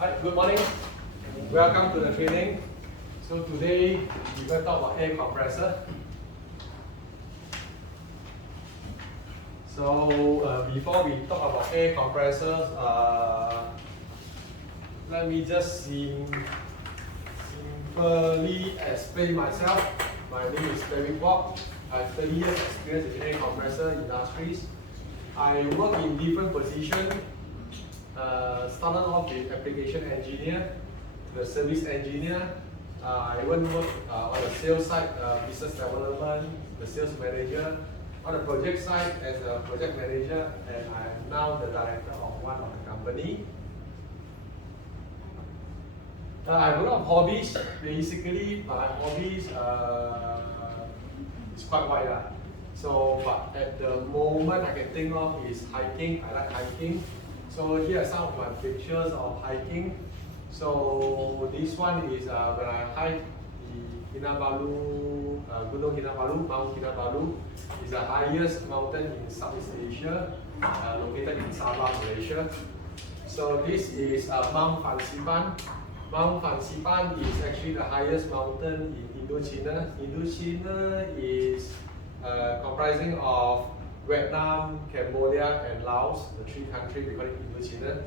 Hi, good morning. Welcome to the training. So today we're going to talk about air compressor. So before we talk about air compressors, let me just simply explain myself. My name is David Bob. I have 30 years experience in air compressor industries. I work in different positions. Started off with application engineer, the service engineer. I even work on the sales side, business development, the sales manager. On the project side as a project manager, and I am now the director of one of the company. I have a lot of hobbies. Basically, my hobbies is quite wide. So, but at the moment I can think of is hiking. I like hiking. So here are some of my pictures of hiking. So this one is when I hike the Kinabalu, Gunung Kinabalu, Mount Kinabalu. It's the highest mountain in Southeast Asia, located in Sabah, Malaysia. So this is Mount Fansipan. Mount Fansipan is actually the highest mountain in Indochina. Indochina is comprising of Vietnam, Cambodia, and Laos, the three countries we call it Indochina.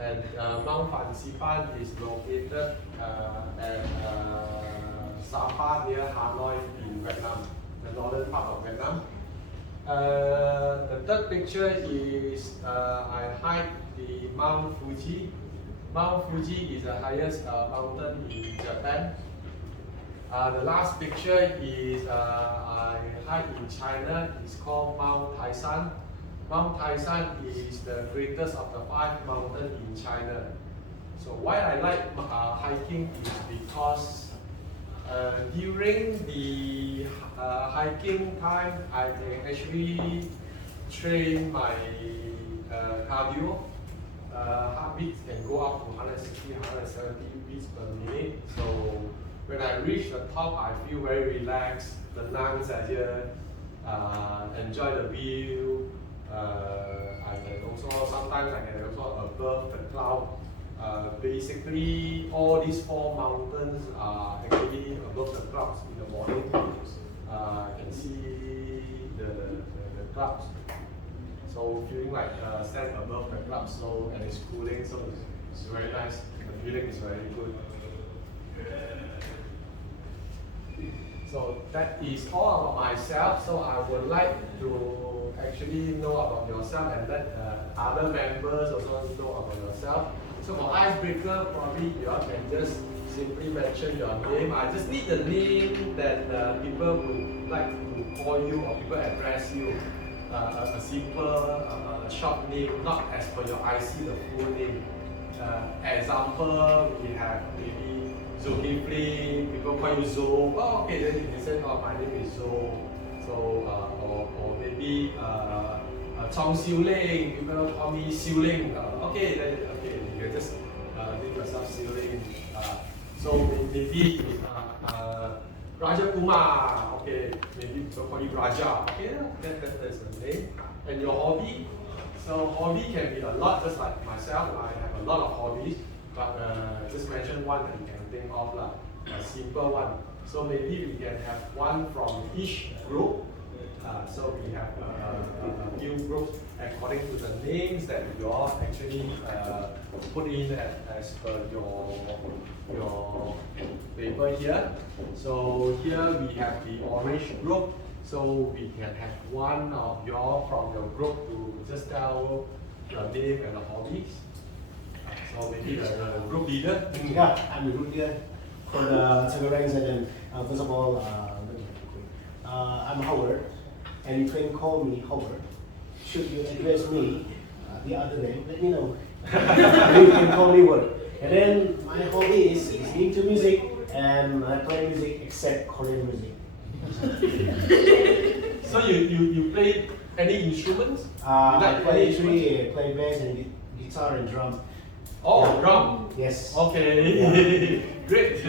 And Mount Fansipan is located at Sapa near Hanoi in Vietnam, the northern part of Vietnam. The third picture is I hiked the Mount Fuji. Mount Fuji is the highest mountain in Japan. The last picture is I hiked in China. It's called Mount Taishan. Mount Taishan is the greatest of the 5 mountains in China. So why I like hiking is because during the hiking time, I can actually train my cardio. Heartbeats can go up to 160, 170 beats per minute. So when I reach the top, I feel very relaxed. The lungs are here, enjoy the view. I can also, sometimes I can also observe the cloud. Basically, all these 4 mountains are actually above the clouds in the morning. I can see the clouds. So feeling like stand above the clouds, so and it's cooling, so it's very nice. The feeling is very good. So that is all about myself. So I would like to actually know about yourself and let other members also know about yourself. So for icebreaker, probably you all can just simply mention your name. I just need the name that people would like to call you or people address you. A simple, short name, not as per your IC, the full name. Example, we have maybe Zulkifli, people call you Zo. Oh, okay, then you can say, oh, my name is Zo. So, or maybe Chong Siu Ling, people call me Siu Ling. Okay, then you can just name yourself Siu Ling. So maybe Raja Kumar, okay, maybe people call you Raja. Okay, that's the name. And your hobby. So hobby can be a lot, just like myself. I have a lot of hobbies, but just mention one that you can think of, a simple one. So maybe we can have one from each group. So we have a few groups according to the names that you all actually put in as per your paper here. So here we have the orange group. So we can have one of y'all from your group to just tell your name and the hobbies. So maybe the group leader. Yeah, I'm the group leader for the second rank session. First of all, I'm Howard, and you can call me Howard. Should you address me the other name, let me know. You can call me Word. And then my hobby is listening to music, and I play music except Korean music. So you play any instruments? I play bass and guitar and drum. Oh, yeah. Drum. Yes. Okay. Yeah. Great.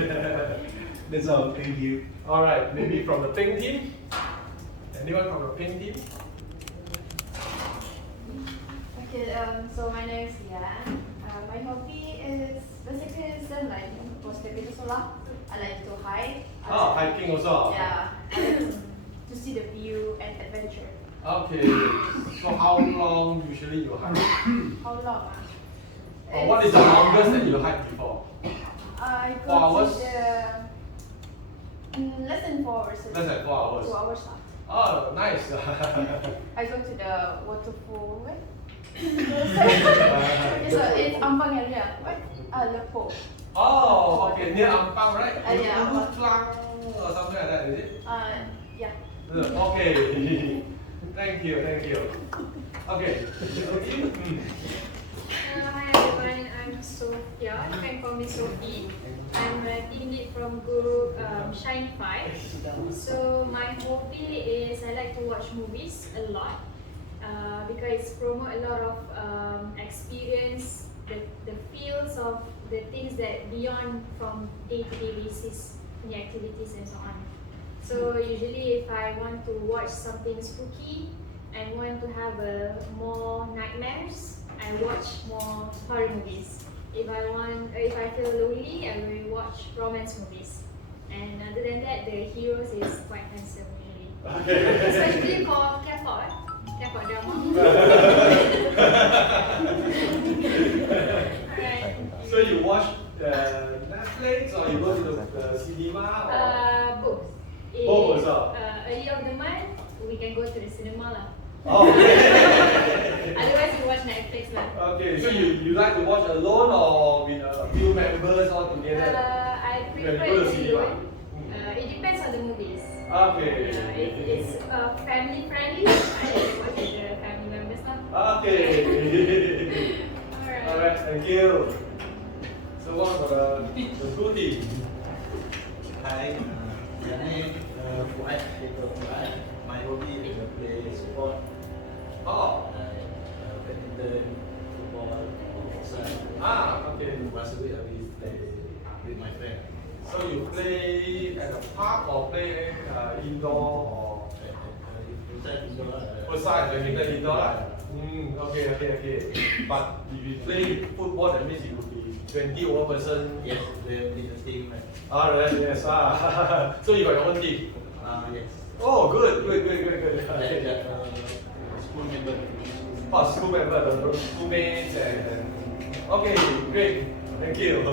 That's all. Thank you. All right. Maybe from the pink team. Anyone from the pink team? Okay. So my name is Yan. My hobby is basically same like post-capital solar. I like to hike. Oh, hiking also? Yeah, I like to see the view and adventure. Okay, so how long usually you hike? How long? What is the longest that you hiked before? I 4 hours? go to the less than 4 hours. Less than 4 hours? 2 hours lah. Oh, nice. I go to the waterfall. Where? Okay, so it's Ampang area. What? Lepo. Oh, okay, near Ampang, right? Yeah, Ampang. Klang or something like that, is it? Yeah. Okay. Thank you. Okay. Hi everyone, I'm Sophia. You can call me Sophie. I'm a team lead from group Shine 5. So my hobby is I like to watch movies a lot because it's promote a lot of experience, the feels of the things that beyond from day-to-day basis, the activities and so on. So usually if I want to watch something spooky and want to have more nightmares, I watch more horror movies. If I feel lonely, I will watch romance movies. And other than that, the heroes is quite handsome usually. Especially for K-pop, K-pop drama. Alright. So you watch Netflix or you go to the cinema? Or? Both. Both also? Early of the month, we can go to the cinema lah. Oh, okay. Otherwise, you watch Netflix lah. Okay, so you like to watch alone or with a few members all together? I You can prefer go to it cinema. alone. It depends on the movies. Okay. If it's family friendly, I can watch with the family members lah. Okay. Alright. Alright, thank you. So what about the blue team? Hi, my name is Fuad. My hobby is to play sport, Oh. badminton, football, futsal. Okay. Once a week I will play with my friend. So you play at the park or play indoor or Inside indoor. outside? Badminton indoor lah. Okay. But if you play football, that means it would be 20 over person. Yes, we play the team. Yes. So you got your own team. Yes. Oh, good. Like Okay. school member. Oh, school member, the schoolmates and okay, great. Thank you.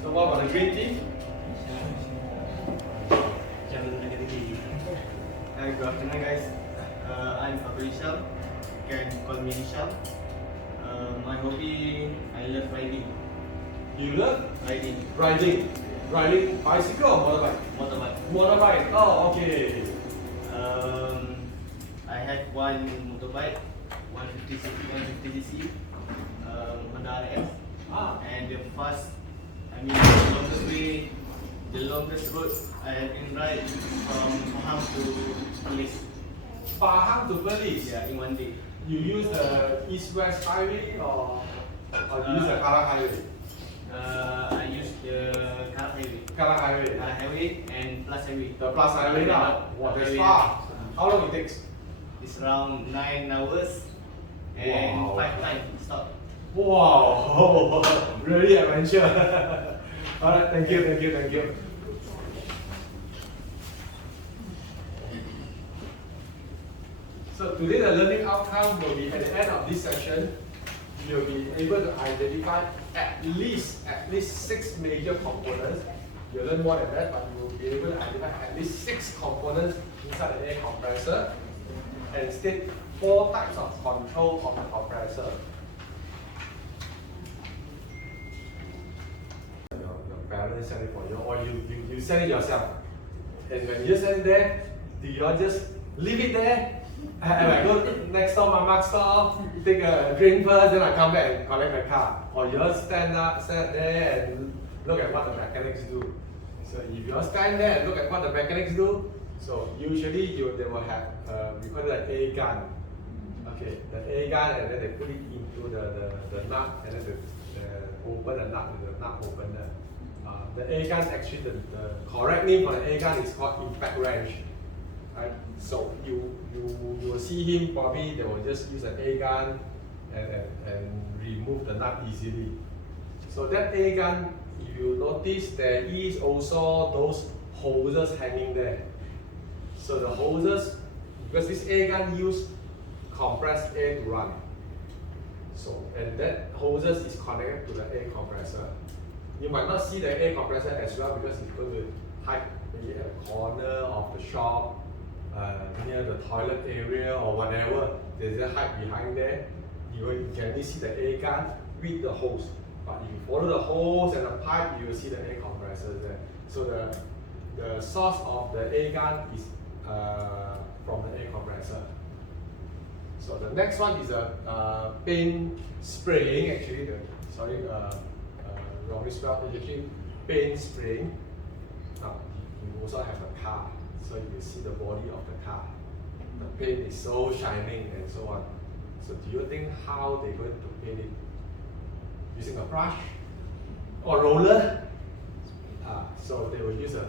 So what about the green team? Hi, good afternoon guys. I'm Fabrice. You can call me Nisham. My hobby, I love riding. You love Riding. riding bicycle or motorbike? Motorbike. Motorbike. Oh, okay. I have one motorbike, 150cc, Honda RS. And the longest road I have been ride from Pahang to Police. Pahang to Perlis. Yeah, in one day. You use the East-West Highway or you use the Kallang Highway? I use the Kallang Highway. Kallang Highway. Kallang Highway and Plus Highway. The Plus Highway now. Wow, that's far. How long it takes? It's around 9 hours and Wow. 5 times stop. Wow, really adventure. Alright, thank you. So today the learning outcome will be at the end of this session, you'll be able to identify at least 6 major components. You'll learn more than that, but you will be able to identify at least 6 components inside the air compressor and state 4 types of control of the compressor. Your parents send it for you, or you send it yourself. And when you send it there, do you all just leave it there? And I go next door, Mama's store, take a drink first, then I come back and collect my car. Or you all stand there and look at what the mechanics do. So if you all stand there and look at what the mechanics do, so usually they will have we call it an A gun. Okay, the A gun, and then they put it into the nut, and then they open the nut with the nut opener. The A gun actually the correct name for the A gun is called impact wrench. Right? So you will see him, probably they will just use an A gun and remove the nut easily. So that air gun, if you notice, there is also those hoses hanging there. So the hoses, because this air gun use compressed air to run. So, and that hoses is connected to the air compressor. You might not see the air compressor as well because it's going to hide maybe at a corner of the shop, near the toilet area or whatever. They just hide behind there. You can only see the air gun with the hose. But if you follow the hose and the pipe, you will see the air compressor there. So the source of the air gun is from the air compressor. So the next one is a paint spraying. Actually, wrongly spelled. It's actually paint spraying. Now you also have a car, so you will see the body of the car. The paint is so shining and so on. So do you think how they're going to paint it? Using a brush or roller? So they will use a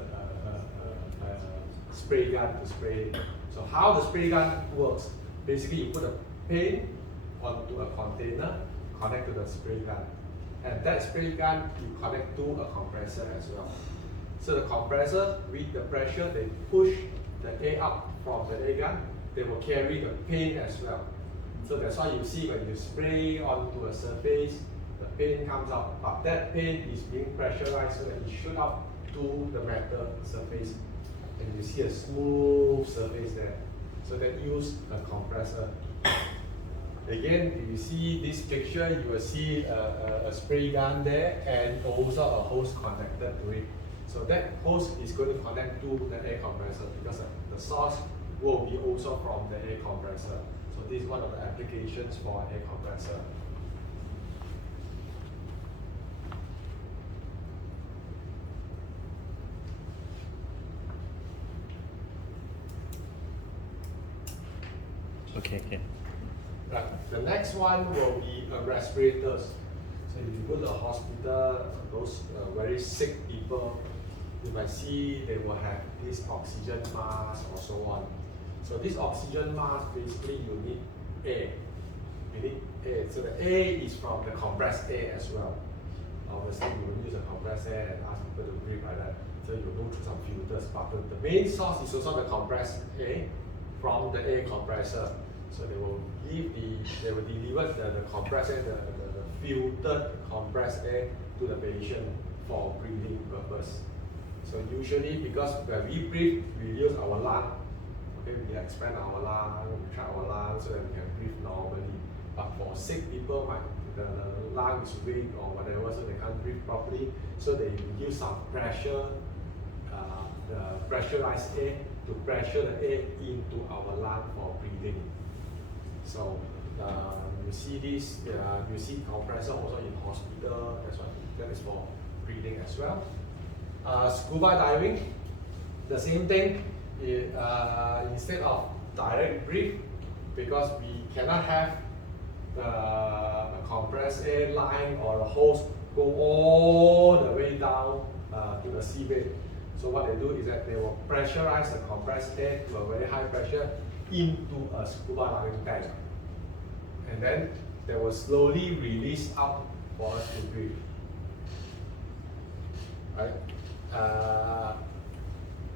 spray gun to spray. So how the spray gun works? Basically, you put a paint onto a container, connect to the spray gun, and that spray gun you connect to a compressor as well. So the compressor, with the pressure, they push the air up from the air gun. They will carry the paint as well. So that's why you see when you spray onto a surface, the paint comes out, but that paint is being pressurized so that it shoot up to the metal surface, and you see a smooth surface there. So that use a compressor. Again, if you see this picture, you will see a spray gun there and also a hose connected to it. So that hose is going to connect to the air compressor because the source will be also from the air compressor. So this is one of the applications for an air compressor. Okay. Right. The next one will be respirators. So if you go to the hospital, those very sick people, you might see they will have this oxygen mask or so on. So this oxygen mask, basically you need air. You need air. So the air is from the compressed air as well. Obviously you will use a compressed air and ask people to breathe like that. So you go through some filters, but the main source is also the compressed air from the air compressor. So they will deliver the compressed air, the filtered compressed air to the patient for breathing purpose. So usually, because when we breathe, we use our lung. Okay, we expand our lung, we track our lung so that we can breathe normally. But for sick people, the lung is weak or whatever, so they can't breathe properly. So they use some pressure, the pressurized air to pressure the air into our lung for breathing. So you see this, you see compressor also in hospital. That's what that is for breathing as well. Scuba diving, the same thing. Instead of direct breathe, because we cannot have the compressed air line or the hose go all the way down to the seabed. So what they do is that they will pressurize the compressed air to a very high pressure into a scuba diving tank, and then they will slowly release out for us to breathe. Right?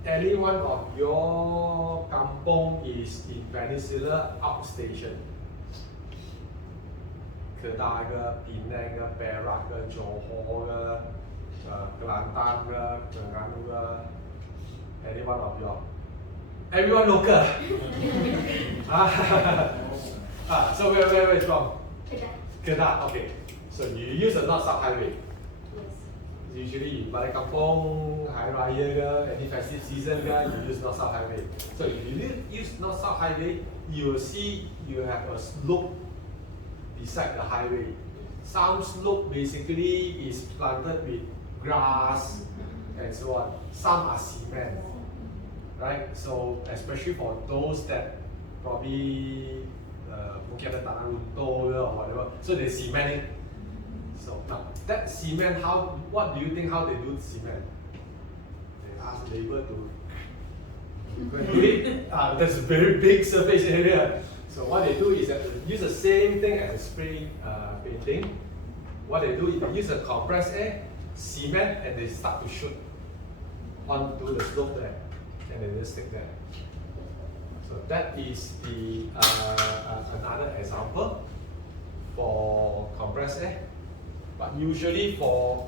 Any one of your kampong is in Peninsula outstation. Kedah ke, Penang ke, Perak ke, Johor ke, Kelantan ke, Terengganu ke. Any one of your? Everyone local. So where is from? Kedah. Kedah, okay. So you use the North South Highway. Yes. Usually balik kampung, Hari Raya ke, any festive season ke, you use North South Highway. So if you use North South Highway, you will see you have a slope beside the highway. Some slope basically is planted with grass and so on. Some are cement. Right? So especially for those that probably mungkin ada tanah runtuh or whatever, so they cement it. So now that cement, what do you think how they do cement? They ask labor to do it. That's a very big surface area. So what they do is that they use the same thing as a spray painting. what they do is they use a compressed air, cement, and they start to shoot onto the slope there, and they just stick there. So that is the another example for compressed air. But usually for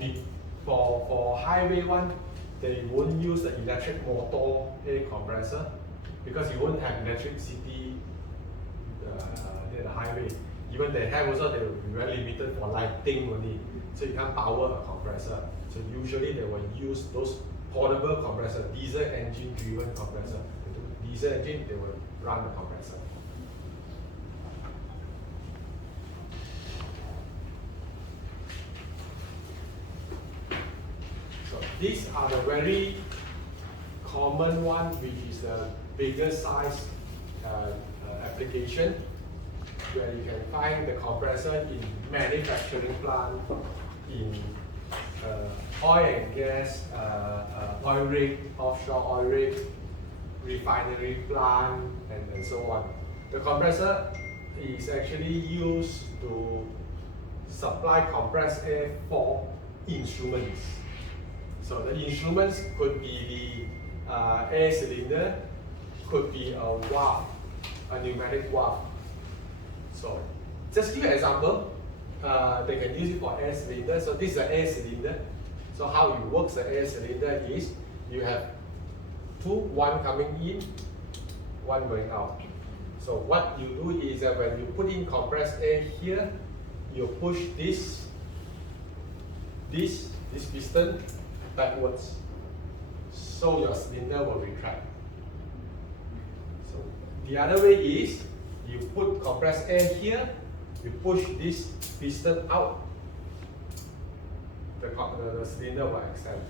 highway one, they won't use the electric motor air compressor because you won't have electricity near the highway. Even they have also, they will be very limited for lighting only. So you can't power a compressor. So usually they will use those portable compressor, diesel engine driven compressor. Diesel engine, they will run the compressor. So these are the very common one, which is the bigger size application, where you can find the compressor in manufacturing plant, in oil and gas, oil rig, offshore oil rig, refinery plant, and so on. The compressor is actually used to supply compressed air for instruments. So the instruments could be the air cylinder, could be a valve, a pneumatic valve. So just give an example. They can use it for air cylinder. So this is an air cylinder. So how it works, the air cylinder is you have two, one coming in, one going out. So what you do is that when you put in compressed air here, you push this piston backwards, so your cylinder will retract. So the other way is you put compressed air here, you push this piston out, the cylinder will extend.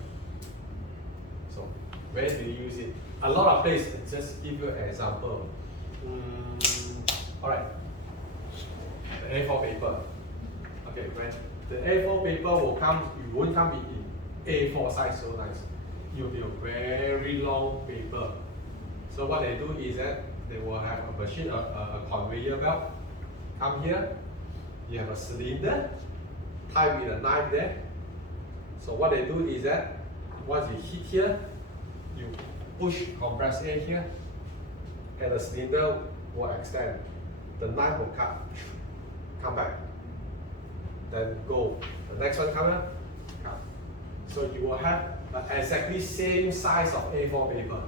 So where do you use it? A lot of places. Just give you an example. All right, the A4 paper. Okay, when the A4 paper will come, it won't come in A4 size so nice. It will be a very long paper. So what they do is that they will have a machine, a conveyor belt. Come here, you have a cylinder tied with a knife there. So what they do is that once you hit here, you push compressed air here, and the cylinder will extend. The knife will cut, come back, then go. The next one come up, cut. So you will have exactly same size of A4 paper.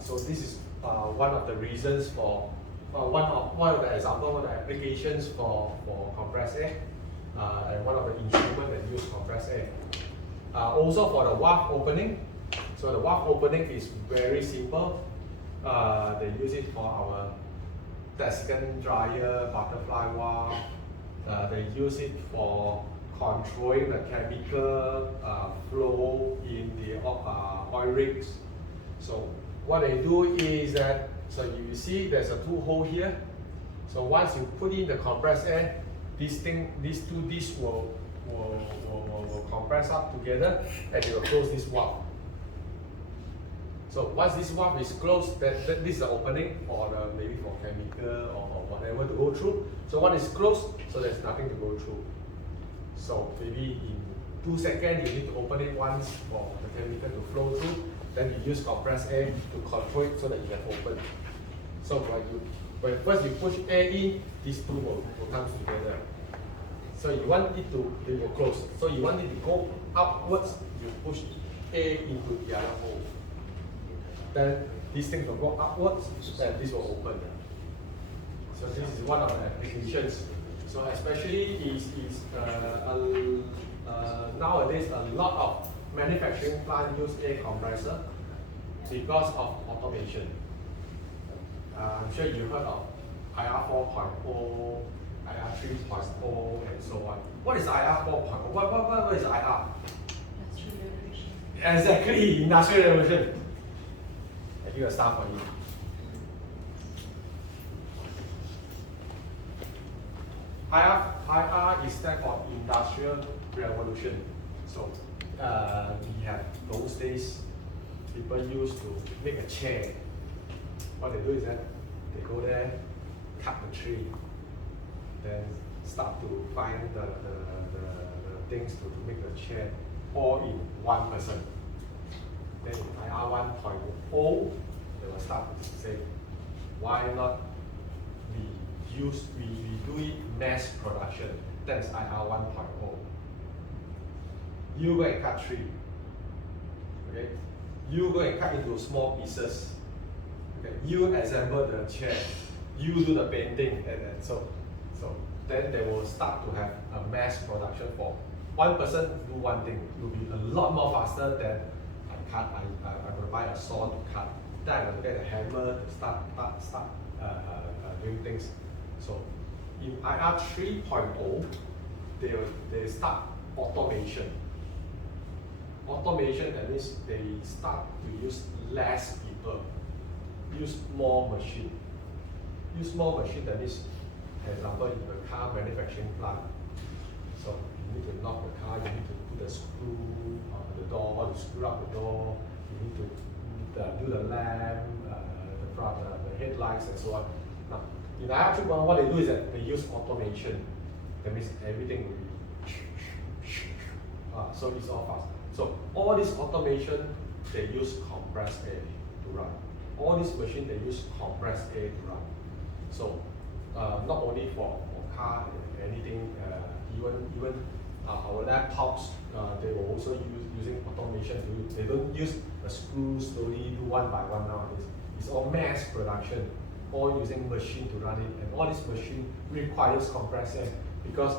So this is one of the reasons for one of the examples, one of the applications for compressed air, and one of the instruments that use compressed air. Also for the valve opening. So the valve opening is very simple. They use it for our desiccant dryer, butterfly valve. They use it for controlling the chemical flow in the oil rigs. So what they do is that, so you see there's a two hole here. So once you put in the compressed air, these two discs will compress up together, and it will close this valve. So once this valve is closed, this is the opening for maybe for chemical or whatever to go through. So when it's closed, so there's nothing to go through. So maybe in 2 seconds you need to open it once for the chemical to flow through. Then you use compressed air to control it so that you can open. So when first you push air in, these two will come together. So you want it will close. So you want it to go outwards, you push air into the other hole. Then these things will go upwards, and this will open. So this is one of the applications. So especially nowadays a lot of manufacturing plants use air compressor because of automation. I'm sure you heard of IR 4.0, IR 3.0, and so on. What is IR 4.0? What is IR? Industrial Revolution. Exactly, Industrial Revolution. I give a star for you. IR is stand for Industrial Revolution. So we have those days people used to make a chair. What they do is that they go there, cut the tree, then start to find the things to make the chair all in one person. Then in IR 1.0, they will start to say, why not we do it mass production? That is IR 1.0. You go and cut tree. Okay? You go and cut into small pieces. Okay? You assemble the chair. You do the painting, and so then they will start to have a mass production for one person do one thing. It will be a lot more faster than I'm going to buy a saw to cut. Then I'm going to get a hammer to start doing things. So in IR 3.0, they start automation. Automation, that means they start to use less people, use more machine. Use more machine, that means, for example, in the car manufacturing plant. So you need to knock the car, you need to put the screw on the door, or to screw up the door, you need to do the lamp, the front, the headlights, and so on. Now, in IR 3.1, what they do is that they use automation. That means everything will be so it's all fast. So all this automation, they use compressed air to run. All these machines, they use compressed air to run. So not only for car, anything, even our laptops, they will also using automation. They don't use a screw slowly do one by one nowadays. It's all mass production, all using machine to run it, and all this machine requires compressed air because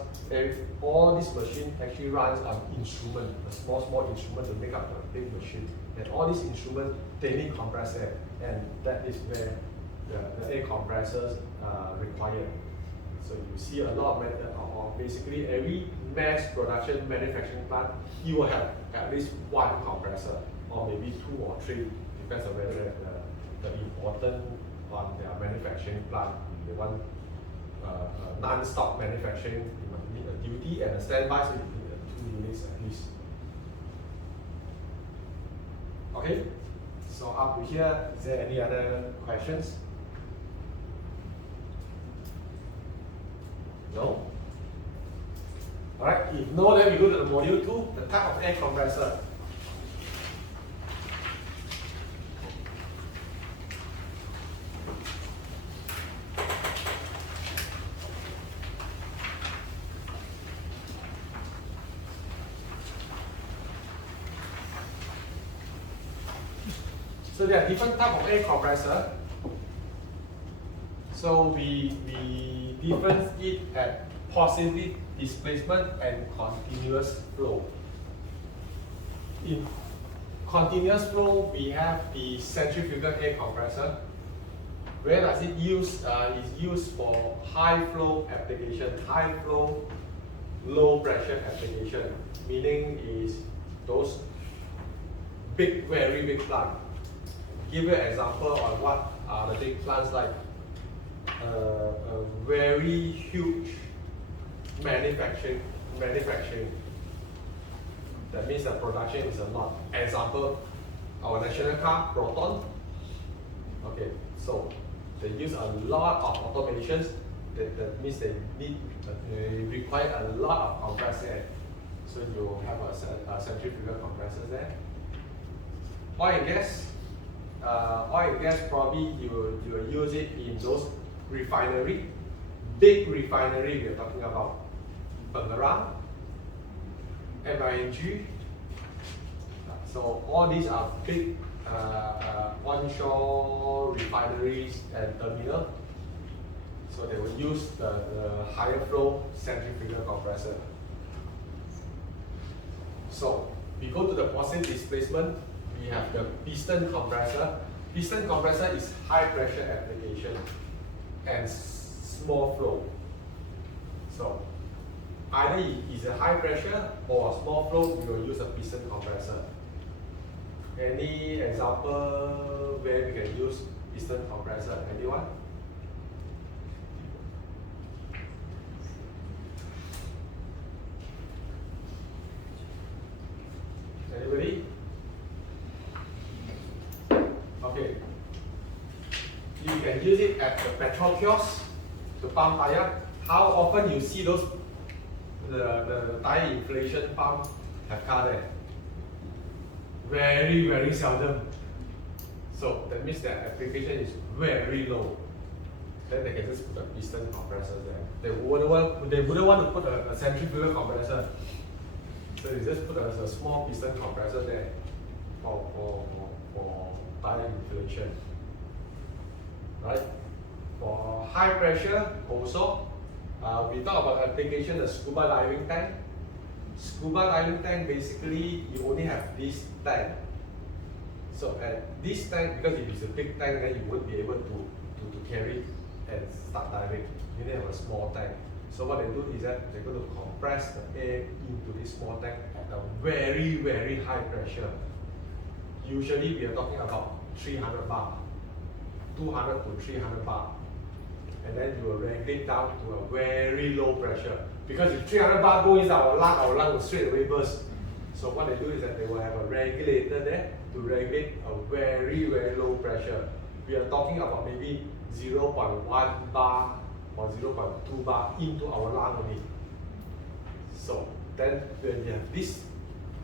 all this machine actually runs on instrument, a small instrument to make up the big machine. And all these instruments, they need compressed air, and that is where the air compressors required. So you see a lot of basically every mass production manufacturing plant, you will have at least one compressor, or maybe two or three, depends on whether the important on their manufacturing plant. They want non-stop manufacturing, you need a duty and a standby, so you need 2 units at least. Okay, so up to here, is there any other questions? No? Alright, if no, then we go to the module 2, the type of air compressor. So there are different types of air compressor. So we differentiate it at positive displacement and continuous flow. In continuous flow, we have the centrifugal air compressor. Where does it use? It's used for high flow application, high flow, low pressure application. Meaning is those big, very big plants. Give you an example on what are the big plants like. A very huge manufacturing. That means the production is a lot. Example, our national car, Proton. Okay, so they use a lot of automations. That means they require a lot of compressed air. So you have a centrifugal compressor there. Oil and gas. Oil and gas, probably you will use it in those refinery, big refinery. We're talking about Pengerang, MING. So all these are big onshore refineries and terminal. So they will use the higher flow centrifugal compressor. So we go to the positive displacement. We have the piston compressor. Piston compressor is high pressure application and small flow. So either it is a high pressure or a small flow, we will use a piston compressor. Any example where we can use piston compressor? Anyone? Anybody? Okay. You can use it at the petrol kiosk to pump tire, how often you see those the tire inflation pump have car there? Very, very seldom. So that means their application is very low. Then they can just put a piston compressor there. They wouldn't want to put a centrifugal compressor. So they just put a small piston compressor there for tire inflation. Right? For high pressure also, we talk about application the scuba diving tank. Scuba diving tank, basically you only have this tank. So at this tank, because if it's a big tank, then you won't be able to carry and start diving. You need to have a small tank. So what they do is that they're going to compress the air into this small tank at a very, very high pressure. Usually we are talking about 300 bar, 200 to 300 bar. And then you will regulate down to a very low pressure. Because if 300 bar goes into our lung will straight away burst. So what they do is that they will have a regulator there to regulate a very, very low pressure. We are talking about maybe 0.1 bar or 0.2 bar into our lung only. So then when you have this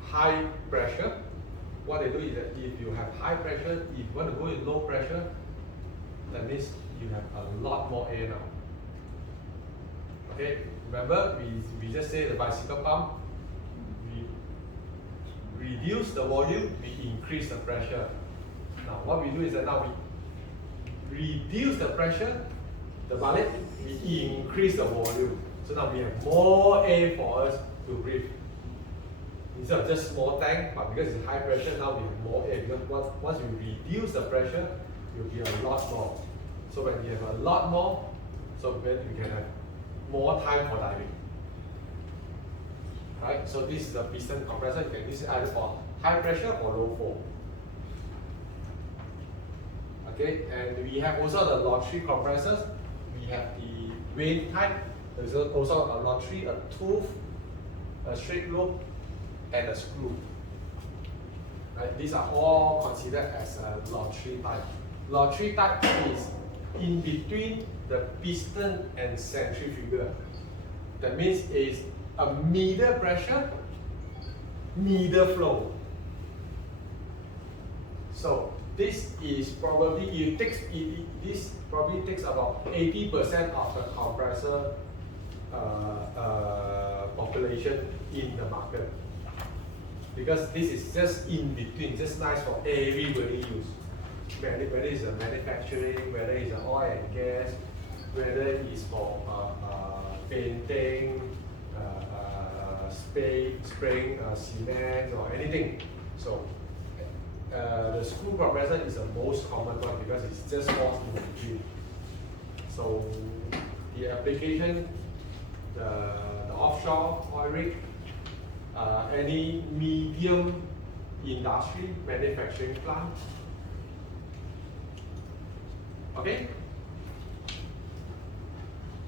high pressure, what they do is that if you have high pressure, if you want to go in low pressure, that means you have a lot more air now. Okay, remember we just say the bicycle pump, we reduce the volume, we increase the pressure. Now what we do is that now we reduce the pressure, the bullet, we increase the volume. So now we have more air for us to breathe. Instead of just small tank, but because it's high pressure, now we have more air. Because once you reduce the pressure, you'll be a lot more. So when you have a lot more, so then you can have more time for diving. Right? So this is the piston compressor. You can use it either for high pressure or low flow. Okay, and we have also the lottery compressors. We have the vane type. There's also a lottery, a tooth, a straight loop, and a screw. Right? These are all considered as a lottery type. Lottery type is in between the piston and centrifugal. That means it's a middle pressure, middle flow. So this is probably this probably takes about 80% of the compressor population in the market, because this is just in between, just nice for everybody use. Whether it's a manufacturing, whether it's an oil and gas, whether it's for painting, spraying cement or anything. So the screw compressor is the most common one because it's just falls in between. So the application, the offshore oil rig, any medium industry manufacturing plant. Okay?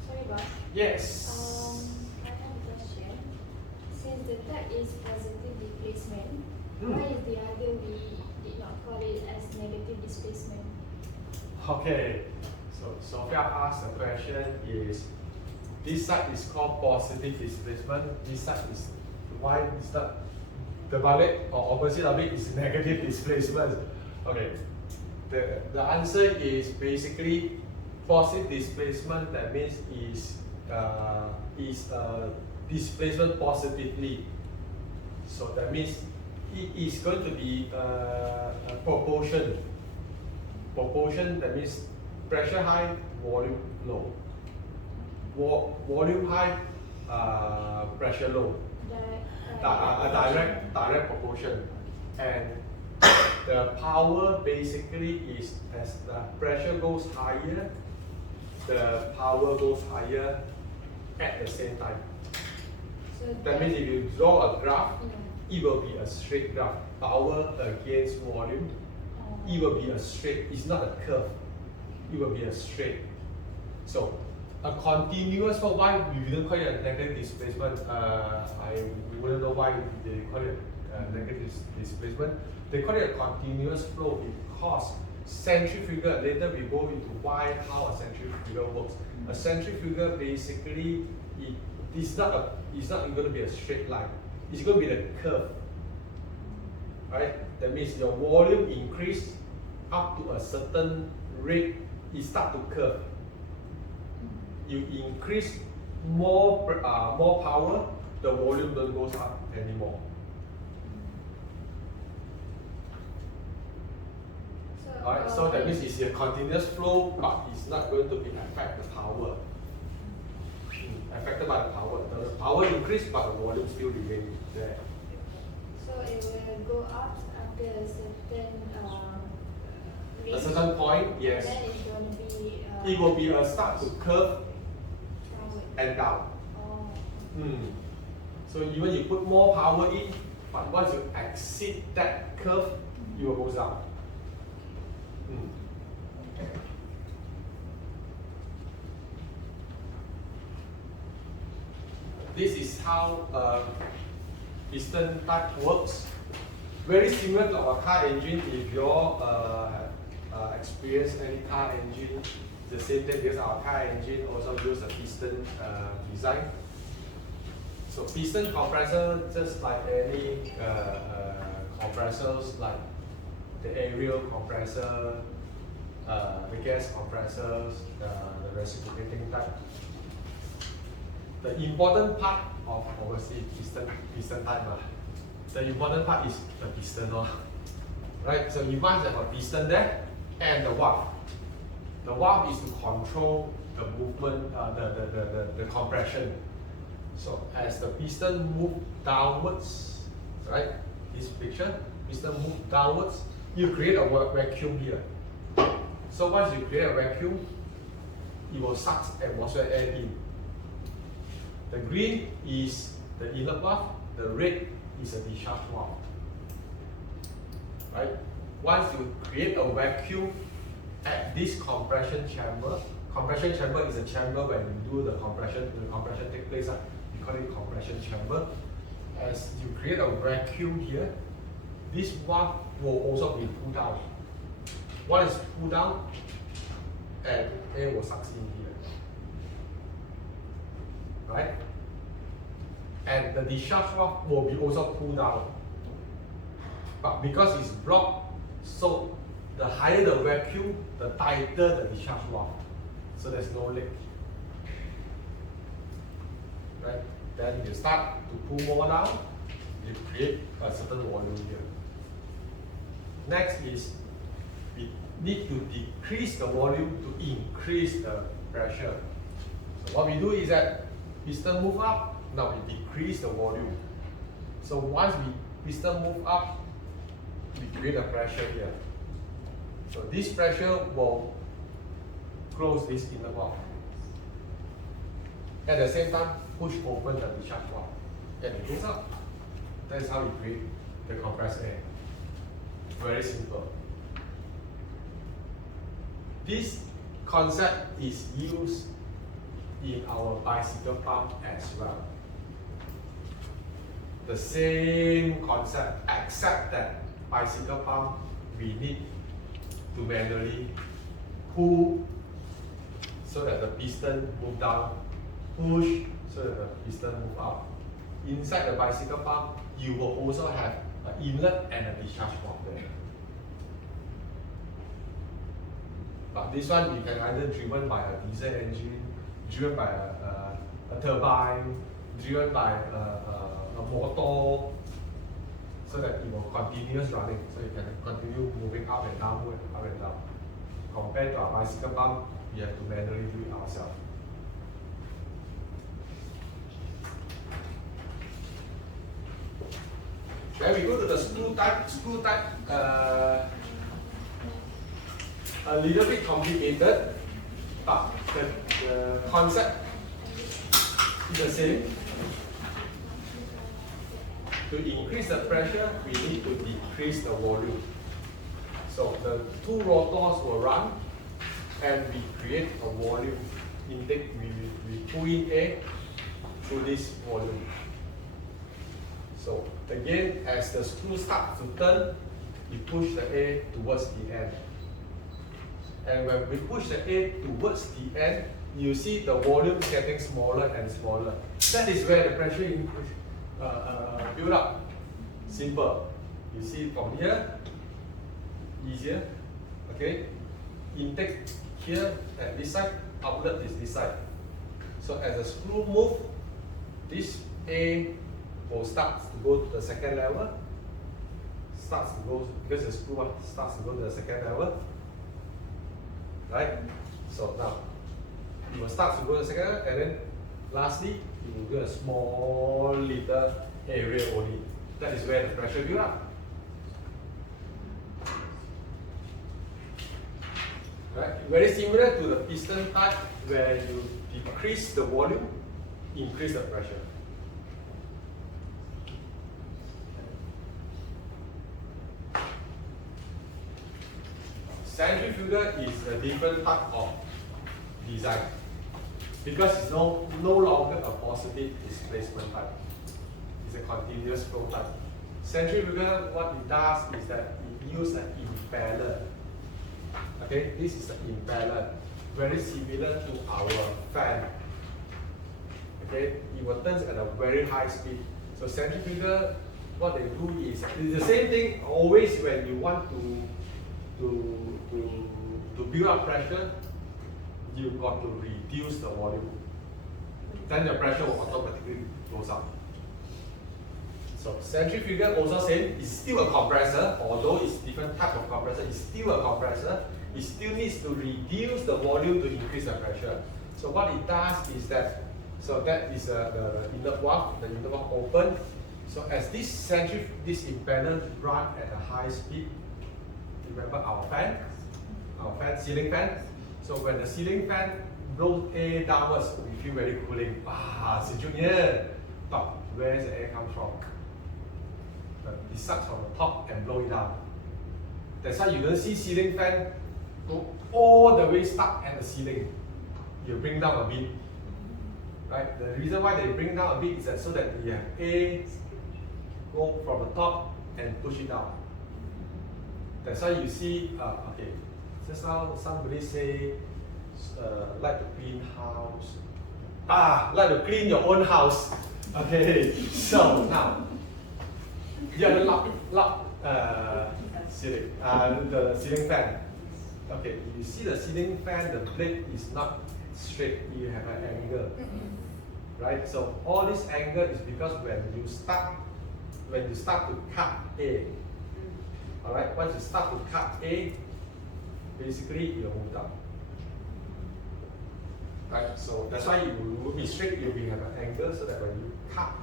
Sorry, boss. Yes. I have a question. Since the type is positive displacement, why is the other we did not call it as negative displacement? Okay. So Sophia asked the question is, this side is called positive displacement. This side is, why is that the bullet or opposite of it is negative displacement? Okay. The answer is basically positive displacement. That means is displacement positively. So that means it is going to be a proportion. Proportion, that means pressure high, volume low. Volume high, pressure low. Direct proportion. And the power basically is as the pressure goes higher, the power goes higher at the same time. So That means if you draw a graph, it will be a straight graph. Power against volume, it will be a straight. It's not a curve. It will be a straight. So a continuous flow. Why we didn't call it a negative displacement? We wouldn't know why they call it negative displacement. They call it a continuous flow because centrifugal. Later we go into why, how a centrifugal works. A centrifugal basically, it's not going to be a straight line. It's going to be the curve. Right? That means your volume increase up to a certain rate, it start to curve. You increase more power, the volume don't goes up anymore. Alright, so that means it's a continuous flow, but it's not going to be affect the power. Affected by the power. The power increase, but the volume still remain there. So it will go up after a certain rate. A certain point, yes. And then it's going to be. It will be a start to curve downward. and down. Oh. So even you put more power in, but once you exceed that curve, you will go down. This is how piston type works. Very similar to our car engine. If you all experience any car engine, the same thing because our car engine also use a piston design. So piston compressor, just like any compressors, like the aerial compressor, the gas compressors, the reciprocating type. The important part of obviously piston type, the important part is the piston, right? So you must have a piston there and the valve. The valve is to control the movement, the compression. So as the piston move downwards, right? This picture, piston move downwards, you create a vacuum here. So once you create a vacuum, it will suck atmosphere air in. The green is the inlet valve, the red is a discharge valve. Right? Once you create a vacuum at this compression chamber is a chamber when you do the compression takes place, we call it compression chamber. As you create a vacuum here, this valve will also be pulled down. Once it's pulled down, and air will suck in here. Right? And the discharge valve will be also pulled down. But because it's blocked, so the higher the vacuum, the tighter the discharge valve. So there's no leak. Right? Then you start to pull more down, you create a certain volume here. Next is we need to decrease the volume to increase the pressure. So what we do is that piston move up, now we decrease the volume. So once piston move up, we create a pressure here. So this pressure will close this inner valve. At the same time, push open the discharge valve. And it goes up. That is how we create the compressed air. Very simple. This concept is used in our bicycle pump as well. The same concept, except that bicycle pump we need to manually pull so that the piston move down, push so that the piston move up. Inside the bicycle pump, you will also have an inlet and a discharge valve there. But this one you can either driven by a diesel engine, driven by a turbine, driven by a motor, so that it will continuous running, so you can continue moving up and down, up and down. Compared to a bicycle pump, we have to manually do it ourselves. Then we go to the screw type. Screw type, a little bit complicated, but the concept is the same. To increase the pressure, we need to decrease the volume. So the two rotors will run, and we create a volume intake. We pull in air through this volume. So again, as the screw starts to turn, you push the air towards the end. And when we push the A towards the end, you see the volume is getting smaller and smaller. That is where the pressure increase, build up. Simple. You see from here, easier. Okay, intake here at this side, outlet is this side. So as the screw move, this A will start to go to the second level. Starts to go, because the screw starts to go to the second level. Right? So now, you will start to go to the second level, and then lastly, you will do a small little area only. That is where the pressure build up. Right? Very similar to the piston type, where you decrease the volume, increase the pressure. Centrifugal is a different type of design because it's no longer a positive displacement type. It's a continuous flow type. Centrifugal, what it does is that it uses an impeller. Okay, this is an impeller, very similar to our fan. Okay, it will turn at a very high speed. So centrifugal, what they do is it's the same thing. Always when you want to build up pressure, you've got to reduce the volume. Then the pressure will automatically goes up. So centrifugal also same, it's still a compressor, although it's different type of compressor, it's still a compressor. It still needs to reduce the volume to increase the pressure. So what it does is that, so that is the inlet valve, the inlet valve open. So as this impeller run at a high speed, remember our fan, ceiling fan. So when the ceiling fan blows air downwards, we feel very cooling. Ah, Junior, top, where does the air come from? It sucks from the top and blow it down. That's why you don't see ceiling fan go all the way stuck at the ceiling. You bring down a bit. Right? The reason why they bring down a bit is that so that you have air go from the top and push it down. That's why you see, okay, just now somebody say, like to clean house. Like to clean your own house. Okay, so now, you have the ceiling, the ceiling fan. Okay, you see the ceiling fan, the blade is not straight, you have an angle. Right? So all this angle is because when you start to cut A, alright, once you start to cut A, basically you'll move down. Right? So that's why you will be straight, you will have an angle so that when you cut,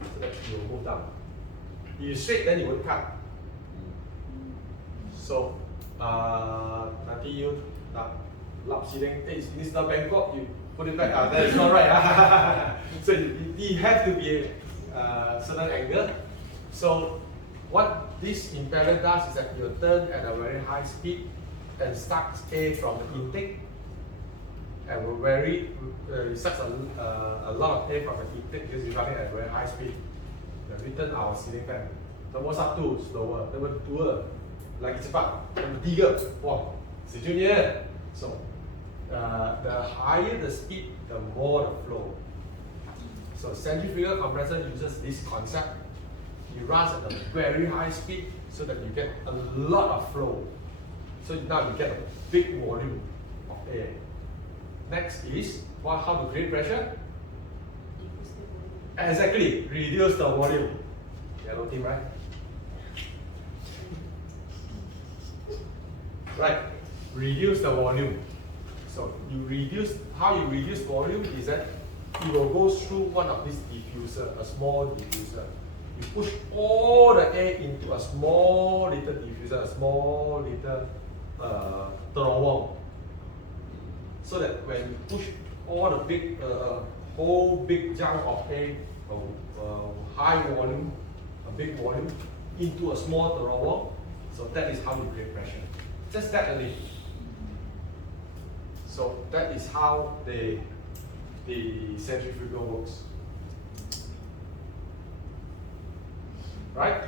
so that you will move down. If you straight, then you won't cut. So nanti you lap ceiling, hey, this is not Bangkok, you put it back, that is not right. So you have to be a certain angle. So what this impeller does is that you turn at a very high speed and sucks air from the intake, and will sucks a lot of air from the intake because it's running at a very high speed. We turn our ceiling fan. Nombor 1 slower, nombor 2 lagi cepat, nombor 3 wah sejunior. So the higher the speed, the more the flow. So centrifugal compressor uses this concept. It runs at a very high speed so that you get a lot of flow. So now you get a big volume of air. Next is how to create pressure? Exactly, reduce the volume. Yellow team, right? Right, reduce the volume. So how you reduce volume is that you will go through one of these diffuser, a small diffuser. You push all the air into a small little diffuser, a small little terowong. So that when you push all the big, whole big chunk of air, high volume, a big volume, into a small terowong, so that is how you create pressure. Just that only. So that is how the centrifugal works. Right?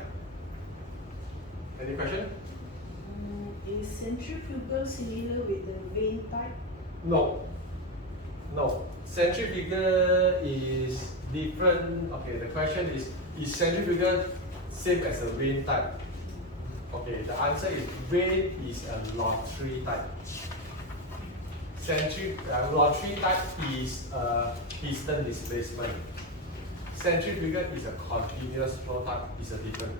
Any question? Is centrifugal similar with the vane type? No. No. Centrifugal is different. Okay, the question is centrifugal same as a vane type? Okay, the answer is vane is a lottery type. Lottery type is piston displacement. Centrifugal is a continuous flow type, is a different.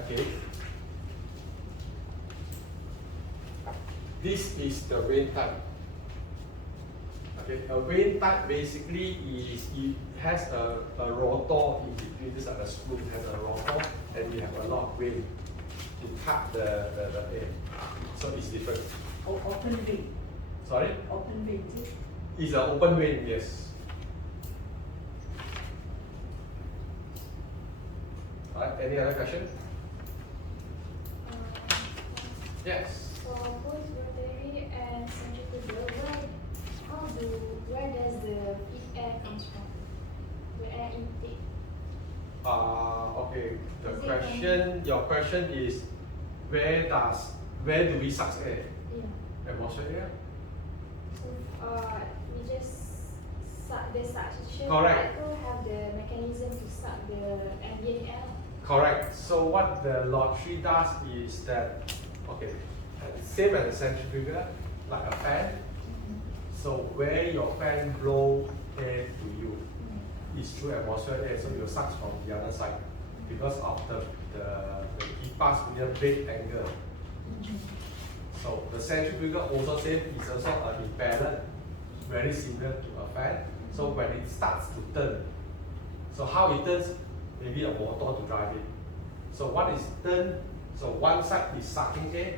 Okay. This is the vane type. Okay, a vane type basically is it has a rotor in between. This is a screw has a rotor, and you have a lot of vane to cut the air. So it's different. Open vane. Sorry? Open vane, is it? It's an open vane, yes. Alright, any other question? Yes. For both rotary and centrifugal, where does the air comes from? The air intake. Okay. The Is it question, your question is where do we suck air? Yeah. Atmosphere air? So we just suck the suction. Correct. To have the mechanism to suck the ambient air. Correct. So what the lottery does is that, okay, same as a centrifugal, like a fan. So where your fan blow air to you is through atmosphere air, so you suck from the other side because of the heat pass near big angle. So the centrifugal also same, is also an impeller, very similar to a fan. So when it starts to turn, so how it turns, maybe a motor to drive it. So one is turn, so one side is sucking air,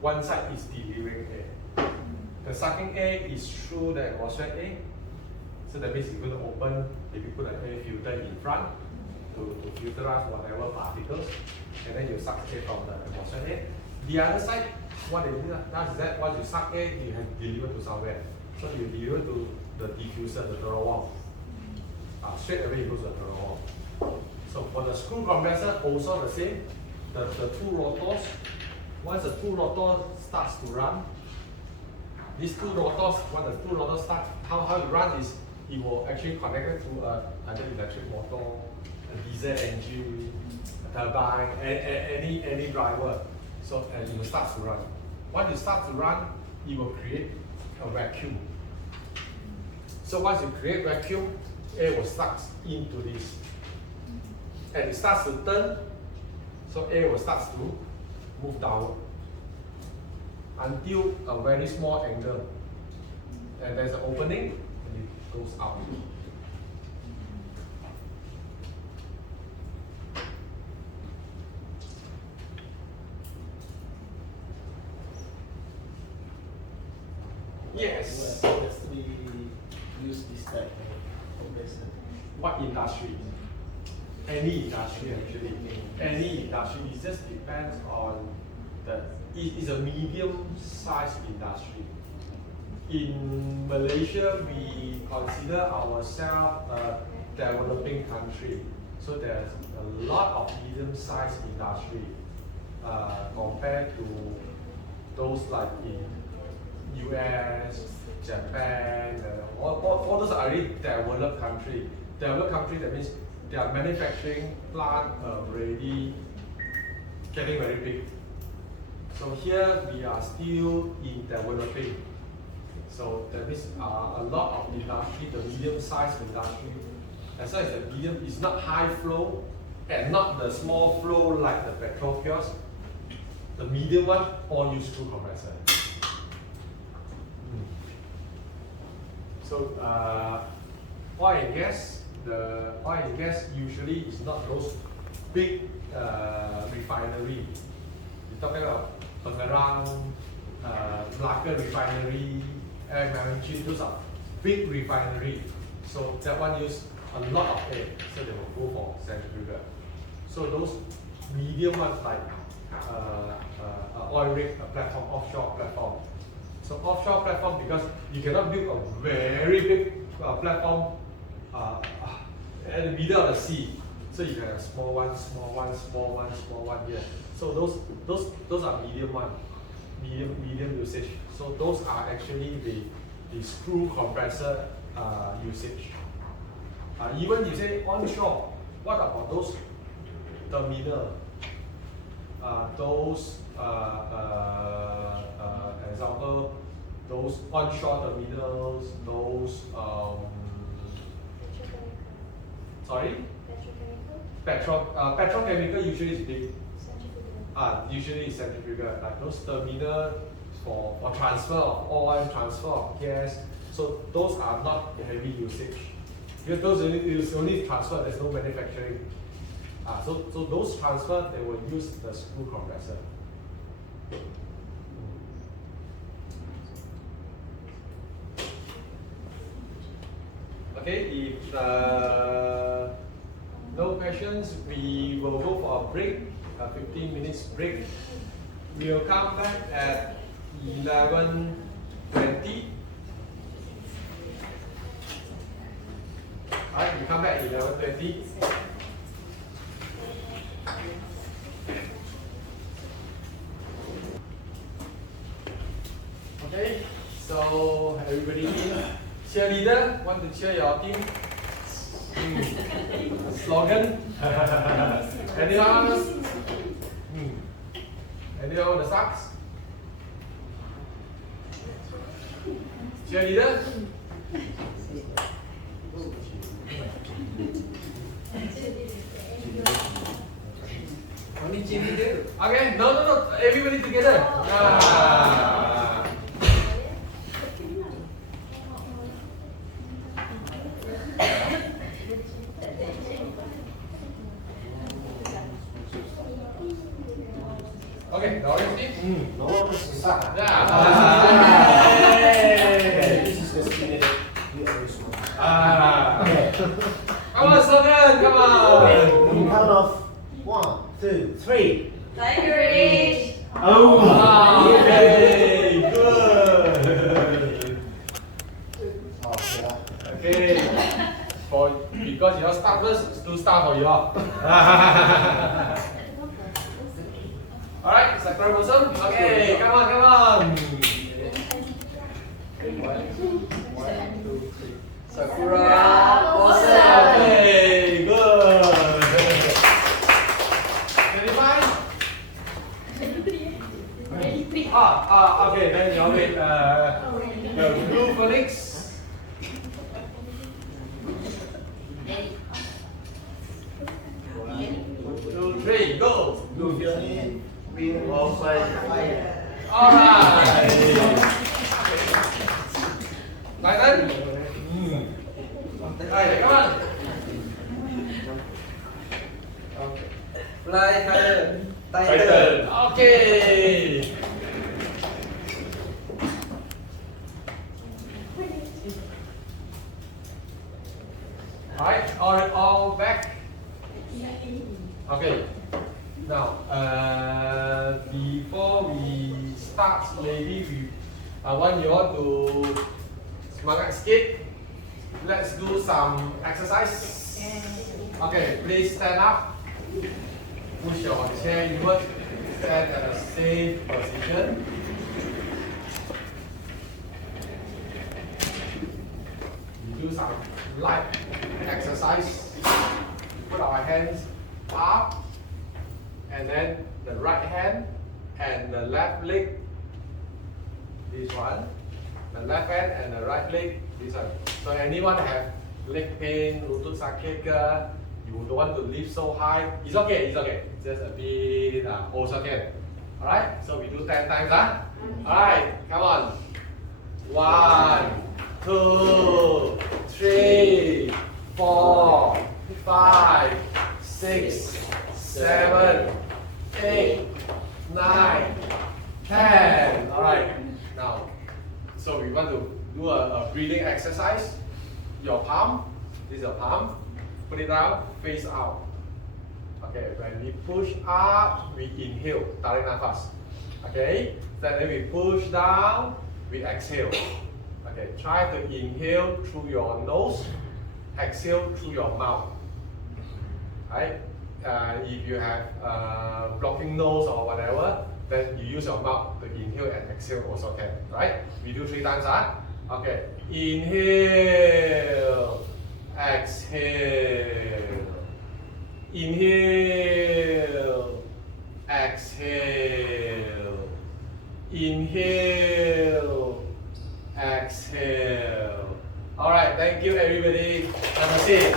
one side is delivering air. The sucking air is through the atmosphere air. So that means you're going to open, maybe put an air filter in front to filterize whatever particles, and then you suck air from the atmosphere air. The other side, what it does is that once you suck air, you have to deliver to somewhere. So you deliver to the diffuser, the throttle valve. Straight away it goes to the throttle valve. So for the screw compressor, also the same. The two rotors, once the two rotors starts to run, these two rotors, when the two rotors start, how it runs is it will actually connect it to either electric motor, a diesel engine, a turbine, any driver. So and it will start to run. Once it starts to run, it will create a vacuum. So once you create vacuum, air will start into this. And it starts to turn, so air will start to move downward until a very small angle. And there's an opening, and it goes out. Yes. Where does we use this type of compressor? What industry? Any industry actually. Any industry. It just depends on it is a medium-sized industry. In Malaysia, we consider ourselves a developing country. So there's a lot of medium-sized industry compared to those like in US, Japan, all those are already developed country. Developed country, that means their manufacturing plant already getting very big. So here we are still in developing. So that means a lot of industry, the medium-sized industry, as long as the medium is not high flow and not the small flow like the petrol kiosk, the medium one all use screw compressor. So oil and gas, the oil and gas usually is not those big refinery. You're talking about Pengerang, Melaka refinery, Marinci, those are big refinery. So that one use a lot of air, so they will go for centrifugal. So those medium ones like oil rig, a platform, offshore platform. So offshore platform, because you cannot build a very big platform at the middle of the sea. So you can have small one, small one, small one, small one here. So those are medium one, medium usage. So those are actually the screw compressor usage. Even you say onshore, what about those terminal? Example, those onshore terminals, those sorry, petrochemical usually is big. Usually it's centrifugal, like those terminal for transfer of oil, transfer of gas. So those are not heavy usage. Because those is only transfer, there's no manufacturing. So those transfer, they will use the screw compressor. Okay, if no questions, we will go for a break, a 15 minutes break. We will come back at 11:20. Alright, we come back at 11:20. Okay, so everybody in. Cheerleader, want to cheer your team? Slogan? Anyone else? Anyone want the socks? Cheerleader? Only cheerleader? Okay, no, everybody together. Okay, the orange team? No, this is susah. Yeah. This is the stimulated. You are very small. Okay. Come on, slogan, come on. We count off 1, 2, 3. Tigerish. Oh. Okay, good. Okay. Because you all start first, to start for you all. Alright, Sakura Blossom. Okay, come on. 1, 2, 3. Sakura Blossom. Okay, good. 25? Okay, then you wait. The blue phoenix. 1, 2, 3, go. Blue Phoenix, win of fire. Alright. Titan. Alright, come on. Okay. Fly higher. Titan. Okay. Alright, all back. Okay. Now, before we start, maybe I want you all to semangat sikit. Let's do some exercise. Okay, please stand up. Push your chair inward. Stand at a safe position. We do some light exercise. Put our hands up, and then the right hand and the left leg. This one. The left hand and the right leg. This one. So anyone have leg pain, lutut sakit ke, you don't want to lift so high, it's okay. Just a bit, also okay. Alright, so we do 10 times, Alright, come on. 1, 2, 3, 4, 5, 6, 7, 8, 9, 10. Alright, now, so we want to do a breathing exercise. Your palm, this is your palm. Put it down, face out. Okay, when we push up, we inhale, tarik nafas. Okay, then we push down, we exhale. Okay, try to inhale through your nose, exhale through your mouth. right? If you have blocking nose or whatever, then you use your mouth to inhale and exhale also can, right? We do 3 times, Okay, inhale, exhale, inhale, exhale, inhale, exhale. All right, thank you everybody. Have a seat.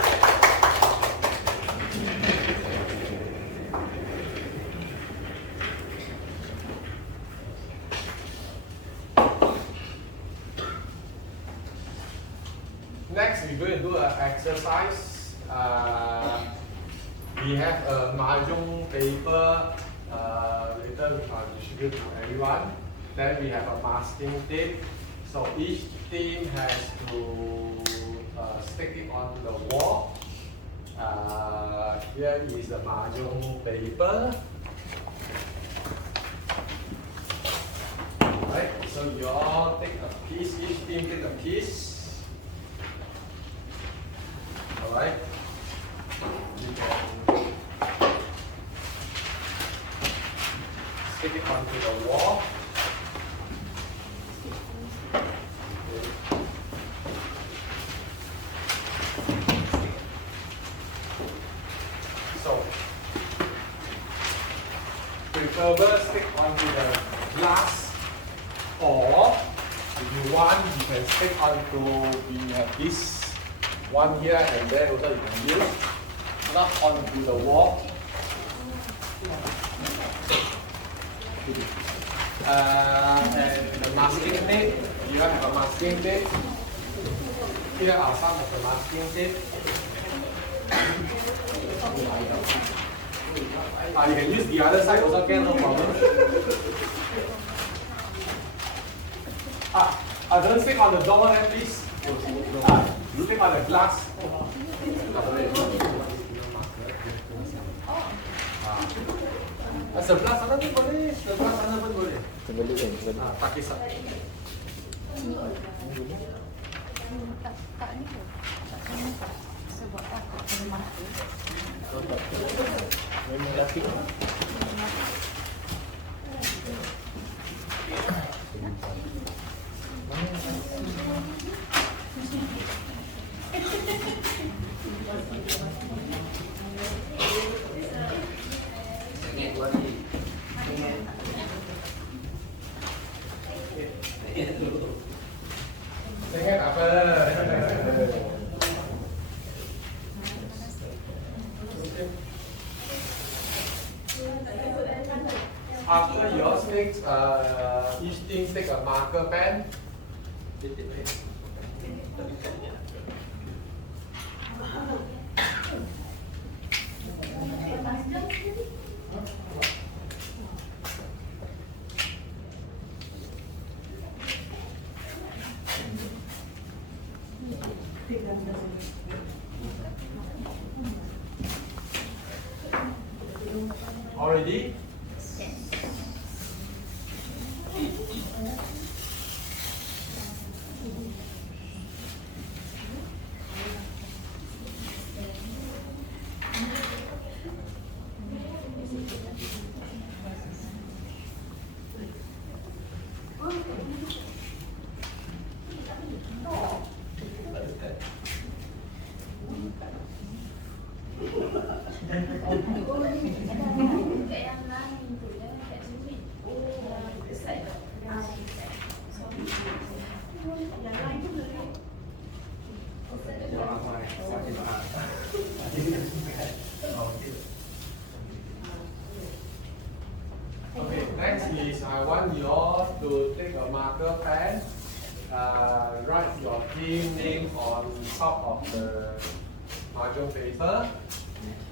Next, we're going to do an exercise. We have a mahjong paper. Later I'll distribute to everyone. Then we have a masking tape. So each team has to stick it onto the wall. Here is the mahjong paper. Right. So you all take a piece. Each team take a piece. Alright, you can stick it onto the wall. So, preferably stick onto the glass, or if you want, you can stick onto, we have this one here and there also you can use, not onto the wall. And the masking tape, you have a masking tape. Here are some of the masking tape. You can use the other side also can, no problem. Don't stick on the door then please. You take on the glass. Sebelah sana pun boleh, sebelah sana pun boleh. Tak kisah. Ingat apa? After your sticks, each team take a marker pen. Already? Okay, next is I want you all to take a marker pen, write your team name on top of the mahjong paper,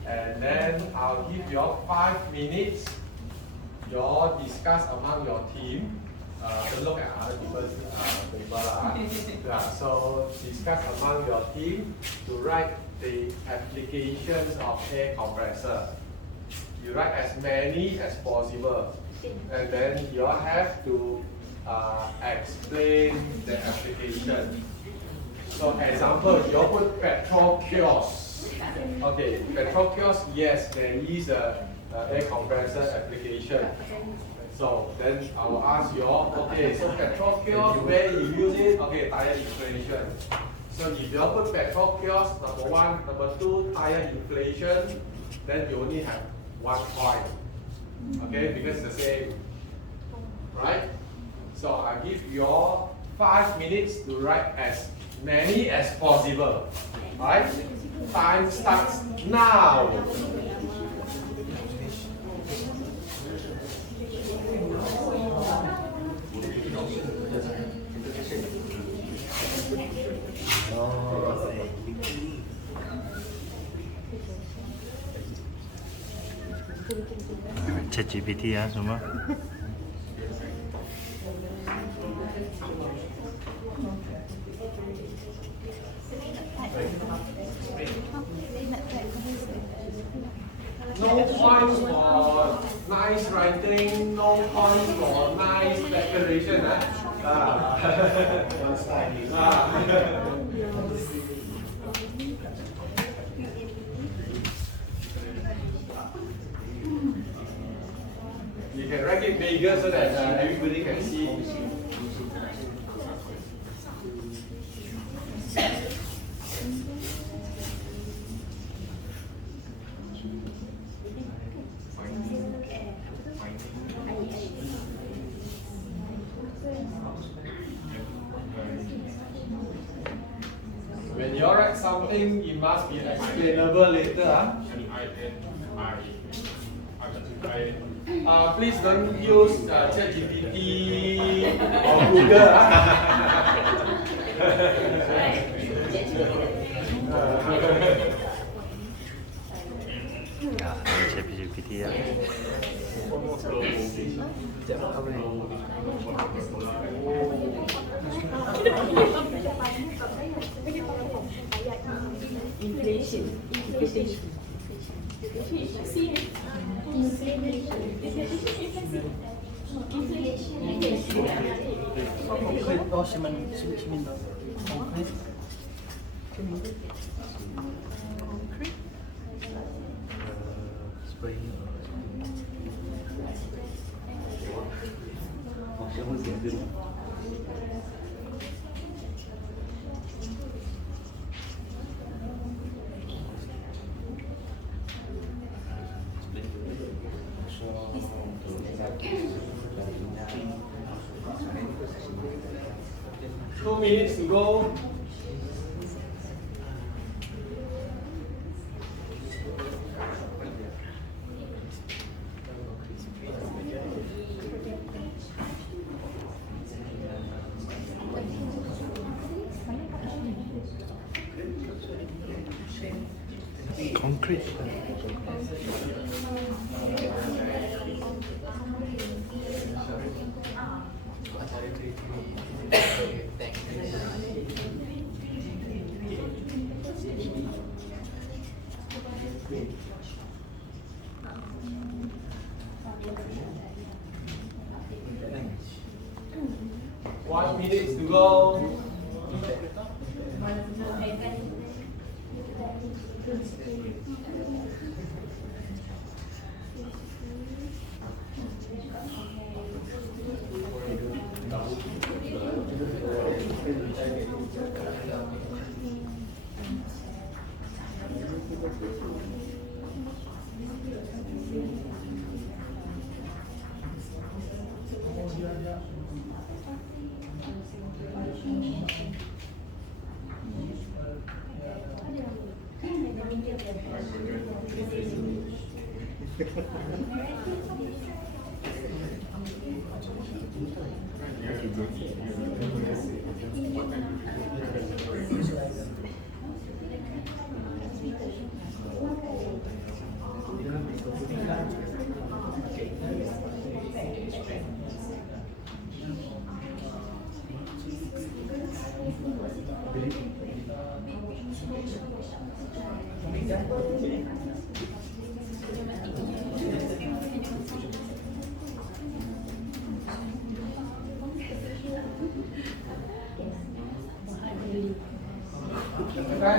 and then I'll give you all 5 minutes. You all discuss among your team. Don't look at other people's paper. Yeah, so discuss among your team to write the applications of air compressor. You write as many as possible, and then you all have to explain the application. So example, you all put petrol kiosk. Okay, petrol kiosk, yes, there is a air compressor application. So then I will ask you all, okay, so petrol kiosk, where you use it? Okay, tire inflation. So if you all put petrol kiosk, number one, number two, tire inflation, then you only have one point. Okay, because it's the same. Right? So I give you all 5 minutes to write as many as possible. Right? Time starts now. ChatGPT ya semua. No points for nice writing, no points for nice declaration. One style. You can write it bigger so that everybody can see. When you write something, it must be explainable later. Please don't use ChatGPT or Google. ChatGPT ya. Inflation. Oh, semento. Concrete. Two minutes to go. Concrete. One minute to go.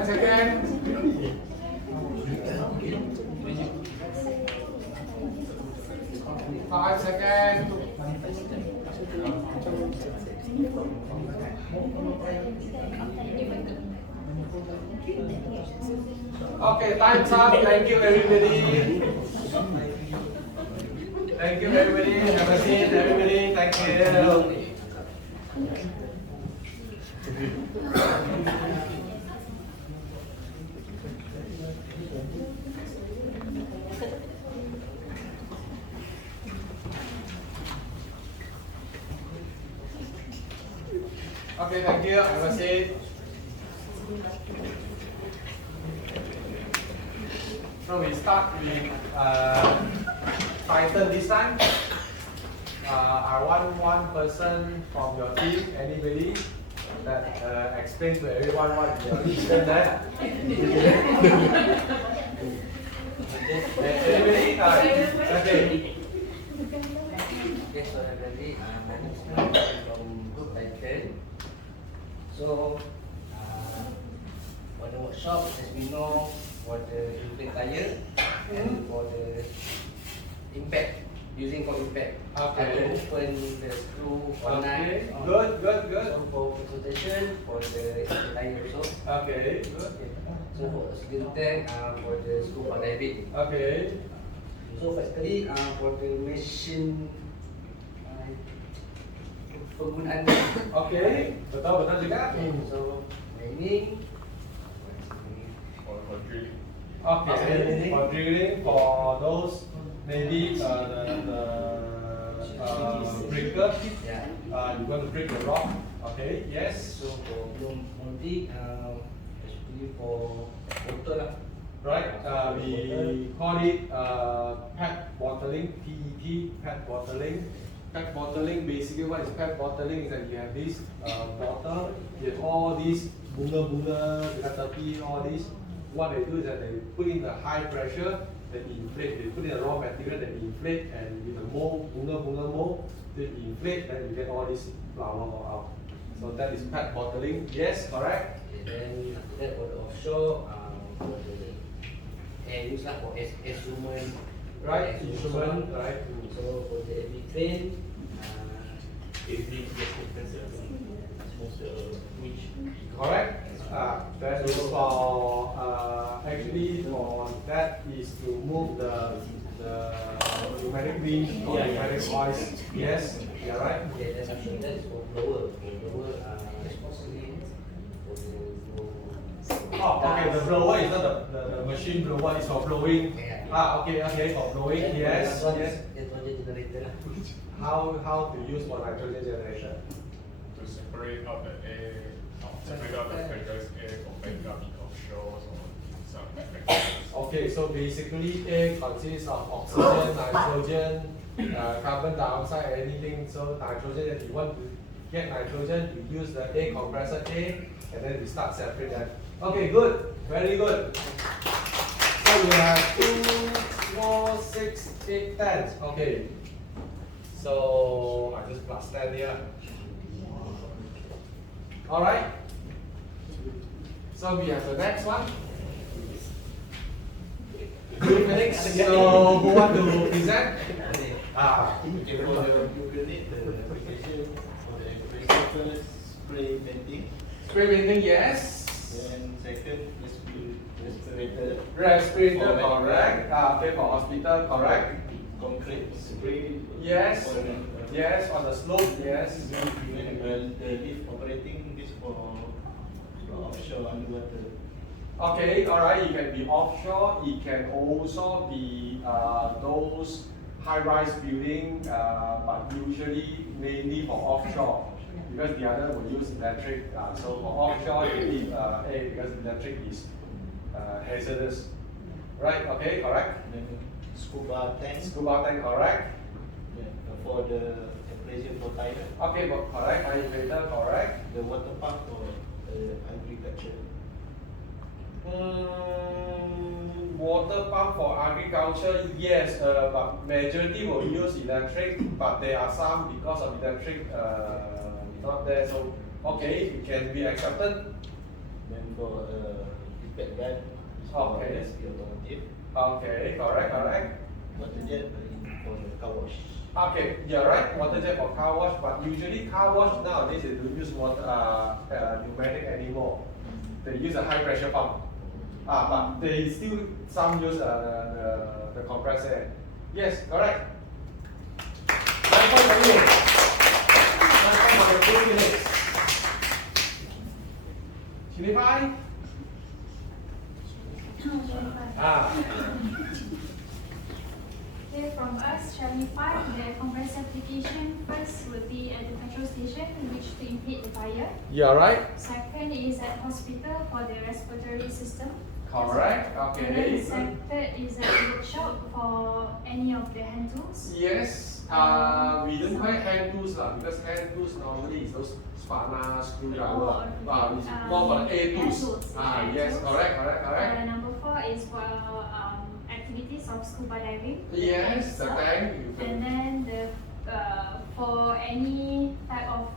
Second. 5 seconds. Okay, time's up. Thank you, everybody. Thank you, everybody. Have a seat, everybody. Thank you. Okay, thank you. Have a seat. So we start with Titan this time. I want one person from your team, anybody, that explain to everyone what you understand that. Anybody? Okay. Yes, so everybody, my name is Mike from Group Titan. So, for the workshop, as we know, for the inflate tire and for the impact, using for impact. Okay. I will open the screw online. Okay. Good, good, good. So for consultation, for the inflate tire also. Okay, good. So for skill tank, for the screw for diving. Okay. So firstly, for the machine penggunaan. Okay. Betul, betul juga. So mining. For drilling. Okay. For drilling, for those maybe the breaker. Yeah. You want to break the rock. Okay. Yes. So for belum molding, especially for motor lah. Right. We call it pet bottling. PET. Pet bottling. Pet bottling. Basically, what is pet bottling is that you have this bottle with all these bunga-bunga, tepi, all this. What they do is that they put in the high pressure, they inflate. They put in the raw material, they inflate, and with the mold, bunga mold, they inflate, then you get all this flower out. So that is pet bottling. Yes, correct. And then after that for the offshore, for the air use lah, for instrument. Right, instrument, right. So for the heavy crane, Correct. That is for actually for that is to move the pneumatic ring or pneumatic hoist. Yes, you're right. yeah, then after that is for blower. For blower, especially for the Oh, okay. The blower is not the machine blower. It's for blowing. Yeah. Okay, okay. For blowing. Then Yes, for the yes. nitrogen generator lah. How to use for nitrogen generation? To separate out the air, separate out the fragrance air from backup in offshore or some factors. Okay, so basically air consists of oxygen, nitrogen, carbon dioxide, anything. So nitrogen, if you want to get nitrogen, you use the air compressor air, and then we start separate that. Okay, good, very good. So we have 2, 4, 6, 8, 10. Okay. So I just plus 10 here. All right. So we have the next one. Good, next. So who want to present? Okay, for the unit, the application for the compressor first, spray venting. Spray painting, yes. Then second, respirator. Respirator, correct. Okay, for hospital, correct. Concrete spray. Yes. For the- Yes, on the slope, yes. Then the lift operating this for offshore underwater. Okay, all right. It can be offshore. It can also be those high-rise building, but usually mainly for offshore because the other will use electric. So for offshore, you need air because electric is hazardous. Right? Okay, correct. Then scuba tank. Scuba tank, correct. Yeah, for the temperature for tire. Okay, but correct. Elevator, correct. The water pump for agriculture. Water pump for agriculture, yes, but majority will use electric, but there are some because of electric not there. So okay, it can be accepted. Then for impact gun. Okay. That's the automotive. Okay, correct, correct. Water jet for the car wash. Okay, you're right, water jet for car wash, but usually car wash nowadays they don't use water, pneumatic anymore. They use a high pressure pump. But they still some use the compressor. Yes, correct. 9 points for you. 9 points for your 2 minutes. Unify? Okay, from us, Shami 5, the compressor application first would be at the petrol station, which to impede the fire. You're right. Second is at hospital for the respiratory system. Correct. Okay. Third is at the workshop for any of the hand tools. Yes. We don't call it hand tools because hand tools normally is those spanner, screwdriver. It's more for the A tools. Yes. Correct. Number 4 is for activities of scuba diving. Yes. The tank. And then the for any type of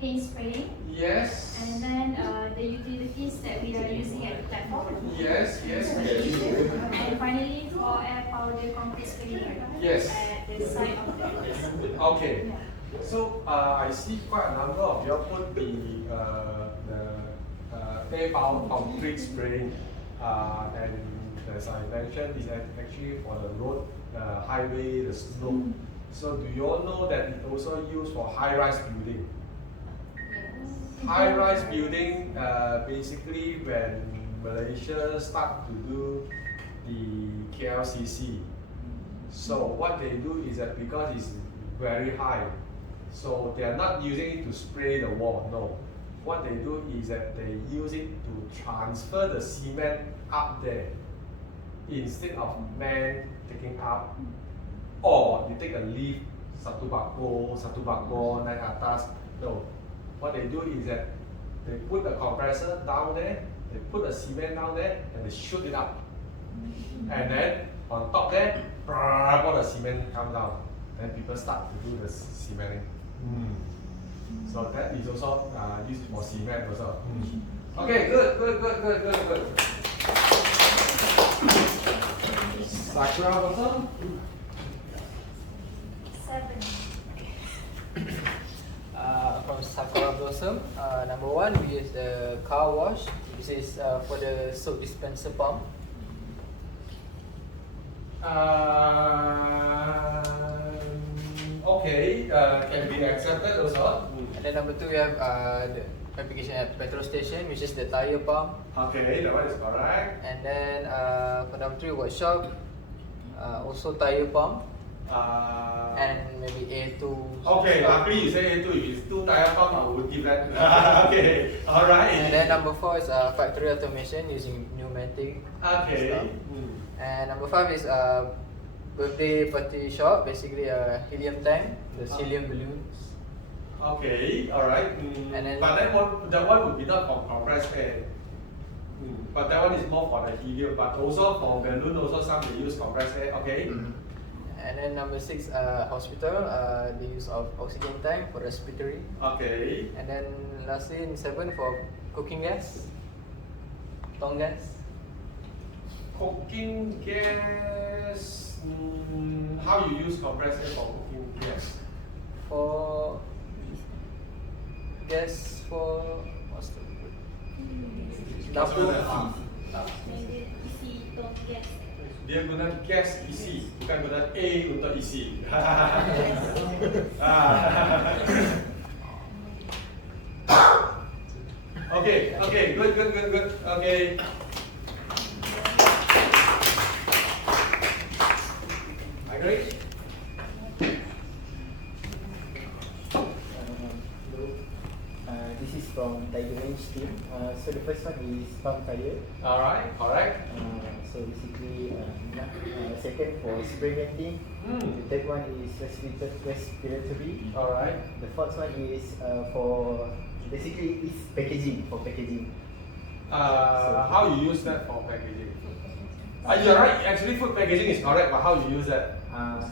paint spraying. Yes. And then the utilities that we are using at the platform. Yes. And finally, for air powder concrete spraying Yes. at the side of the place. Okay. So I see quite a number of you put the air power concrete spraying, and as I mentioned, is actually for the road, the highway, the slope. So do you all know that it's also used for high-rise building? High-rise building, basically when Malaysia start to do the KLCC, so what they do is that because it's very high, so they are not using it to spray the wall, no. What they do is that they use it to transfer the cement up there instead of man taking up, or you take a lift, satu bako naik atas. No, what they do is that they put the compressor down there, they put the cement down there, and they shoot it up. And then on top there, all the cement comes down. Then people start to do the cementing. So that is also used for cement also. Okay, good. Sakura also? 7. From Sakura Blossom, number 1 we use the car wash. This is for the soap dispenser pump. Okay, can be accepted also. And then number 2 we have the application at petrol station, which is the tire pump. Okay, that one is correct. And then for number 3 workshop, also tire pump. And maybe A2. Okay, luckily you say A2. If it's 2 tire pump, I would give that. Okay, alright. And then number 4 is factory automation using pneumatic. Okay. Stuff. And number 5 is birthday party shop, basically a helium tank, the helium balloons. Okay, alright. And then, but that one would be not for compressed air. But that one is more for the helium. But also for balloon, also some they use compressed air. Okay. And then number 6, hospital, the use of oxygen tank for respiratory. Okay. And then lastly in 7 for cooking gas, tong gas. Cooking gas. How you use compressed air for cooking gas? For gas for what's the word? Dapur. Maybe isi tong gas. Dia guna gas isi, bukan guna A untuk isi. Okay, good. Okay. Agree? This is from Tiger Range team. So the first one is pump tire. Alright, correct. So basically, second for spray venting. The third one is respiratory. Alright. The fourth one is for basically it's packaging for packaging. How you use that for packaging? You're right. Actually, food packaging is correct, but how you use that?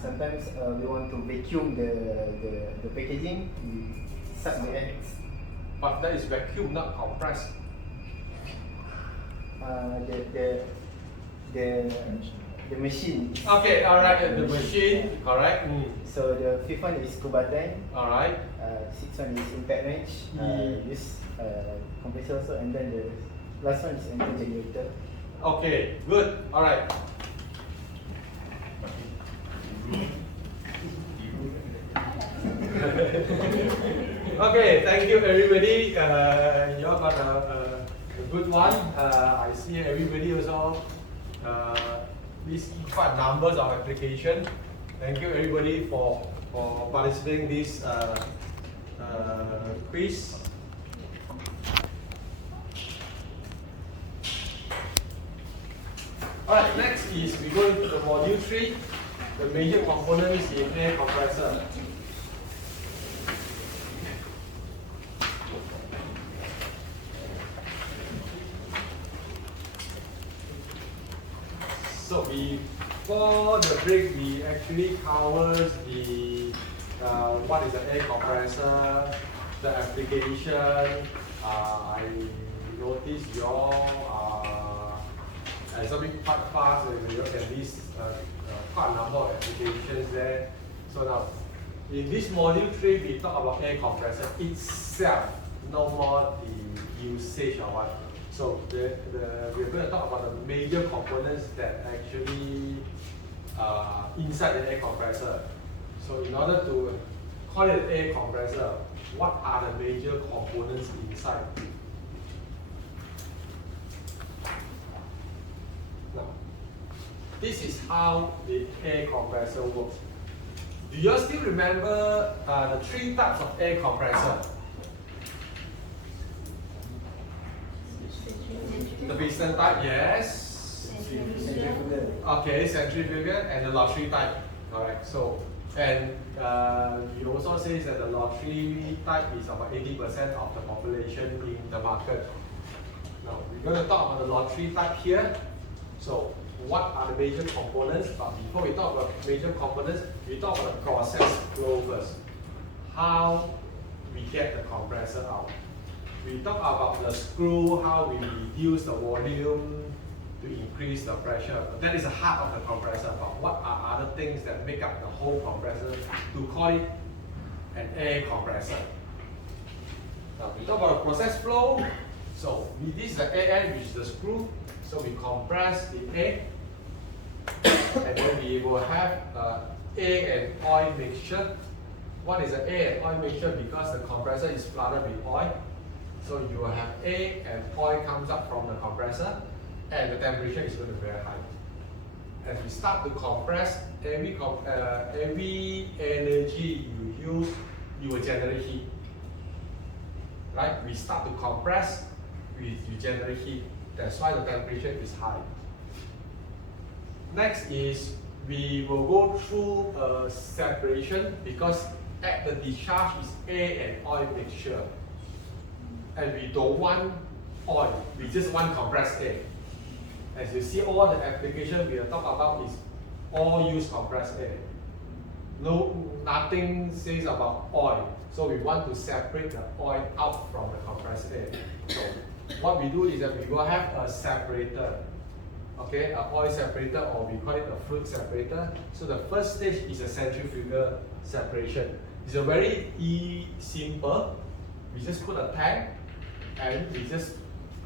Sometimes we want to vacuum the packaging. We suck the ends. But that is vacuum, not compressed. The the machine. Okay, alright, the machine, correct. So the fifth one is scuba tank. Alright. Sixth one is impact wrench. Use compressor also, and then the last one is engine generator. Okay, good. Alright. Okay, thank you everybody. You all got a good one. I see everybody also these quite numbers of application. Thank you everybody for participating in this quiz. Alright, next is we go into the module 3, the major components in air compressor. So before the break, we actually covers the what is the air compressor, the application. I noticed you all are something quite fast, and you look at these quite a number of applications there. So now, in this module 3, we talk about air compressor itself, no more the usage or what. So we're going to talk about the major components that actually inside the air compressor. So in order to call it an air compressor, what are the major components inside? Now, this is how the air compressor works. Do you still remember the 3 types of air compressor? The piston type, yes. Okay, centrifugal and the lottery type. Alright, so and you also say that the lottery type is about 80% of the population in the market. Now we're going to talk about the lottery type here. So what are the major components? But before we talk about major components, we talk about the process flow first. How we get the compressor out. We talk about the screw, how we reduce the volume to increase the pressure. That is the heart of the compressor. But what are other things that make up the whole compressor to call it an air compressor? Now we talk about the process flow. So this is the air end, which is the screw. So we compress the air, and then we will have air and oil mixture. What is the air and oil mixture? Because the compressor is flooded with oil. So you will have air and oil comes up from the compressor, and the temperature is going to be very high. As we start to compress, every energy you use, you will generate heat. Right? We start to compress, you generate heat. That's why the temperature is high. Next is we will go through a separation, because at the discharge is air and oil mixture. And we don't want oil, we just want compressed air. As you see, all the application we are talking about is all use compressed air. Nothing says about oil. So we want to separate the oil out from the compressed air. So what we do is that we will have a separator. Okay, an oil separator, or we call it a fluid separator. So the first stage is a centrifugal separation. It's a very simple. We just put a tank, and we just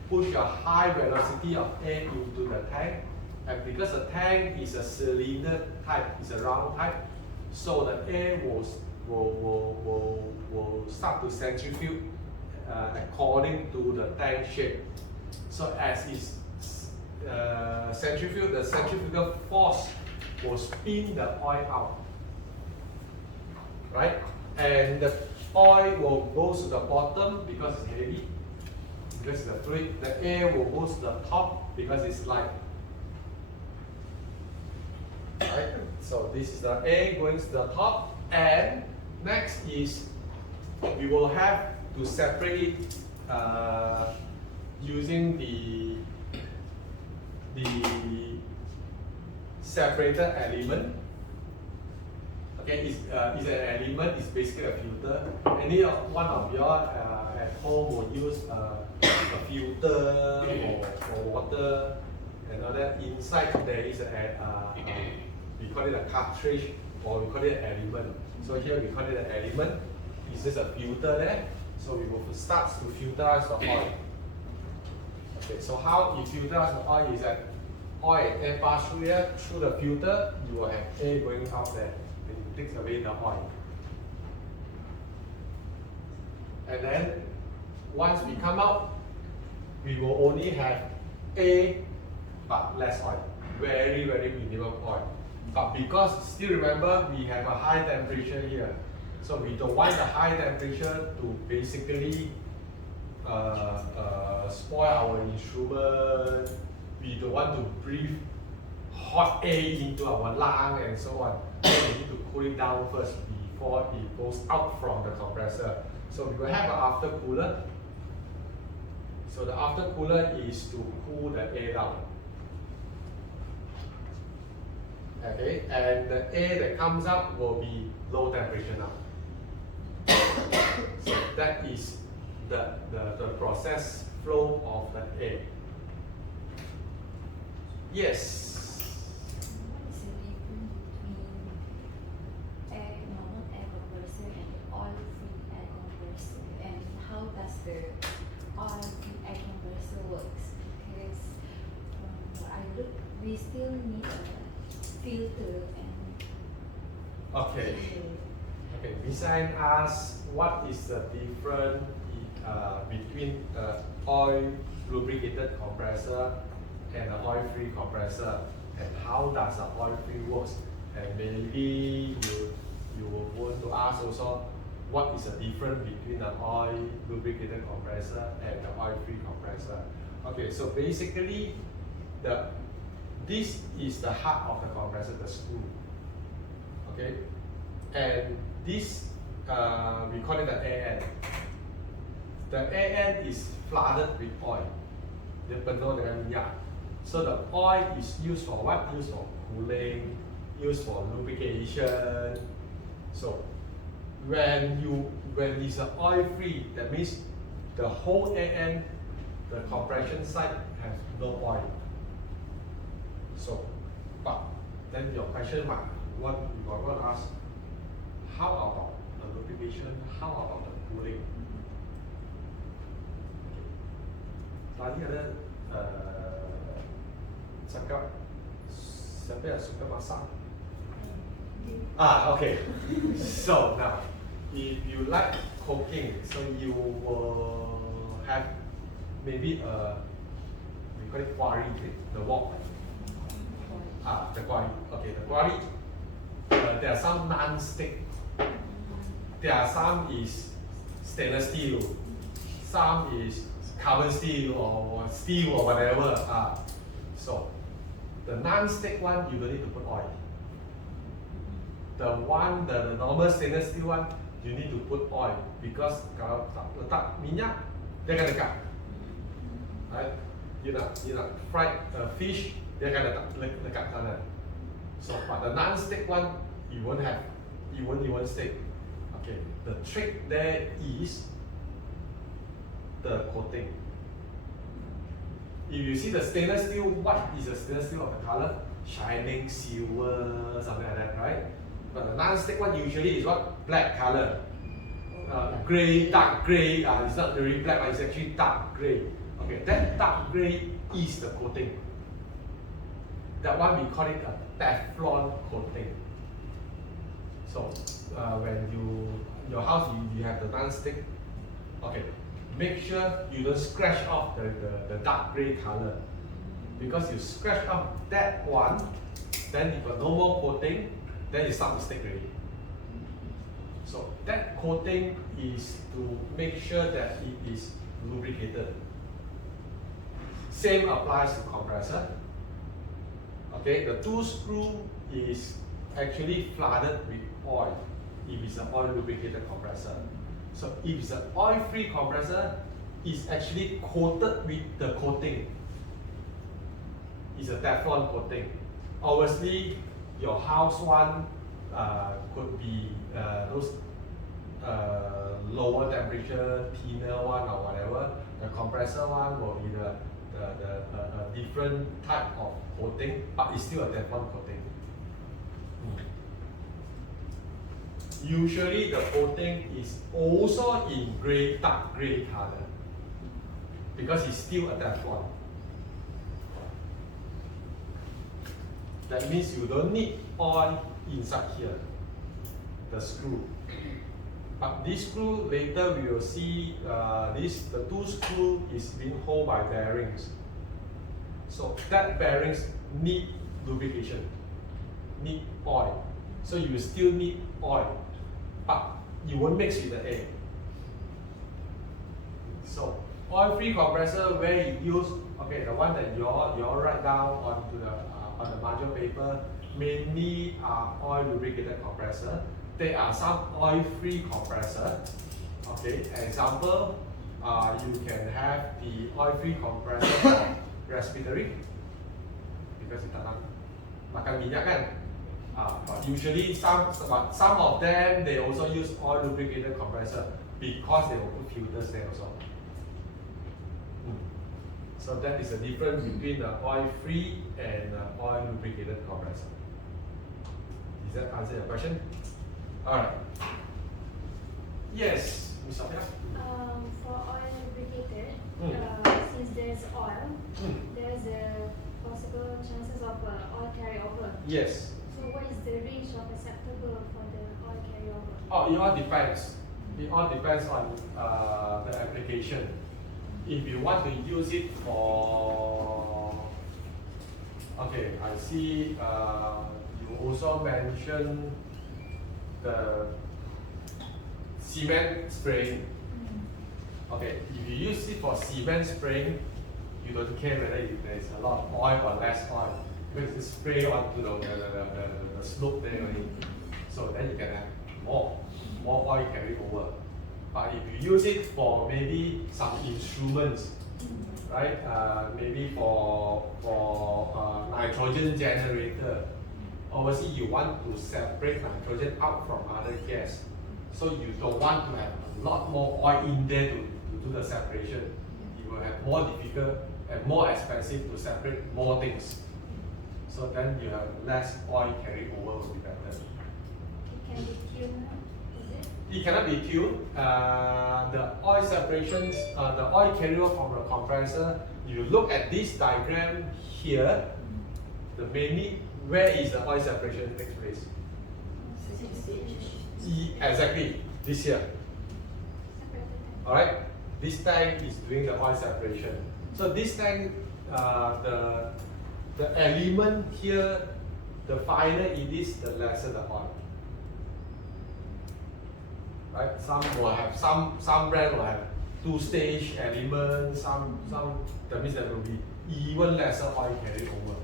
push a high velocity of air into the tank. And because the tank is a cylinder type, it's a round type, so the air will start to centrifuge according to the tank shape. So as it's centrifuge, the centrifugal force will spin the oil out, right? And the oil will go to the bottom because it's heavy, because it's the fluid. The air will go to the top because it's light. Right? So this is the air going to the top, and next is we will have to separate it using the separator element. Okay, it's an element. It's basically a filter. Any one of you at home will use a filter for water. another inside there is we call it a cartridge, or we call it an element. So here we call it an element. Is just a filter there. So we will start to filter the oil. Okay, so how it filters the oil is that oil air pass through here, through the filter, you will have air going out there, and it takes away the oil. And then once we come out, we will only have air but less oil, very minimum oil. But because still remember we have a high temperature here, so we don't want the high temperature to basically spoil our instrument. We don't want to breathe hot air into our lung and so on. So we need to cool it down first before it goes out from the compressor. So we will have an aftercooler. So the aftercooler is to cool the air down. Okay, and the air that comes out will be low temperature now. So that is the process flow of the air. Yes. What is the difference between normal air compressor and oil-free air compressor, and how does the oil-free air compressor works? Because I look, we still need a filter and Okay. Okay. Besides asks what is the difference between oil lubricated compressor and the oil-free compressor, and how does the oil-free works? And maybe you will want to ask also what is the difference between the oil lubricated compressor and the oil-free compressor. Okay, so basically this is the heart of the compressor, the screw. Okay, and this we call it the air end. The air end is flooded with oil. Dia penuh dengan minyak. So the oil is used for what? Used for cooling, used for lubrication. So when it's oil free, that means the whole air end, the compression side has no oil. So, but then your question mark, what you are going to ask, how about the lubrication? How about the cooling? Tadi ada cakap siapa yang suka masak? Okay. So now, if you like cooking, so you will have maybe we call it quarry, the wok. The quarry. Okay, the quarry. There are some non-stick. There are some is stainless steel. Some is carbon steel or steel or whatever. So the non-stick one, you don't need to put oil. The normal stainless steel one, you need to put oil, because kalau letak minyak, dia akan dekat. Right? You nak fried fish, dia akan dekat sana. So, but the non-stick one, you won't stick. Okay. The trick there is the coating. If you see the stainless steel, what is the stainless steel of the color? Shining silver, something like that, right? But the non-stick one usually is what? Black color. Gray, dark gray. It's not really black, it's actually dark gray. Okay, that dark gray is the coating. That one we call it a Teflon coating. So when your house you have the non-stick, okay, make sure you don't scratch off the dark gray color, because you scratch off that one, then you got no more coating, then you start to stick already. So that coating is to make sure that it is lubricated. Same applies to compressor. Okay, the two screw is actually flooded with oil if it's an oil lubricated compressor. So if it's an oil-free compressor, it's actually coated with the coating. It's a Teflon coating. Obviously, your house one could be those lower temperature, thinner one or whatever. The compressor one will be the different type of coating, but it's still a Teflon coating. Usually the coating is also in gray, dark gray color, because it's still a Teflon. That means you don't need oil inside here, the screw. But this screw, later we will see the two screw is being held by bearings. So that bearings need lubrication, need oil. So you will still need oil, but you won't mix with the air. So oil-free compressor, where you use, okay, the one that you all write down onto the on the module paper, mainly are oil lubricated compressor. There are some oil-free compressor. Okay, example, you can have the oil-free compressor for respiratory, because it's makan minyak kan. But usually some of them they also use oil lubricated compressor because they will put filters there also. So that is the difference between the oil-free and oil lubricated compressor. Does that answer your question? Alright. Yes, Ms. Sophia? For oil lubricated, since there's oil, there's a possible chances of oil carryover. Yes. So what is the range of acceptable for the oil carryover? Oh, it all depends. It all depends on the application. If you want to use it for, okay, I see you also mentioned the cement spraying. Okay, if you use it for cement spraying, you don't care whether there is a lot of oil or less oil, because it's spray onto the slope there only. So then you can have more oil carry over. But if you use it for maybe some instruments, right? Maybe for nitrogen generator, obviously you want to separate nitrogen out from other gas. So you don't want to have a lot more oil in there to do the separation. It will have more difficult and more expensive to separate more things. So then you have less oil carry over will be better. It can be tuned, is it? It cannot be tuned. The oil separations, the oil carryover from the compressor, you look at this diagram here, the mainly where is the oil separation takes place? Exactly, this here. Alright, this tank is doing the oil separation. So this tank, the element here, the finer it is, the lesser the oil. Right? Some will have some brand will have two-stage element, some that means there will be even lesser oil carry over.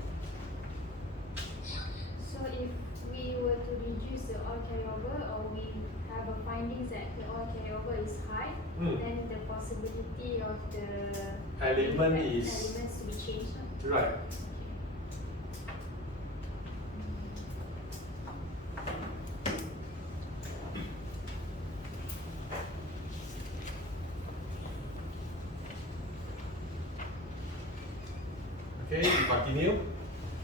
So if we were to reduce the oil carryover, or we have a findings that the oil carryover is high, then the possibility of the elements to be changed. Right. Okay, we continue.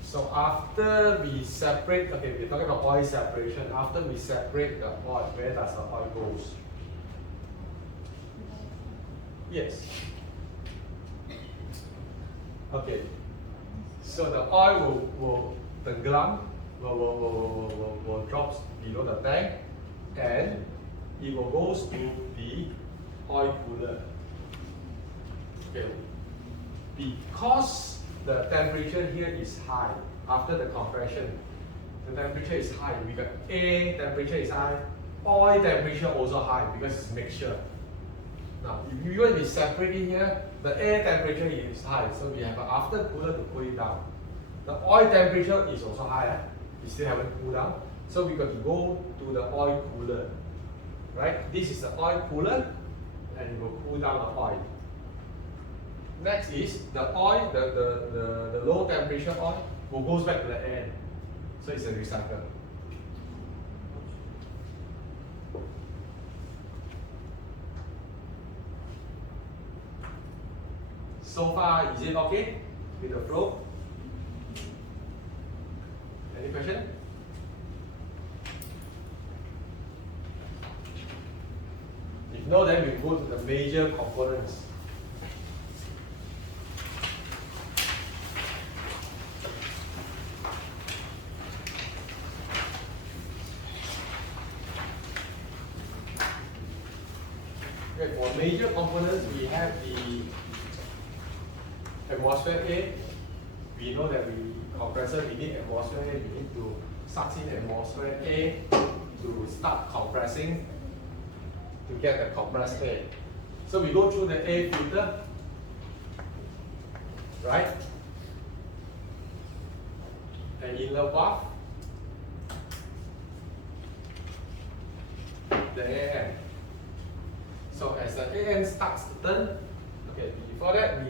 So after we separate, okay, we're talking about oil separation. After we separate the oil, where does the oil goes? Yes. Okay. So the oil will tenggelam, will drop below the tank, and it will goes to the oil cooler. Okay. Because the temperature here is high after the compression. The temperature is high. We got air temperature is high, oil temperature also high because it's mixture. Now, if you want to be separating here, the air temperature is high, so we have an after cooler to cool it down. The oil temperature is also high. We still haven't cooled down, so we got to go to the oil cooler. Right? This is the oil cooler, and it will cool down the oil. Next is the oil, the low temperature oil will goes back to the end. So it's a recycle. So far, is it okay with the flow? Any question? If no, then we go to the major components. Okay, for major components, we have the atmosphere A. We know that compressor, we need atmosphere A. We need to suck in atmosphere A to start compressing to get the compressed air. So we go through the air filter, right? An inlet valve, the AN. So as the AN starts to turn, okay, before that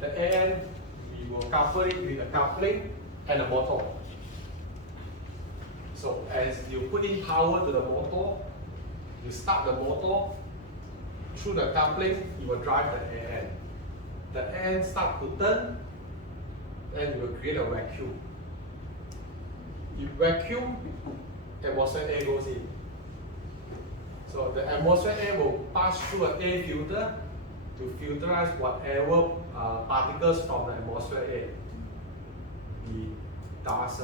the AN we will couple it with a coupling and a motor. So as you put in power to the motor, you start the motor, through the coupling, it will drive the AN. The AN start to turn, then it will create a vacuum. If vacuum, atmosphere air goes in. So the atmosphere air will pass through an air filter to filterize whatever particles from the atmosphere air. The dust,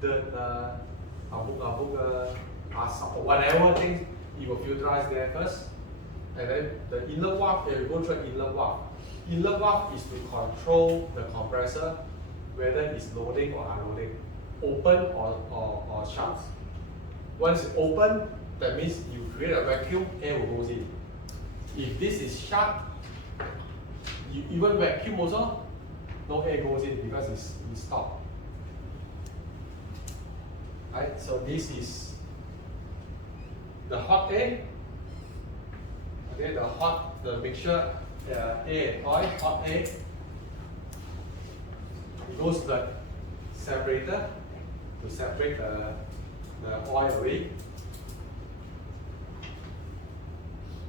dirt, whatever things, it will filterize there first. And then the inlet valve, it will go through an inlet valve. Inlet valve is to control the compressor, whether it's loading or unloading, open or shut. Once it's open, that means you create a vacuum, air will go in. If this is shut, you even vacuum also, no air goes in because it's stopped. Right, so this is the hot air. Okay, the mixture air and oil, hot air. It goes to the separator to separate the oil away.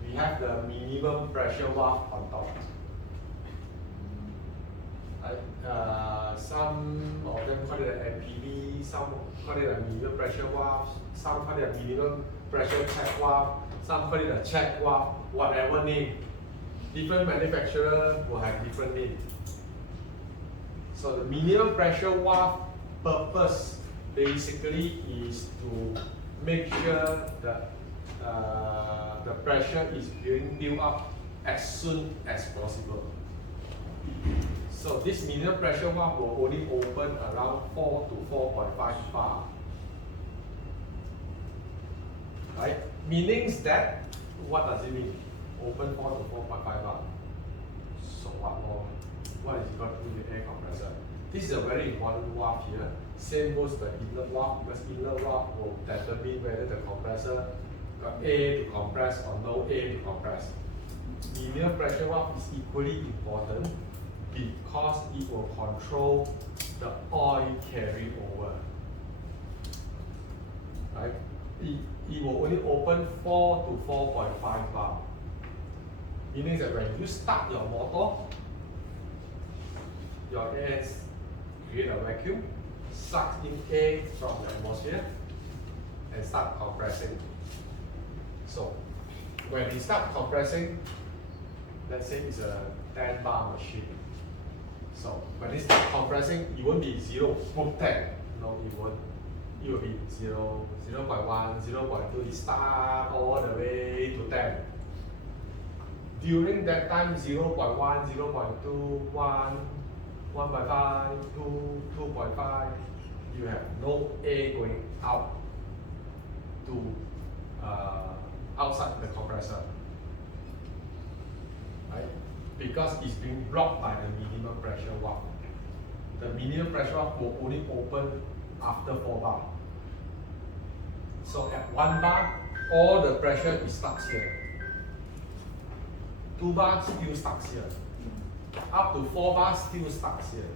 We have the minimum pressure valve on top. Some of them call it an MPV, some call it a minimum pressure valve, some call it a minimum pressure check valve, some call it a check valve, whatever name. Different manufacturer will have different name. So the minimum pressure valve purpose basically is to make sure that the pressure is being built up as soon as possible. So this minimum pressure valve will only open around 4 to 4.5 bar. Right? Meaning that, what does it mean? Open 4 to 4.5 bar. So what more? What is it got to do with the air compressor? This is a very important valve here. Same goes to the inlet valve, because inlet valve will determine whether the compressor got air to compress or no air to compress. Minimum pressure valve is equally important because it will control the oil carryover. Right? It will only open 4 to 4.5 bar. Meaning that when you start your motor, your air create a vacuum, suck in air from the atmosphere, and start compressing. So when it start compressing, let's say it's a 10 bar machine. So when it starts compressing, it won't be 0, 10. No, it won't. It will be 0, 0.1, 0.2. It start all the way to 10. During that time, 0.1, 0.2, 1, 1.5, 2, 2.5, you have no air going out to outside the compressor. Right? Because it's being blocked by the minimum pressure valve. The minimum pressure valve will only open after 4 bar. So at 1 bar, all the pressure is stuck here. 2 bars still stuck here. Up to 4 bars still stuck here.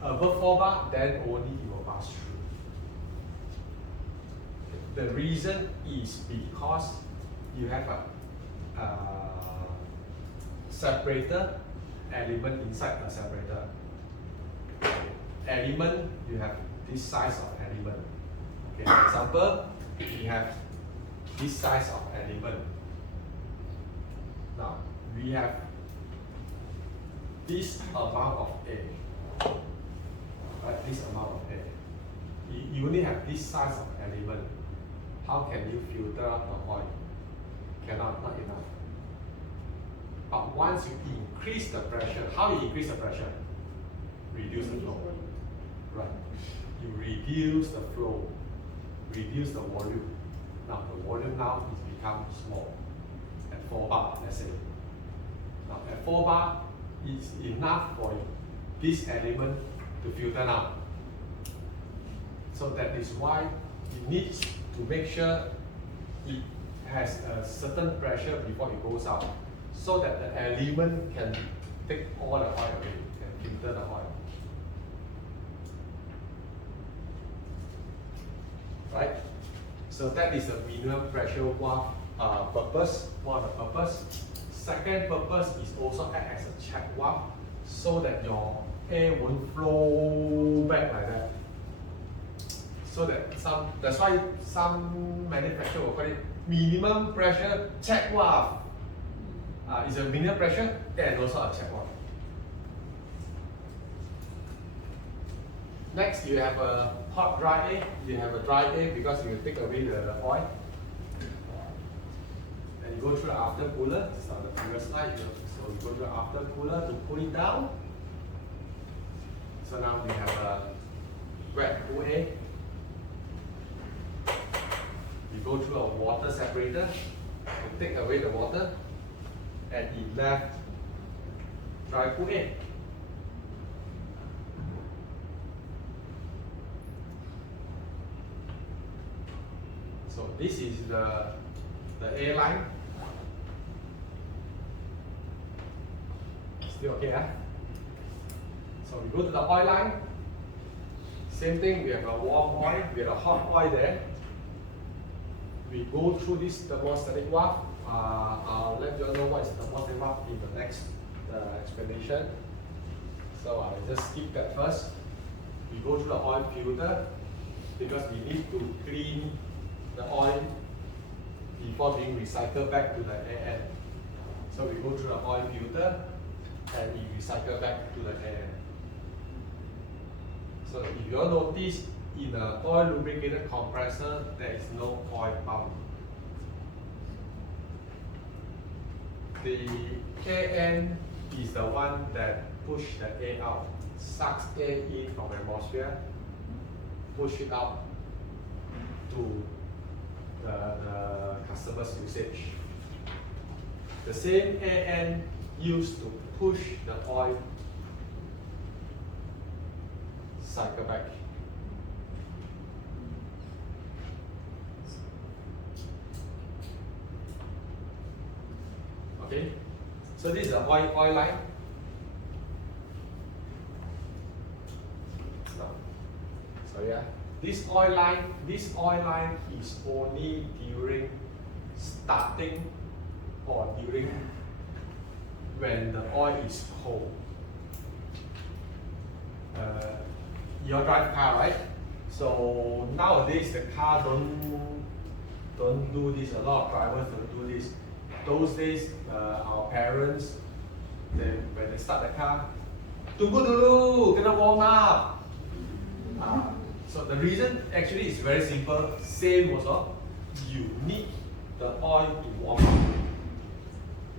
Above 4 bar, then only it will pass through. The reason is because you have a separator element inside the separator. Element, you have this size of element. Okay, for example, we have this size of element. Now, we have this amount of A. Right, this amount of A. You only have this size of element. How can you filter out the oil? Cannot, not enough. But once you increase the pressure, how you increase the pressure? Reduce the flow. Right. You reduce the flow, reduce the volume. Now the volume now is become small. At 4 bar, let's say. Now at 4 bar, it's enough for this element to filter now. So that is why it needs to make sure it has a certain pressure before it goes out, so that the element can take all the oil away, can filter the oil. Right? So that is the minimum pressure purpose, one of the purpose. Second purpose is also act as a check valve, so that your air won't flow back like that. So that that's why some manufacturer will call it minimum pressure check valve. It's a minimum pressure and also a check valve. Next, you have a hot dry A. You have a dry A because you take away the oil. And you go through the after cooler. This is on the previous slide. So you go through the after cooler to cool it down. So now we have a wet cool A. You go through a water separator to take away the water, and it left dry cool A. So this is the A line. Still okay, huh? So we go to the oil line. Same thing, we have a warm oil, we have a hot oil there. We go through this thermostatic valve. I'll let you know what is the thermostatic valve in the next explanation. So I'll just skip that first. We go through the oil filter because we need to clean the oil before being recycled back to the air end. So we go through the oil filter and we recycle back to the air end. So if you all notice, in an oil lubricated compressor, there is no oil pump. The air end is the one that pushes the air out, sucks air in from the atmosphere, push it out to the customer's usage. The same air end used to push the oil cycle back. Okay, so this is the oil line. Sorry, this oil line is only during starting or during when the oil is cold. You drive car, right? So nowadays the car don't do this. A lot of drivers don't do this. Those days, our parents, when they start the car, tunggu dulu, kena warm up. So the reason actually is very simple. Same also, you need the oil to warm up.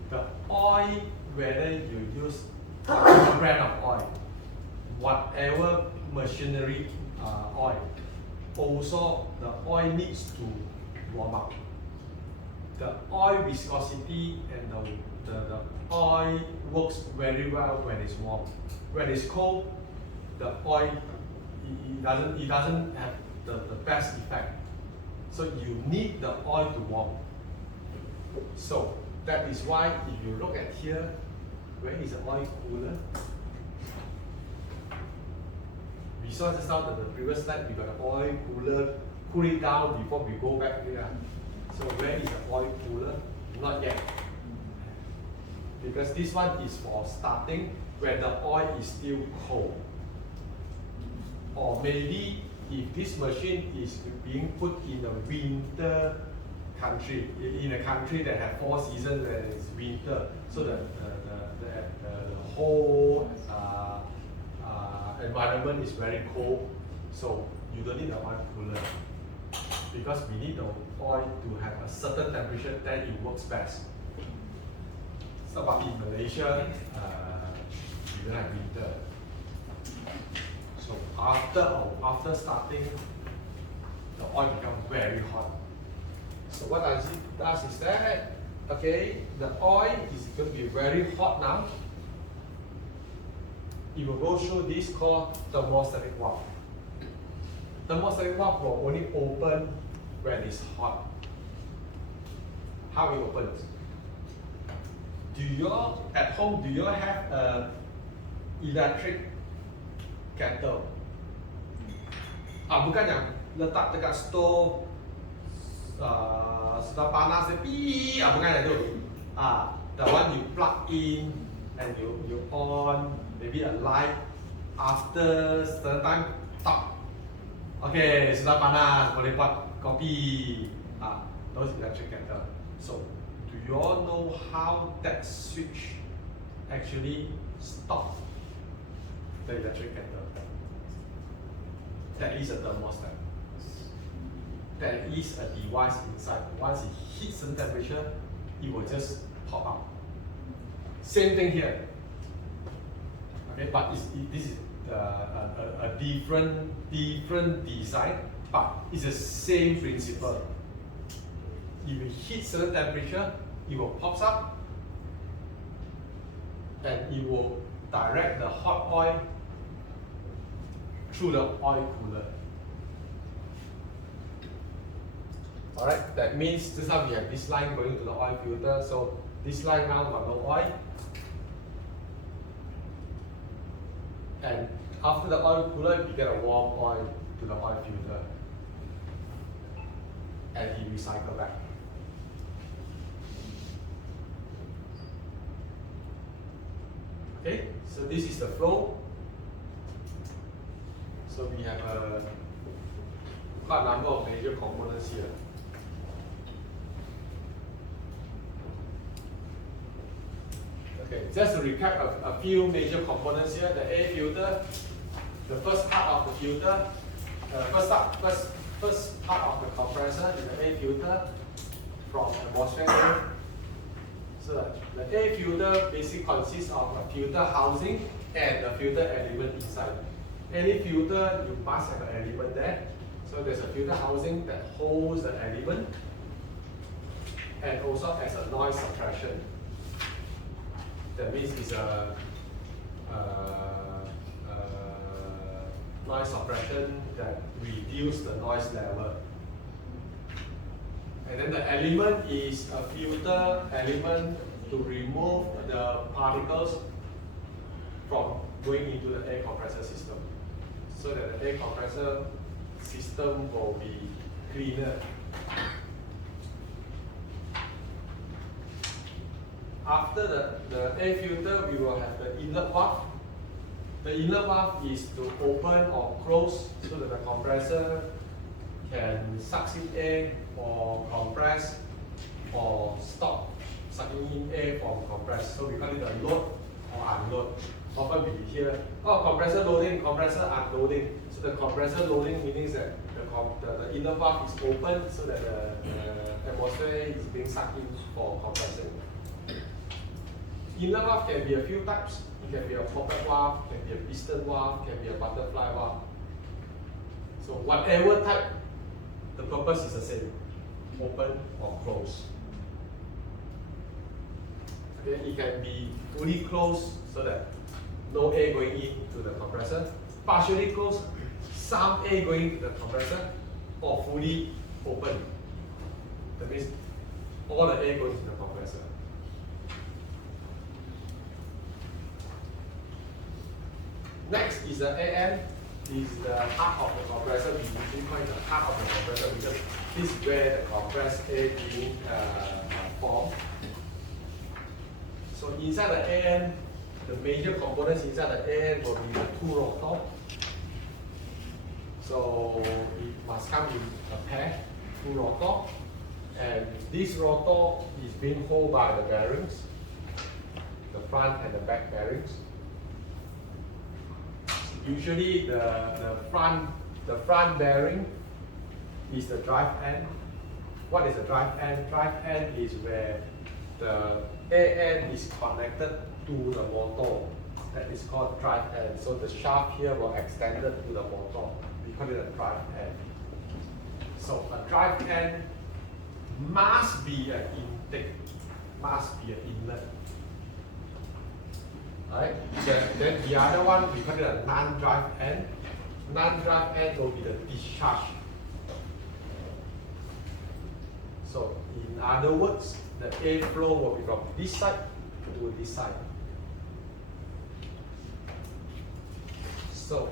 The oil, whether you use a brand of oil, whatever machinery oil, also the oil needs to warm up. The oil viscosity and the oil works very well when it's warm. When it's cold, the oil it doesn't have the best effect. So you need the oil to warm. So that is why if you look at here, where is the oil cooler? We saw just now that the previous slide we got the oil cooler, cool it down before we go back here. So where is the oil cooler? Not yet. because this one is for starting when the oil is still cold. Or maybe if this machine is being put in a winter country, in a country that have 4 seasons where it's winter, so the whole environment is very cold, so you don't need the oil cooler, because we need the oil to have a certain temperature, then it works best. So, but in Malaysia, we don't have winter. So after starting, the oil becomes very hot. So what does it does is that, okay, the oil is going to be very hot now. It will go through this called thermostatic valve. Thermostatic valve will only open when it's hot. How it opens? Do you at home, do you have a electric kettle? Bukan yang letak dekat stove, sudah panas dia bukan yang itu. The one you plug in and you on maybe a light, after certain time stop. Okay, sudah panas, boleh buat kopi. Those electric kettle. So do you all know how that switch actually stops the electric kettle? There is a thermostat. There is a device inside. Once it hits some temperature, it will just pop out. Same thing here. Okay, but this is a different design, but it's the same principle. If it hits certain temperature, it will pop up, and it will direct the hot oil through the oil cooler. Alright, that means this time we have this line going to the oil filter, so this line now got no oil. And after the oil cooler, you get a warm oil to the oil filter. And it recycles back. Okay, so this is the flow. So we have quite a number of major components here. Okay, just to recap a few major components here. The air filter, the first part of the filter, first part of the compressor is the air filter from atmosphere. So the air filter basically consists of a filter housing and a filter element inside. Any filter, you must have an element there. So there's a filter housing that holds the element and also has a noise suppression. That means it's a noise suppression that reduces the noise level. And then the element is a filter element to remove the particles from going into the air compressor system, so that the air compressor system will be cleaner. After the air filter, we will have the inlet valve. The inlet valve is to open or close so that the compressor can suck in air or compress, or stop sucking in air from compress. So we call it a load or unload. Often we hear, oh, compressor loading, compressor unloading. So the compressor loading means that the inner valve is open so that the atmosphere is being sucked in for compressing. Inner valve can be a few types. It can be a pocket valve, can be a piston valve, can be a butterfly valve. So whatever type, the purpose is the same, open or close. Okay, it can be fully closed so that no air going into the compressor, partially closed, some air going to the compressor, or fully open. That means all the air goes to the compressor. Next is the AN, is the heart of the compressor. We usually call it the heart of the compressor because this is where the compressed air being formed. So inside the AN, the major components inside the AN will be the two rotor. So it must come in a pair, two rotor. And this rotor is being held by the bearings, the front and the back bearings. Usually the front bearing is the drive end. What is the drive end? Drive end is where the AN is connected to the motor. That is called drive end. So the shaft here will extend it to the motor. We call it a drive end. So a drive end must be an intake, must be an inlet. Right? Then the other one, we call it a non-drive end. Non-drive end will be the discharge. So in other words, the airflow will be from this side to this side. So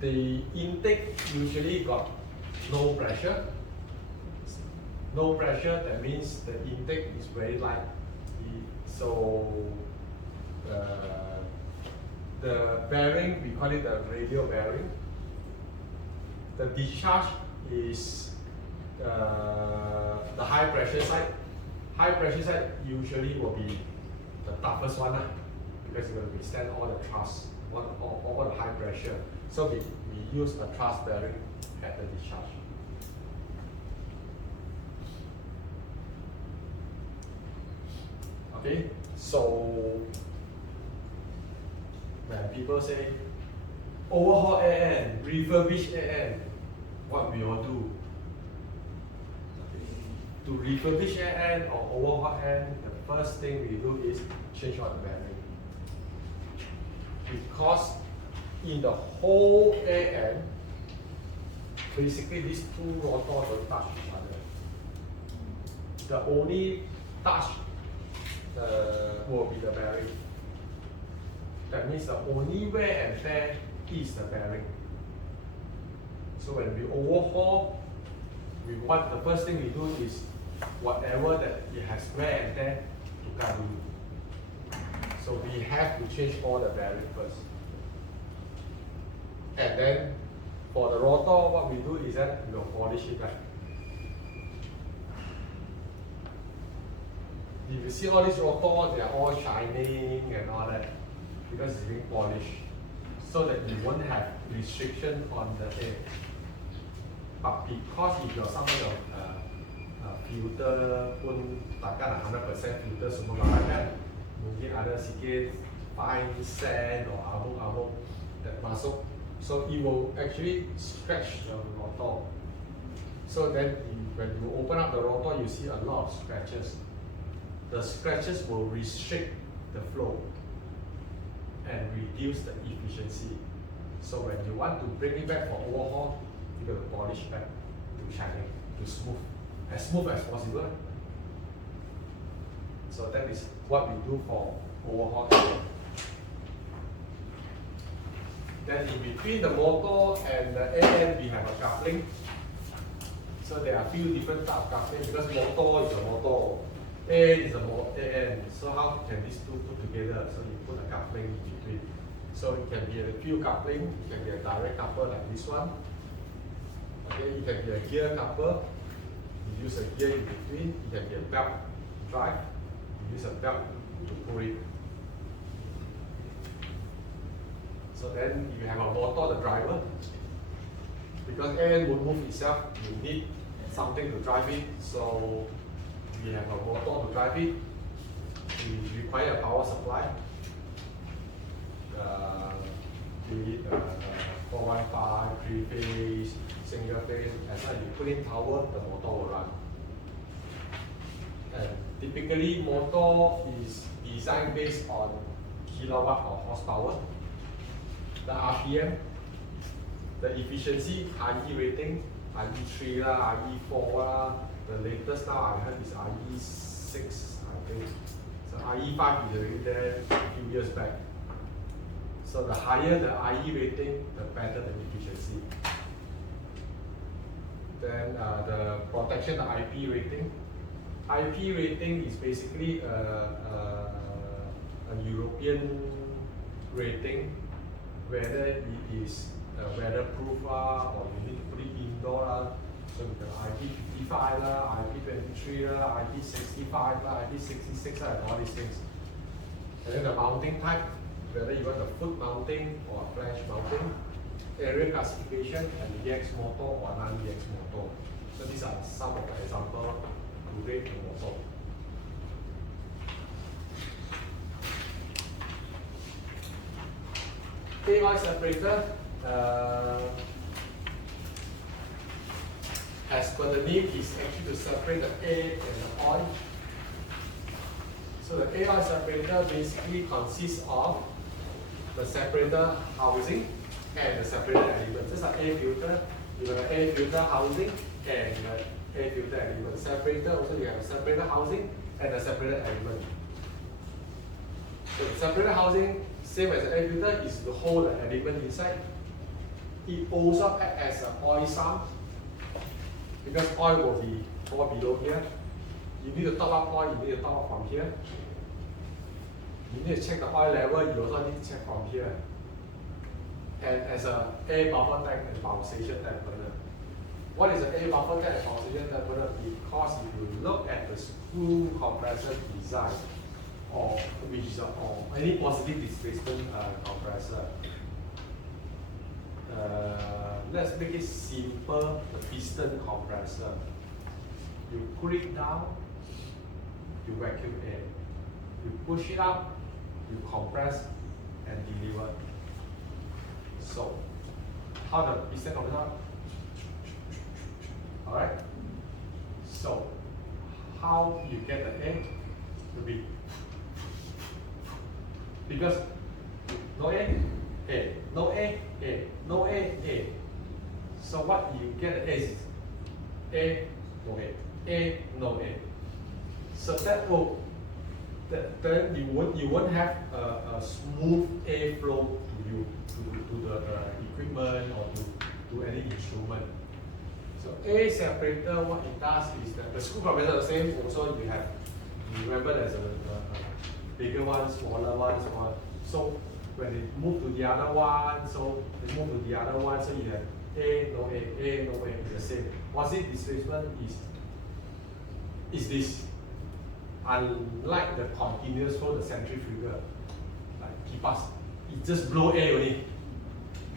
the intake usually got no pressure. No pressure, that means the intake is very light. So the bearing, we call it the radial bearing. The discharge is the high pressure side. High pressure side usually will be the toughest one, because you're going to withstand all the thrust, all the high pressure. So we use a thrust bearing at the discharge. Okay, so when people say overhaul AN, refurbish AN, what we all do? To refurbish AN or overhaul AN, the first thing we do is change out the bearing. Because in the whole AN, basically these two rotors don't touch each other. The only touch will be the bearing. That means the only wear and tear is the bearing. So when we overhaul, we want, the first thing we do is whatever that it has wear and tear to cut in. So we have to change all the bearing first. And then for the rotor, what we do is that we will polish it back. If you see all these rotors, they are all shining and all that because it's being polished, so that you won't have restriction on the air. But because if you're someone of filter pun takkan 100% filter semua kan, mungkin ada sikit fine sand or abuk-abuk that masuk, so it will actually scratch the rotor. So then when you open up the rotor, you see a lot of scratches. The scratches will restrict the flow and reduce the efficiency. So when you want to bring it back for overhaul, you got to polish back to shining, to smooth as possible. So that is what we do for overhaul. Then in between the motor and the AN, we have a coupling. So there are a few different types of coupling because motor is a motor. AN is a AN, so how can these two put together? So you put a coupling in between. So it can be a field coupling, it can be a direct coupler like this one. Okay, it can be a gear coupler, you use a gear in between. It can be a belt drive, you use a belt to pull it. So then you have a motor, the driver. Because AN will move itself, you need something to drive it. So we have a motor to drive it. We require a power supply. Be it 415, 3-phase, single phase. As long as you put in power, the motor will run. And typically, motor is designed based on kilowatt or horsepower. The RPM, the efficiency, RE rating, RE3 lah, RE4 lah. The latest now I heard is RE6, I think. So RE5 is already there a few years back. So the higher the RE rating, the better the efficiency. Then the protection, the IP rating. IP rating is basically European rating, whether it is weatherproof or you need to put it indoor. So we can IP55 IP23 IP65 IP66 and all these things. And then the mounting type, whether you want a foot mounting or a flash mounting, area classification, and EX motor or non-EX motor. So these are some of the examples to rate the motor. Oil separator as per the name is actually to separate the A and the oil. So the oil separator basically consists of the separator housing and the separator element. This is an air filter. You have an air filter housing and the air filter element. Separator also you have a separator housing and a separator element. So the separator housing, same as the air filter, is to hold the element inside. It also acts as an oil sump because oil will be fall below here. You need to top up oil, you need to top up from here. You need to check the oil level, you also need to check from here. And as a air buffer tank and pulsation dampener. What is an air buffer tank and pulsation dampener? Because if you look at the screw compressor design, or which is or any positive displacement compressor, let's make it simple. The piston compressor, you pull it down, you vacuum air. You push it up, you compress and deliver. So, how the piston compressor? Alright? So, how you get the air to be? Because no air, air, no air, air, no air, air. So what you get is air, no air, no air. So that will, then you won't have a smooth air flow to you, to the equipment or to any instrument. So air separator, what it does is that the screw compressor is the same. Also you remember there's a bigger one, smaller one, smaller. So when they move to the other one, so they move to the other one, so you have A, no A, A, no A, it's the same. Positive displacement is this. Unlike the continuous flow, the centrifugal, like KIPAS, it just blow air only.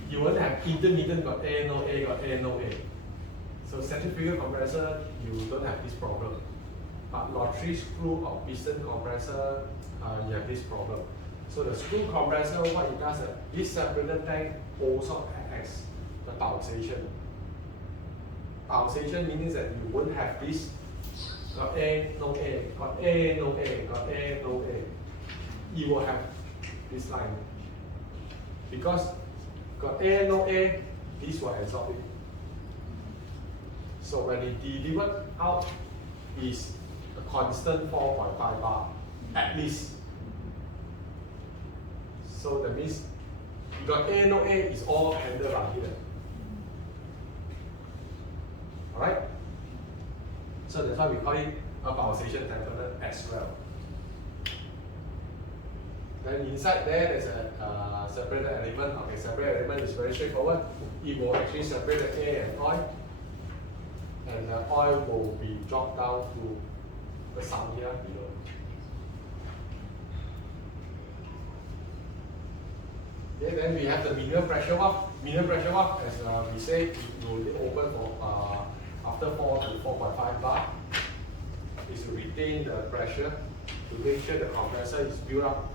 You won't have intermittent, got air, no air, got air, no air. So centrifugal compressor, you don't have this problem. But lottery screw or piston compressor, you have this problem. So the screw compressor, what it does, this separator tank also acts the pulsation. Pulsation means that you won't have this, got air, no air, got air, no air, got air, no air. You will have this line. Because got air, no air, this will absorb it. So when it delivered out is a constant 4.5 bar, at least. So that means you got air, no air is all handled by here. Alright? So that's why we call it a pulsation dampener as well. Then inside there's a separator element. Okay, separator element is very straightforward. It will actually separate the air and oil. And the oil will be dropped down to the sump here below. Okay, then we have the minimal pressure valve. Minimal pressure valve, as we say, it will open for after 4 to 4.5 bar. Is to retain the pressure to make sure the compressor is built up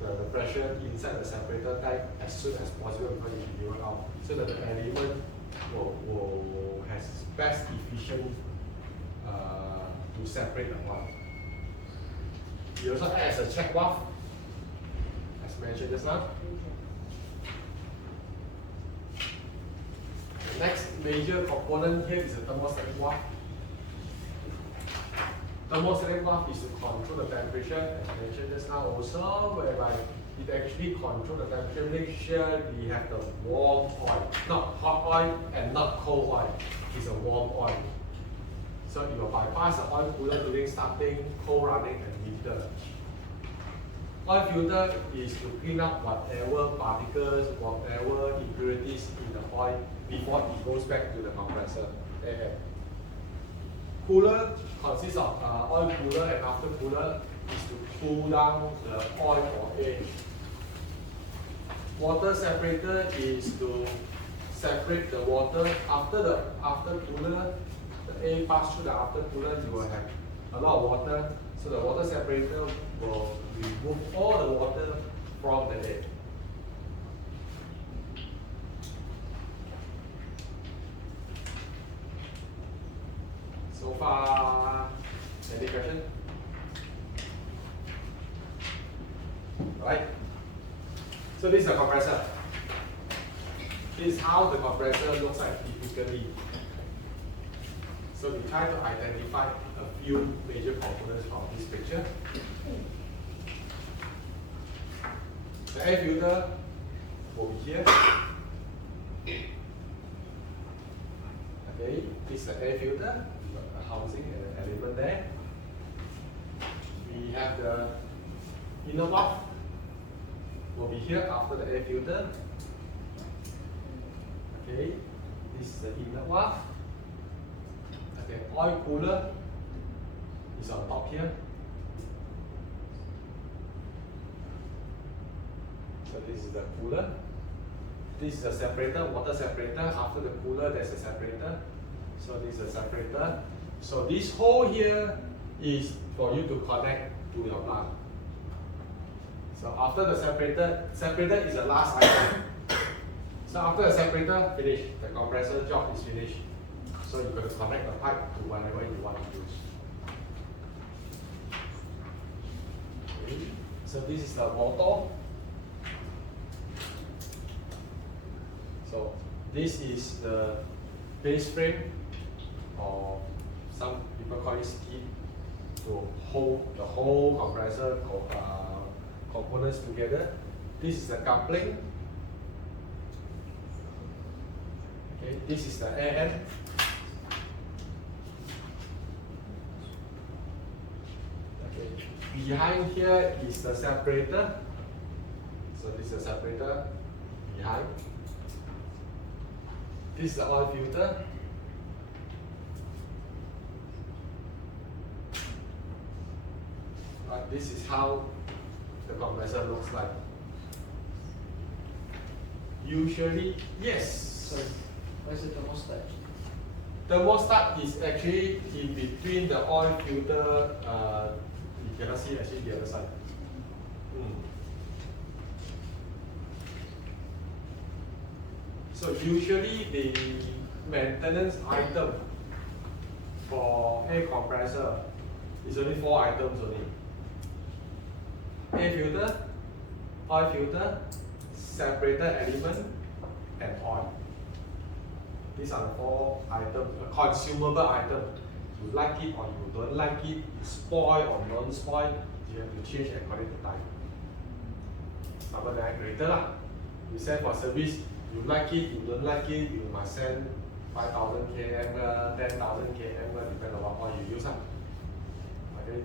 the pressure inside the separator tank as soon as possible before it deliver out, so that the element will has best efficient to separate the valve. It also acts as a check valve, as mentioned just now. The next major component here is the thermostatic valve. Thermostatic valve is to control the temperature, as mentioned just now also, whereby it actually controls the temperature, make sure we have the warm oil, not hot oil and not cold oil. It's a warm oil. So it will bypass the oil cooler during starting, cold running and winter. Oil filter is to clean up whatever particles, whatever impurities in the oil before it goes back to the compressor. Air. Cooler consists of oil cooler and after cooler is to cool down the oil or air. Water separator is to separate the water after cooler. The air pass through the after cooler, you will have a lot of water. So the water separator will remove all the water from the air. So far, any question? Alright. So this is a compressor. This is how the compressor looks like typically. So we try to identify a few major components from this picture. The air filter will be here. Okay, this is the air filter, the housing and the element there. We have the inner valve will be here after the air filter. Okay, this is the inner valve. Okay, oil cooler is on top here. So this is the cooler. This is a separator, water separator. After the cooler, there's a separator. So this is a separator. So this hole here is for you to connect to your plant. So after the separator is the last item. So after the separator finish, the compressor job is finished. So you're going to connect the pipe to whatever you want to use. Okay. So this is the motor. So this is the base frame, or some people call it skid, to hold the whole compressor components together. This is the coupling. Okay, this is the air end. Okay, behind here is the separator. So this is the separator behind. This is the oil filter. This is how the compressor looks like. Usually, yes. Sorry, where's the thermostat? Thermostat is actually in between the oil filter. You cannot see actually the other side. So usually the maintenance item for air compressor is only 4 items only. Air filter, oil filter, separator element, and oil. These are the 4 items, a consumable item. You like it or you don't like it, you spoil or non-spoil, you have to change according to time. Number the regulator lah. You send for service, you like it, you don't like it, you must send 5,000 km, 10,000 km, depending on what oil you use. Okay,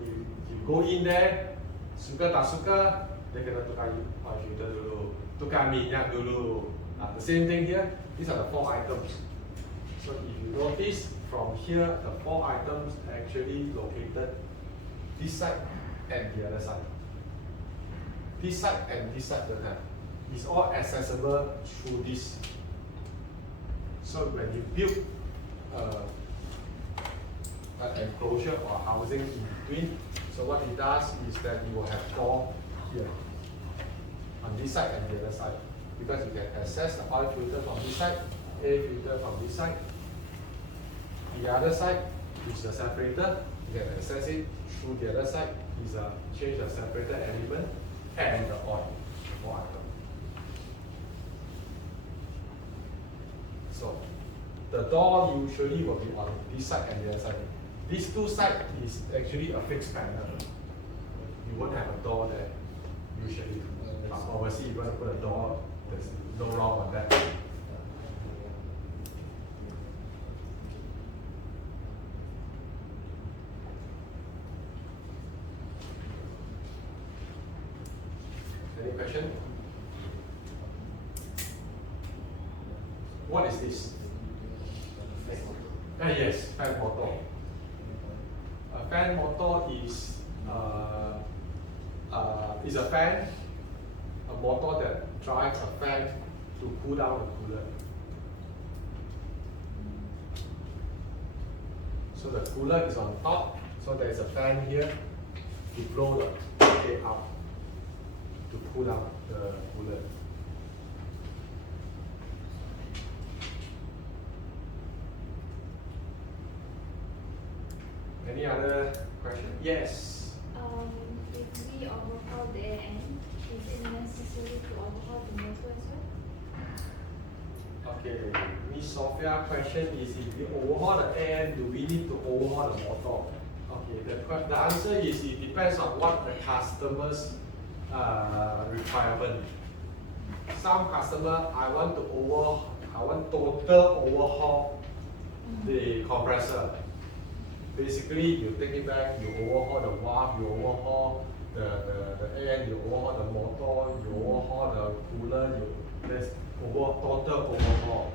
you go in there, suka tak suka, dia kena tukar oil filter dulu, tukar minyak dulu. The same thing here, these are the 4 items. So if you notice from here, the 4 items actually located this side and the other side. This side and this side don't have. It's all accessible through this. So when you build an enclosure or housing in between, so what it does is that you will have door here on this side and the other side, because you can access the oil filter from this side, air filter from this side. The other side is the separator. You can access it through the other side. Is change the separator element and the oil. So the door usually will be on this side and the other side. These 2 sides is actually a fixed panel. You won't have a door there usually. But obviously, if you want to put a door, there's no wrong on that. Any question? What is this? Yes, fan motor. A fan motor is a fan, a motor that drives a fan to cool down the cooler. So the cooler is on top, so there is a fan here to blow the air out to cool down the cooler. Any other question? Yes. If we overhaul the AN, is it necessary to overhaul the motor as well? Okay, Miss Sophia question is if we overhaul the AN, do we need to overhaul the motor? Okay, the answer is it depends on what the customer's requirement. Some customer I want total overhaul the compressor. Basically, you take it back, you overhaul the valve, you overhaul the AN, you overhaul the motor, you overhaul the cooler, there's total overhaul.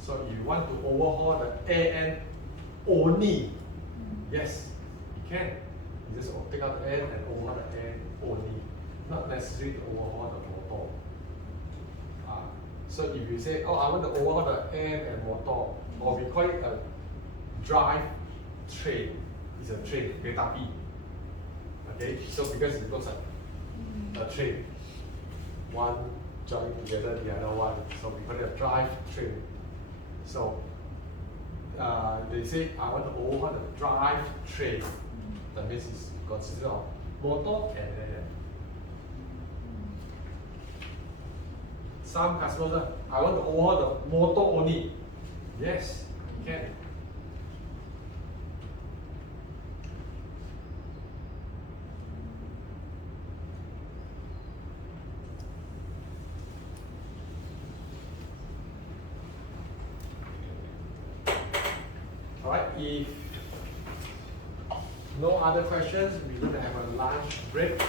So if you want to overhaul the AN only, yes, you can. You just take out the AN and overhaul the AN only. Not necessary to overhaul the motor. So if you say, oh, I want to overhaul the AN and motor, or we call it a drive train. It's a train, kereta api. Okay, so because it looks like a train, one join together the other one, so we call it a drive train. So they say I want to overhaul the drive train. That means it's consisting of motor and AN. Some customers, I want to overhaul the motor only. Yes, you can. Alright, if no other questions, we're going to have a lunch break.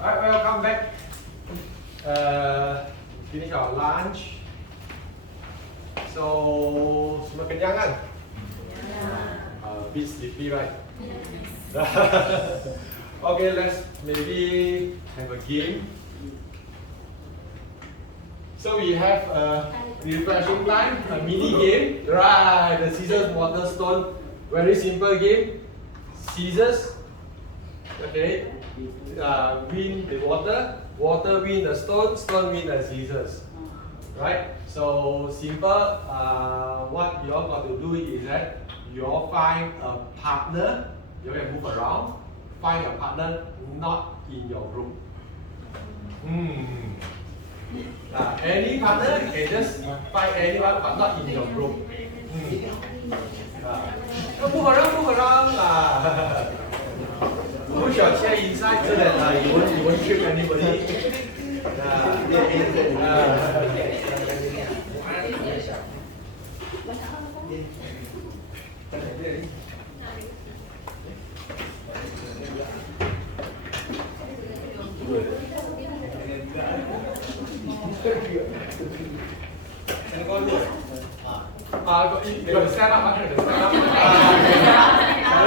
Alright, welcome back. Finish our lunch. So, semua kenyang kan? A bit sleepy, right? Okay, let's maybe have a game. So we have a refreshing time, a mini game. Right, the scissors, water, stone. Very simple game. Scissors. Okay. Win the water. Water win the stone. Stone win the scissors. Right. So simple. What you all got to do is that you all find a partner. You can move around. Find a partner not in your group. Any partner, you can just find anyone but not in your group. Move around. Push your chair inside so that you won't trip anybody. You got to stand up, you got to stand up. So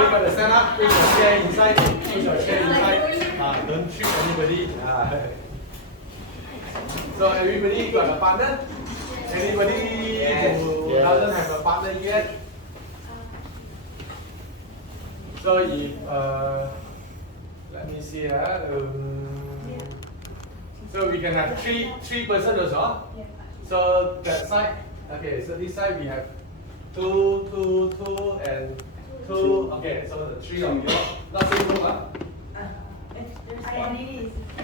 you got to stand up, push your chair inside, don't trip anybody. So everybody got a partner? Anybody who doesn't have a partner yet? So if, let me see, so we can have three persons also. So that side, okay, so this side we have two, and two. Okay, so the three of you, not same group, huh?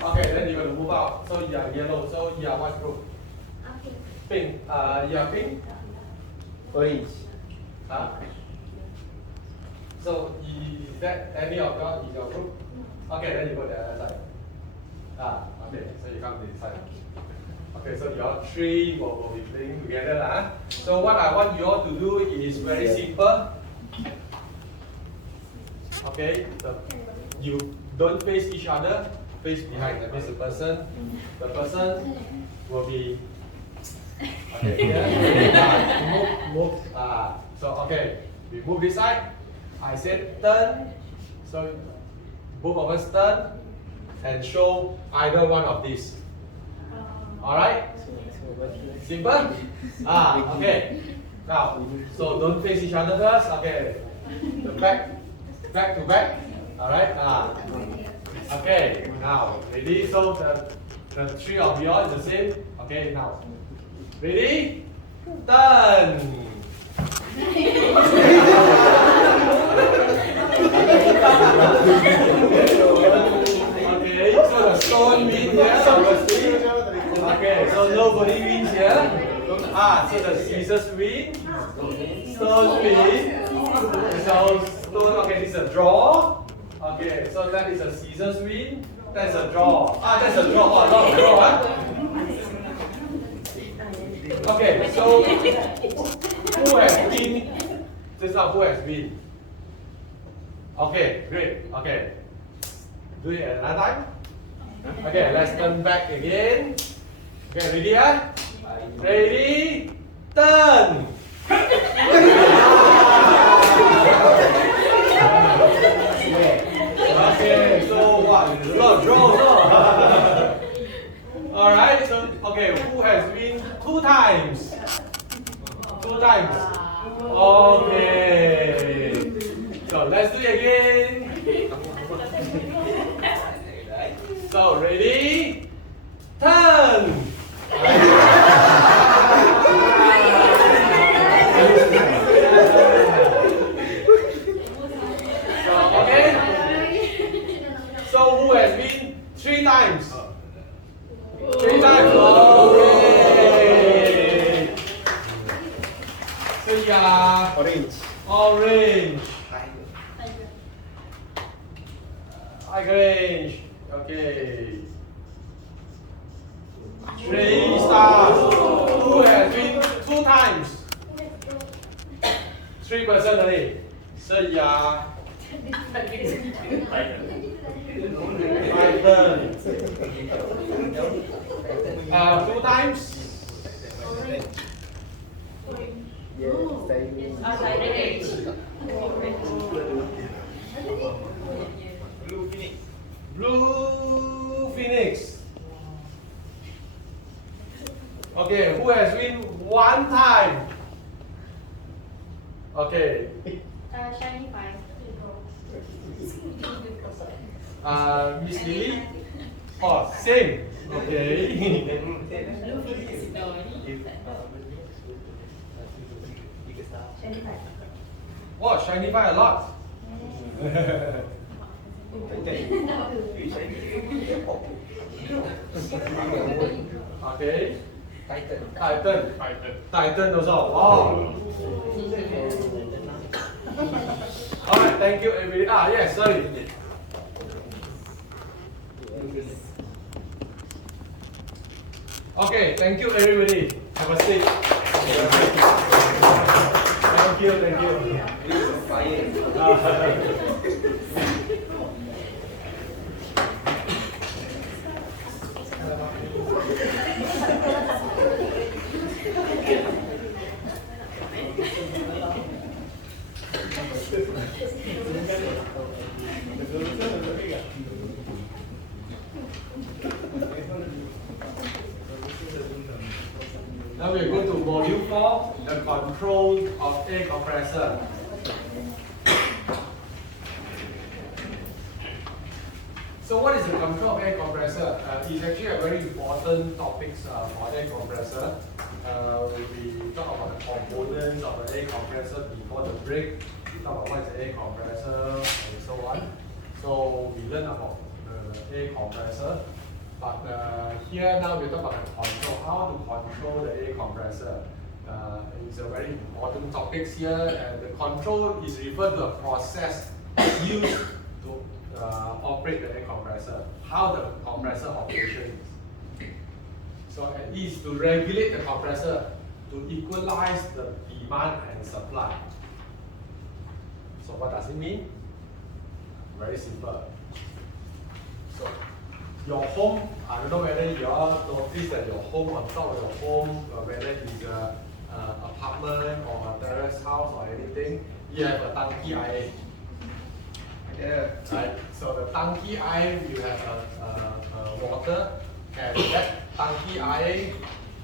Okay, then you're going to move out. So you are yellow, so you are what group? Pink. You are pink? Orange. Huh? So is that any of your in your group? Okay, then you go to the other side. Okay, so you come to this side. Okay, so your three will be playing together. So what I want you all to do is very simple. Okay, you don't face each other, face behind. That means the person will be okay here. Move. So okay, we move this side. I said turn. So both of us turn and show either one of these. Alright? Simple? Okay. Now, so don't face each other first. Okay. The back to back. Alright? Okay. Now, ready? So the three of you is the same. Okay, now. Ready? Turn! Okay, so the stone wins here, obviously. Okay, so nobody wins here. So the scissors win. Stone win. So stone, okay, this is a draw. Okay, so that is a scissors win. That's a draw. That's a draw. Not a draw, Okay, so who has win? Just now, who has win? Okay, great. Okay. Do it another time. Okay, let's turn back again. Okay, ready? Ready? Turn! Okay, so what? There's a lot of draws. Alright, so okay, who has win 2 times? 2 times. Okay. So let's do it again. So ready? Turn! So, okay? So who has been 3 times? 3 times. Okay. So yeah. Orange. Orange. Orange. Okay. 3 stars. Who has been 2 times? 3% only. So yeah. Python. 2 times. Blue Phoenix. Okay, who has win 1 time? Okay. Shiny 5. Miss Lily? Oh, same. Okay. What? Shiny 5 a lot. Okay. Titan also. Wow. Alright, thank you everybody. Yes, sorry. Okay, thank you everybody. Have a seat. Thank you. Now we go to module 4, the control of air compressor. So what is the control of air compressor? It's actually a very important topic for air compressor. We talk about the components of the air compressor before the break. We talk about what is the air compressor and so on. So we learn about the air compressor. But here now we talk about the control, how to control the air compressor. It's a very important topic here. The control is referred to a process used to operate the air compressor, how the compressor operation is. So it is to regulate the compressor to equalize the demand and supply. So what does it mean? Very simple. So your home, I don't know whether you all notice that your home, on top of your home, whether it's a apartment or a terrace house or anything, you have a tangki air. Yeah. Right? So the tangki air, you have a water, and that tangki air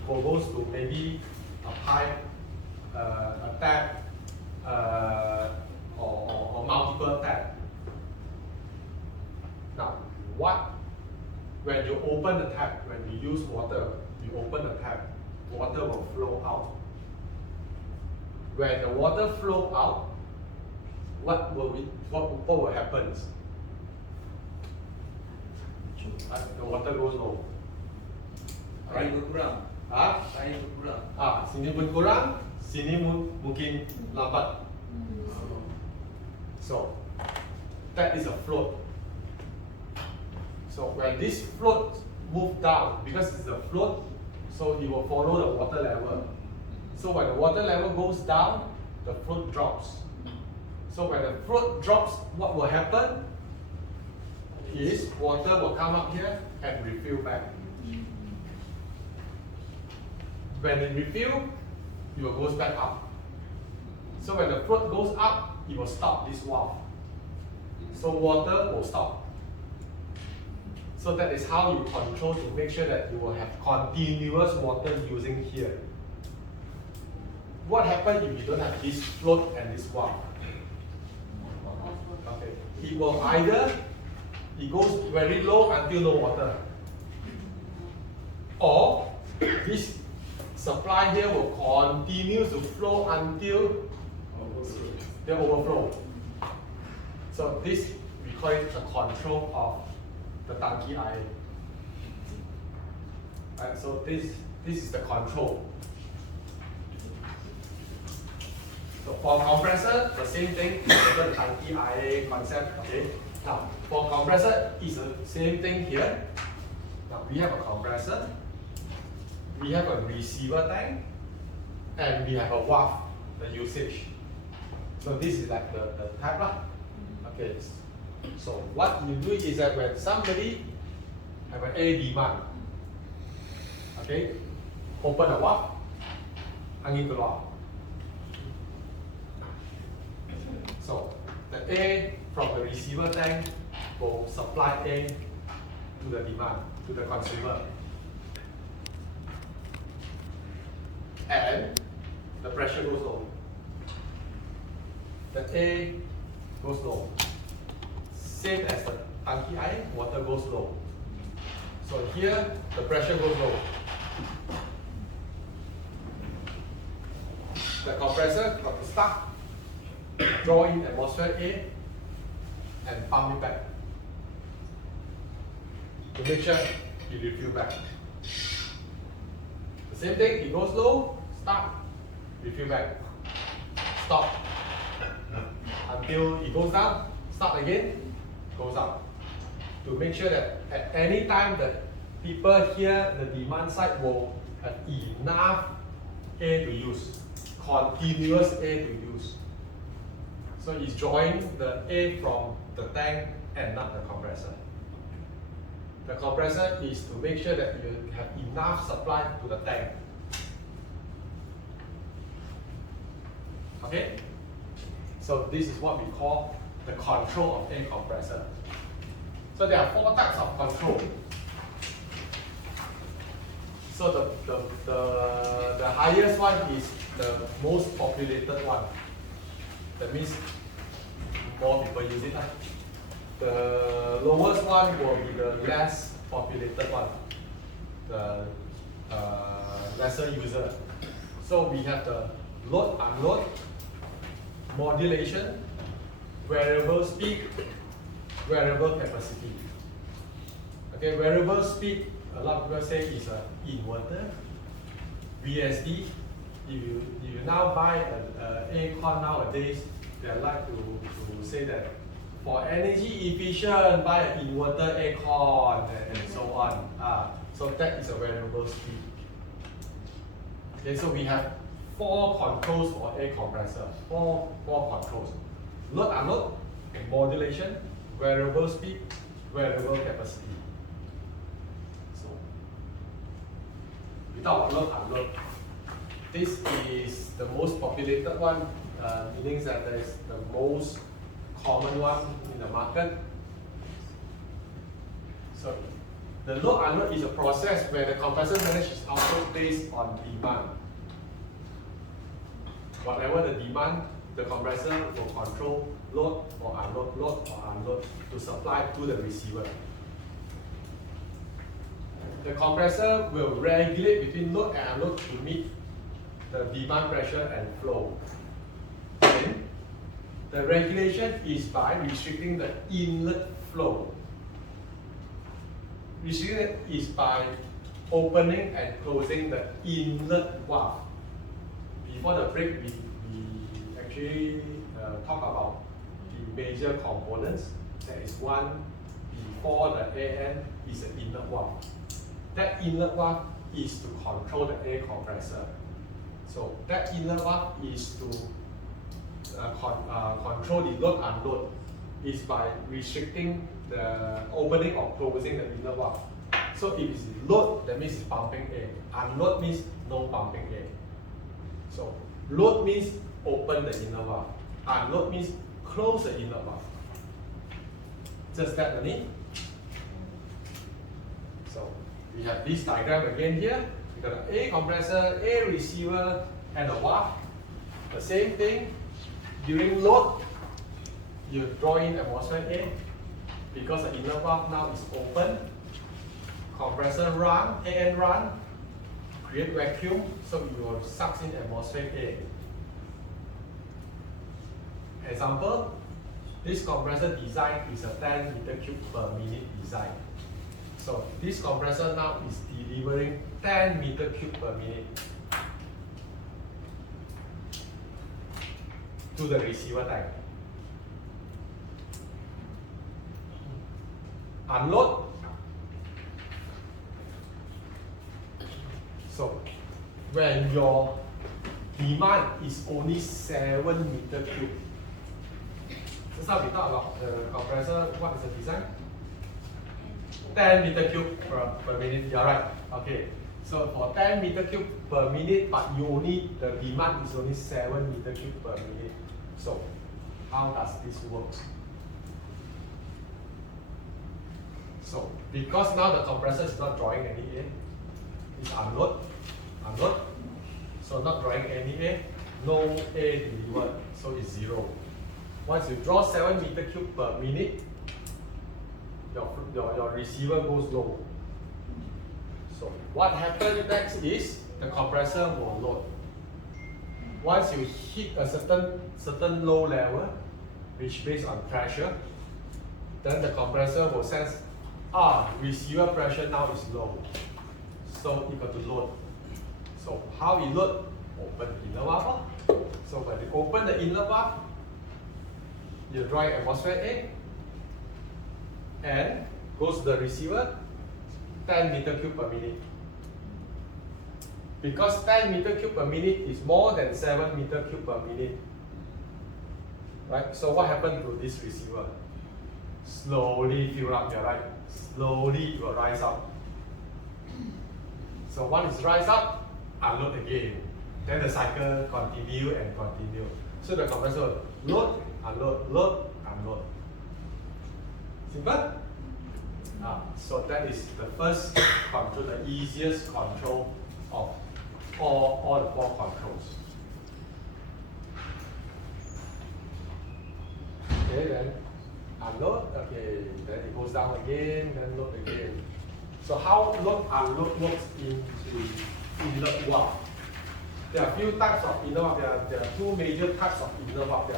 goes to maybe a pipe, a tap, or multiple tap. Now, when you open the tap, when you use water, you open the tap, water will flow out. When the water flow out, what will happen? The water goes low. Air berkurang. Air berkurang. Sini berkurang, sini mungkin lambat. So that is a float. So when this float move down, because it's a float, so it will follow the water level. So when the water level goes down, the float drops. So when the float drops, what will happen is water will come up here and refill back. When it refill, it will goes back up. So when the float goes up, it will stop this valve. So water will stop. So that is how you control to make sure that you will have continuous water using here. What happens if you don't have this float and this valve? Okay, it will either it goes very low until no water, or this supply here will continue to flow until the overflow. So this we call it the control of the tangki air. Right, so this is the control. So for compressor, the same thing, the tangki air concept. Okay. Now for compressor, it's the same thing here. Now we have a compressor, we have a receiver tank, and we have a valve, the usage. So this is like the type lah. Okay. So what you do is that when somebody have an air demand, okay, open the valve, angin keluar. So the air from the receiver tank will supply air to the demand, to the consumer. And the pressure goes low. The air goes low. Same as the tangki air, water goes low. So here, the pressure goes low. The compressor got to start, draw in atmospheric air, and pump it back to make sure it refill back. The same thing, it goes low, start, refill back, stop, until it goes down, start again, goes up, to make sure that at any time that people here, the demand side will have enough air to use, continuous air to use. So it's drawing the air from the tank and not the compressor. The compressor is to make sure that you have enough supply to the tank. Okay? So this is what we call the control of air compressor. So there are 4 types of control. So the highest one is the most populated one. That means more people use it. The lowest one will be the less populated one, the lesser user. So we have the load, unload, modulation, variable speed, variable capacity. Okay, variable speed, a lot of people say is an inverter, BHD. If you now buy an aircon nowadays, they like to say that for energy efficient, buy an inverter aircon and so on. So that is a variable speed. Okay, so we have 4 controls for air compressor. Four controls: load, unload, modulation, variable speed, variable capacity. So we talk about load, unload. This is the most populated one, meaning that there is the most common one in the market. So the load unload is a process where the compressor manages output based on demand. Whatever the demand, the compressor will control load or unload to supply to the receiver. The compressor will regulate between load and unload to meet the demand pressure and flow. Then, the regulation is by restricting the inlet flow. Restricting is by opening and closing the inlet valve. Before the break, we actually talk about the major components. There is one before the AN is an inlet valve. That inlet valve is to control the air compressor. So that inlet valve is to control the load unload is by restricting the opening or closing the inlet valve. So if it's load, that means it's pumping air. Unload means no pumping air. So load means open the inlet valve. Unload means close the inlet valve. Just that only. So we have this diagram again here. We got an air compressor, air receiver, and a valve. The same thing. During load, you draw in atmospheric air because the inlet valve now is open. Compressor run, AN run, create vacuum, so you will suck in atmospheric air. Example, this compressor design is a 10 meter cube per minute design. So this compressor now is delivering 10 meter cube per minute to the receiver tank. Unload. So when your demand is only 7 meter cube. Just now we talk about the compressor, what is the design? 10 meter cube per minute, you're right. Okay. So for 10 meter cube per minute, but the demand is only 7 meter cube per minute. So how does this work? So because now the compressor is not drawing any air, it's unload. So not drawing any air, no air delivered, so it's 0. Once you draw 7 meter cube per minute, your receiver goes low. So what happens next is the compressor will load. Once you hit a certain low level, which based on pressure, then the compressor will sense, receiver pressure now is low. So you got to load. So how you load? Open the inlet valve. So when you open the inlet valve, you draw atmospheric air and goes to the receiver 10 meter cube per minute. Because 10 meter cube per minute is more than 7 meter cube per minute. Right? So what happened to this receiver? Slowly fill up, you're right. Slowly it will rise up. So once it rise up, unload again. Then the cycle continue and continue. So the compressor load, unload. Simple? So that is the first control, the easiest control of all the 4 controls. Okay, then unload, okay, then it goes down again, then load again. So how load unload works in the inlet valve? There are a few types of inlet valve. There are 2 major types of inlet valve.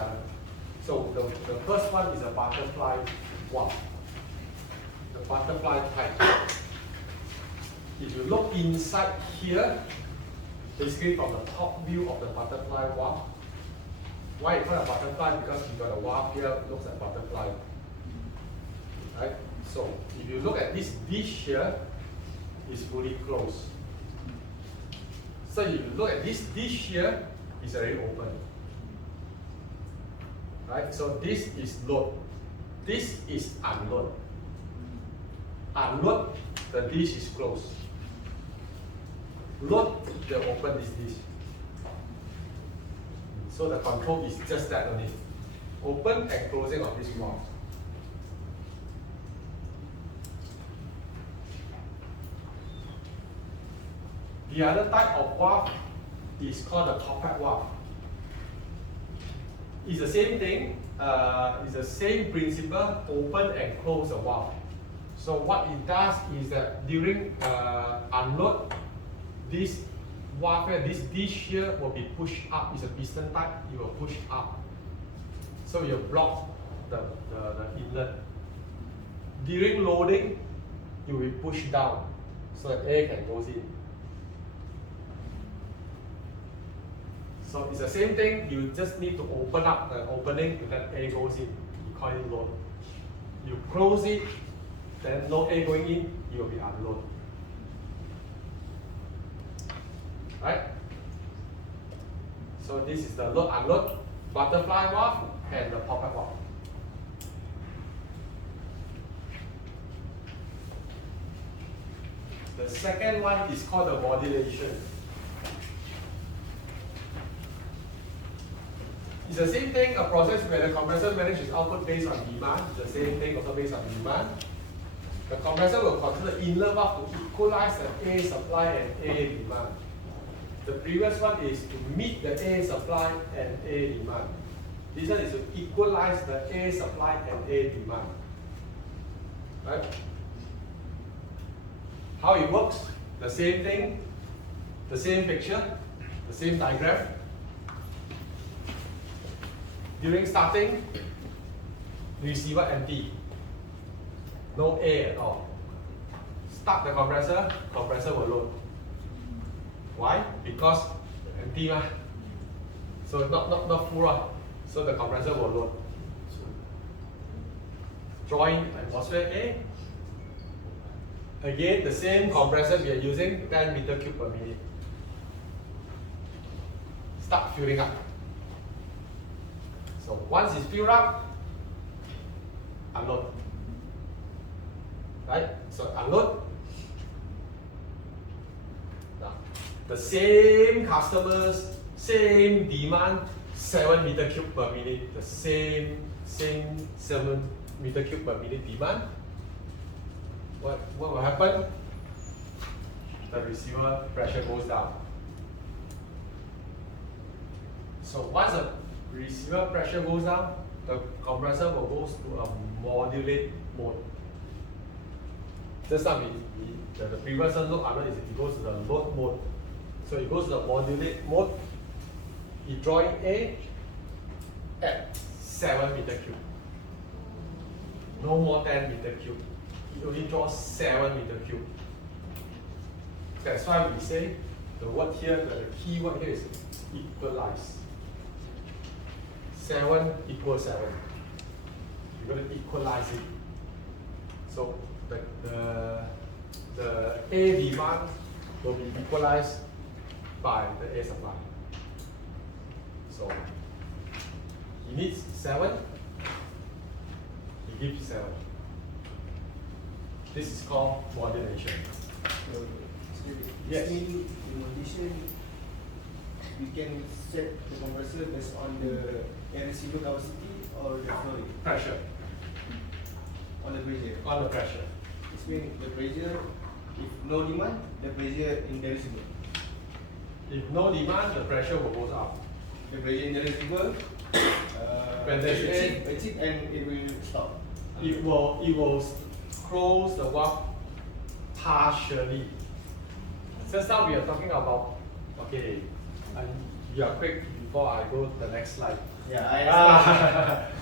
So the first one is a butterfly valve. The butterfly type. If you look inside here, basically from the top view of the butterfly valve. Why it's called a butterfly? Because you got a valve here, looks like butterfly. Right? So if you look at this dish here, it's fully closed. So if you look at this dish here, it's already open. Right? So this is load. This is unload. Unload, the dish is closed. Load, the open is dish. So the control is just that only. Open and closing of this valve. The other type of valve is called the compact valve. It's the same thing, it's the same principle, open and close the valve. So what it does is that during unload, this valve here, this dish here will be pushed up. It's a piston type, it will push up. So you block the inlet. During loading, you will push down so that air can go in. So it's the same thing, you just need to open up the opening to let air goes in. You call it load. You close it, then no air going in, you will be unload. Right? So this is the load unload, butterfly valve and the pocket valve. The second one is called the modulation. It's the same thing, a process where the compressor manages output based on demand. It's the same thing, also based on demand. The compressor will consider inlet valve to equalize the air supply and air demand. The previous one is to meet the air supply and air demand. This one is to equalize the air supply and air demand. Right? How it works? The same thing, the same picture, the same diagram. During starting, receiver empty, no air at all. Start the compressor, compressor will load. Why? Because empty mah. So not full. So the compressor will load. Drawing atmosphere air. Again, the same compressor we are using, 10 meter cube per minute. Start filling up. So once it's filled up, unload. Right? So unload. Now, the same customers, same demand, 7 meter cube per minute. The same 7 meter cube per minute demand. What will happen? The receiver pressure goes down. So once the receiver pressure goes down, the compressor will go to a modulate mode. Just now the previous load unload is it goes to the load mode. So it goes to the modulate mode. It drawing air at 7 meter cube. No more 10 meter cube. It only draws 7 meter cube. That's why we say the word here, the key word here is equalize. 7 equals 7. You're going to equalize it. So the air demand will be equalized by the air supply. So he needs 7, he gives 7. This is called modulation. Yes. In modulation, we can set the compressor based on the air receiver capacity or the flow rate? Pressure. On the pressure. On the pressure. It means the pressure, if no demand, the pressure in the receiver. If no demand, the pressure will go up. The pressure in the receiver, when there's air, achieve and it will stop. It will close the valve partially. Just now we are talking about, okay, and you are quick before I go to the next slide. Yeah,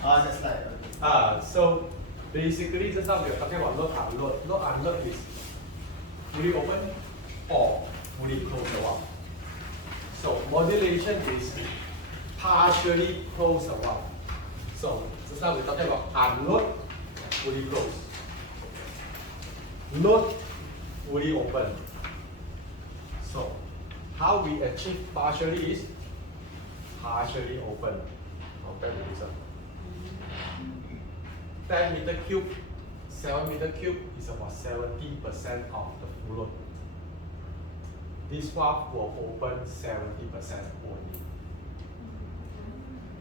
I understand. That's like, okay. So basically just now we are talking about load unload. Load unload is fully open or fully close the valve. So modulation is partially close the valve. So just now we're talking about unload, fully close. Load, fully open. So how we achieve partially is partially open compared to this one. 10 meter cube, 7 meter cube is about 70% of the full load. This valve will open 70% only.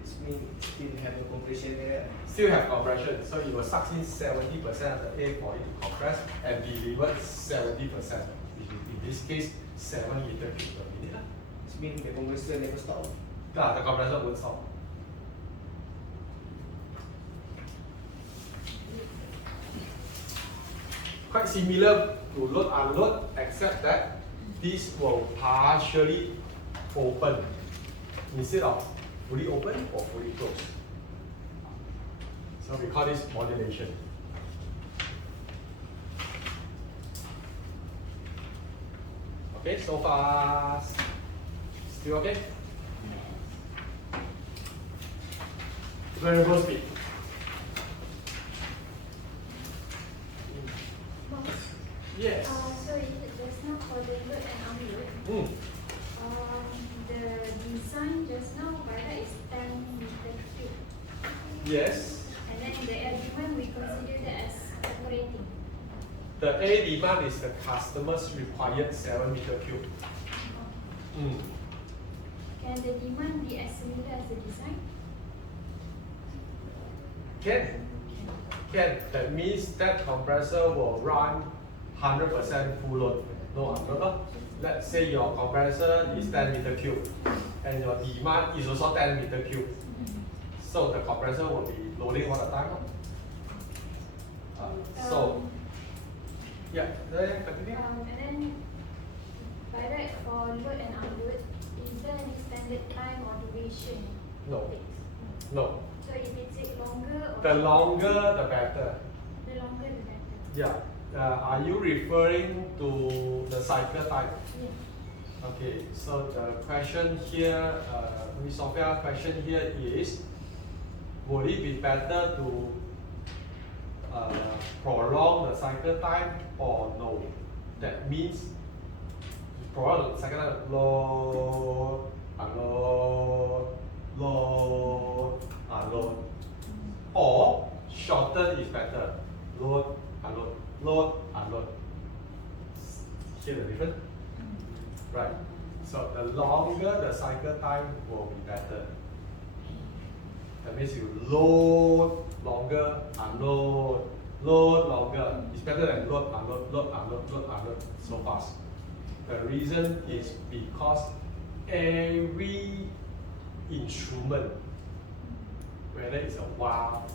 This means still have a compression there. Still have compression, so it will suck in 70% of the air for it to compress and deliver 70%. In this case, 7 meter cube per minute. This means the compressor never stop. The compressor won't stop. Quite similar to load unload, except that this will partially open instead of fully open or fully closed. So we call this modulation. Okay, so far still okay? Variable speed. Yes. So just now for the load and unload, the design just now by right is 10 meter cube. Yes. And then the air demand we consider that as operating. The air demand is the customer's required 7 meter cube. Can the demand be as similar as the design? Can. That means that compressor will run 100% full load. No unload. Let's say your compressor is 10 meter cube and your demand is also 10 meter cube. So the compressor will be loading all the time. Yeah, then continue. And then by right for load and unload, is there any standard time or duration? No. it takes? No. So if it takes longer or The longer the better. the longer the better. Yeah. Are you referring to the cycle time? Yeah. Okay, so the question here, Ms. Sophia's question here is, would it be better to prolong the cycle time or no? That means prolong the cycle time, load, unload, load, unload. Or shorten is better, load, unload, load, unload. Hear the difference? Right. So the longer the cycle time will be better. That means you load longer, unload, load longer. It's better than load, unload, load, unload, load, unload so fast. The reason is because every instrument, whether it's a valve,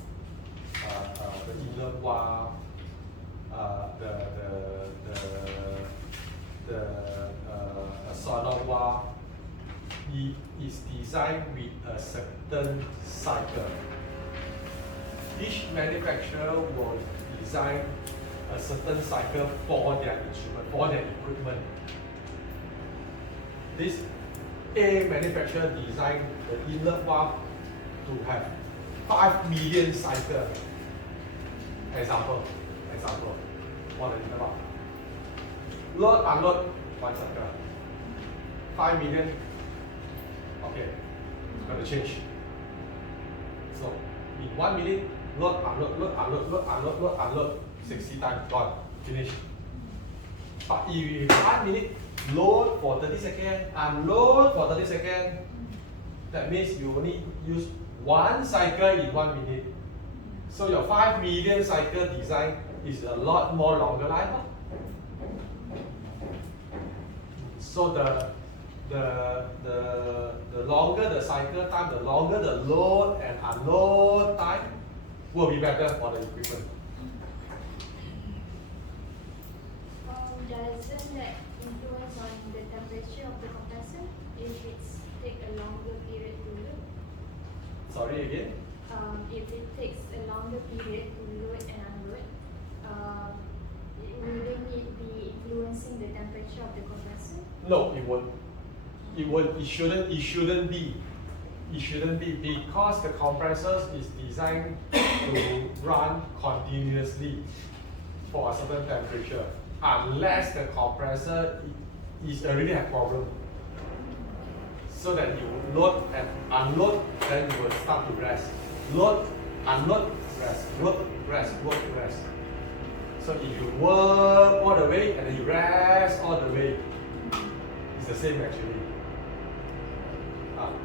the inlet valve, a solenoid valve, it is designed with a certain cycle. Each manufacturer will design a certain cycle for their instrument, for their equipment. This A manufacturer designed the inlet valve to have 5 million cycle. Example. For the inlet valve. Load, unload, 1 cycle. 5 million. Okay, it's going to change. So, in 1 minute, load, unload, load, unload, load, unload, load, unload, 60 times, gone, finish. But if you have 1 minute, load for 30 seconds, unload for 30 seconds, that means you only use 1 cycle in 1 minute. So your 5 million cycle design is a lot more longer life. So the longer the cycle time, the longer the load and unload time will be better for the equipment. Doesn't that influence on the temperature of the compressor if it's take a longer period to load? Sorry again? If it takes a longer period to load and unload, wouldn't it be influencing the temperature of the compressor? No, it won't. It shouldn't be. It shouldn't be because the compressor is designed to run continuously for a certain temperature, unless the compressor is already have problem. So that you load and unload, then you will start to rest. Load, unload, rest. rest, work, rest, work, rest. So if you work all the way and then you rest all the way, it's the same actually.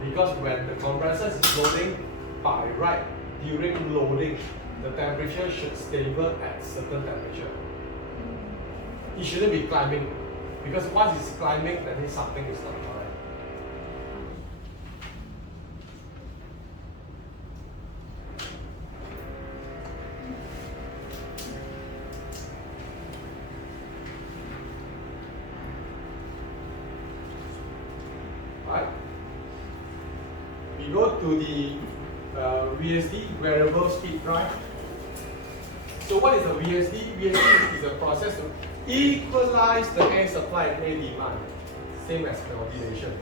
Because when the compressor is loading, by right, during loading, the temperature should stable at certain temperature. It shouldn't be climbing, because once it's climbing, that means something is not correct. Right? We go to the VSD, variable speed drive. So what is a VSD? VSD is a process to equalize the air supply and air demand. Same as coordination.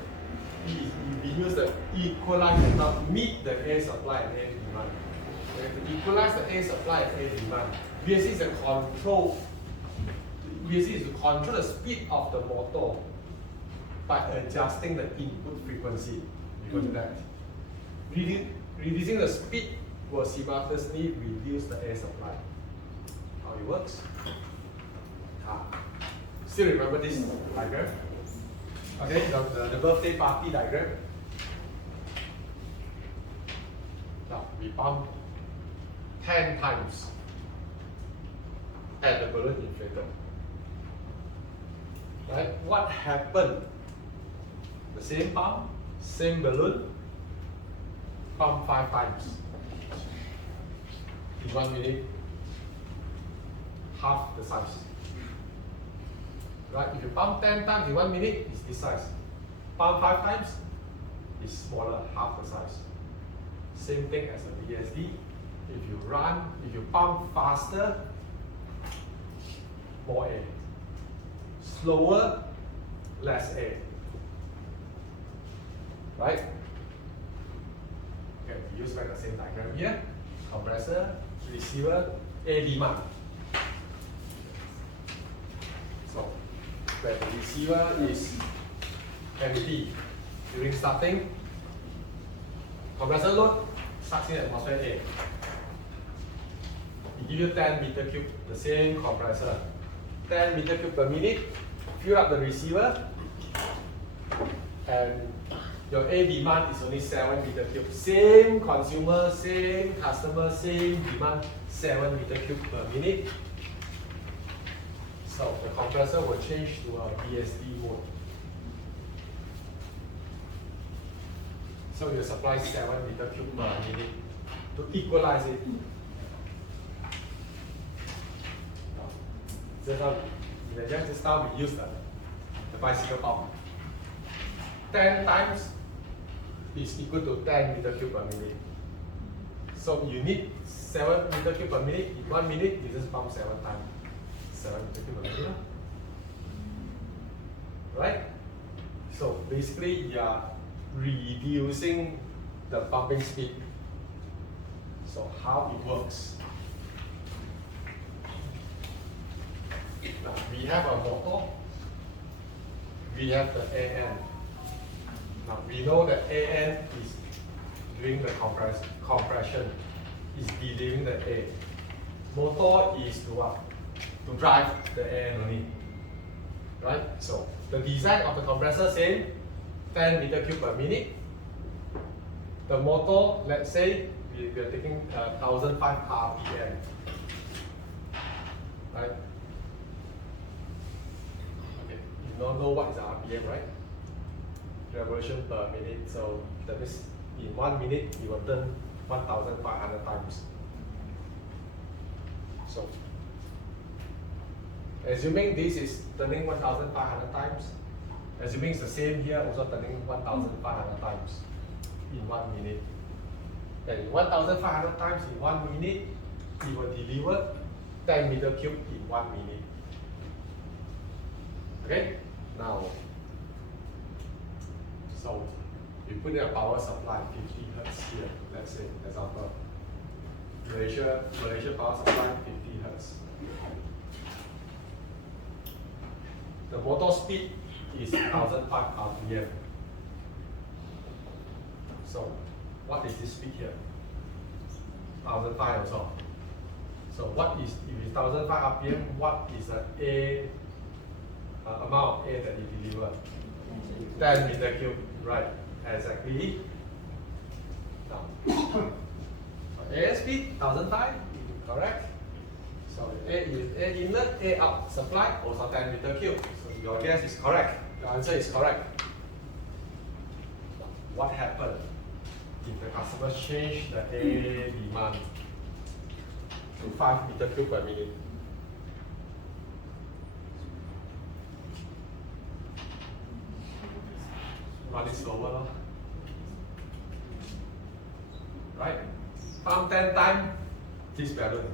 We use the equalize and not meet the air supply and air demand. We have to equalize the air supply and air demand. VSD is a control. VSD is to control the speed of the motor by adjusting the input frequency. We go to that. Reducing the speed will simultaneously reduce the air supply. How it works? Still remember this diagram? Okay, the birthday party diagram. Now we pump 10 times and the balloon inflated. Right? What happened? The same pump, same balloon, pump 5 times. In 1 minute, half the size. Right? If you pump 10 times in 1 minute, it's this size. Pump 5 times, it's smaller, half the size. Same thing as a BHD. If you pump faster, more air. Slower, less air. Right? Okay, we use the same diagram here. Compressor, receiver, air demand. So, when the receiver is empty during starting, compressor load sucks in atmosphere air. We give you 10 meter cube, the same compressor. 10 meter cube per minute, fill up the receiver, and your air demand is only 7 meter cube. Same consumer, same customer, same demand, 7 meter cube per minute. So the compressor will change to a BHD mode. So you supply 7 meter cube per minute to equalize it. Just now we use the bicycle pump. 10 times is equal to 10 meter cube per minute. So you need 7 meter cube per minute. In 1 minute, you just pump 7 times. 7 meter cube per minute. Right? So basically, you are reducing the pumping speed. So how it works? Now, we have a motor. We have the AN. Now we know that AN is doing the compression, is delivering the air. Motor is to what? To drive the air only. Right? So the design of the compressor same, 10 meter cube per minute. The motor, let's say, we are taking 1005 RPM. Right? Okay, you don't know what is RPM, right? Revolution per minute. So that means in 1 minute you will turn 1,500 times. So assuming this is turning 1,500 times, assuming it's the same here, also turning 1,500 times in 1 minute. And 1,500 times in 1 minute, it will deliver 10 meter cube in 1 minute. Okay? Now, so we put in a power supply 50 hertz here, let's say, example. Malaysia power supply 50 hertz. The motor speed is 1,005 RPM. So, what is this speed here? 1,005 also. So what is, if it's 1005 RPM, what is the A amount of A that you deliver? 10 meter cube, right? Exactly. Now, A speed 1005, correct? So A is A inlet, A out supply, also 10 meter cube. So your guess is correct. The answer is correct. What happened if the customer change the A demand to 5 meter cube per minute? Run it slower, no? Right? Pump 10 times this balloon,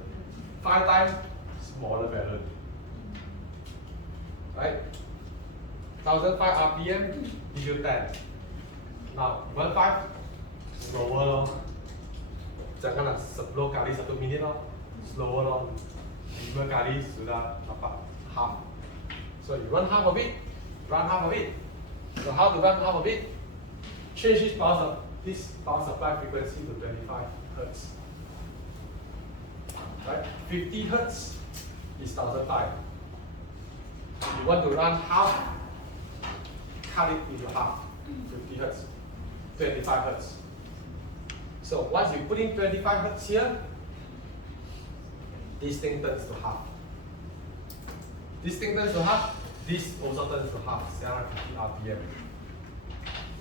5 times smaller balloon. Right? 1005 RPM give you 10. Now, 15 slower lor. Janganlah 10 kali 1 minit lor. Slower lor. 5 kali sudah dapat half. So you run half of it, run half of it. So how to run half of it? Change this power supply frequency to 25 Hertz. Right? 50 Hertz is 1005. You want to run half, cut it into half. 50 Hertz, 25 Hertz. So once you put in 25 Hertz here, this thing turns to half. This thing turns to half, this also turns to half, 750 RPM.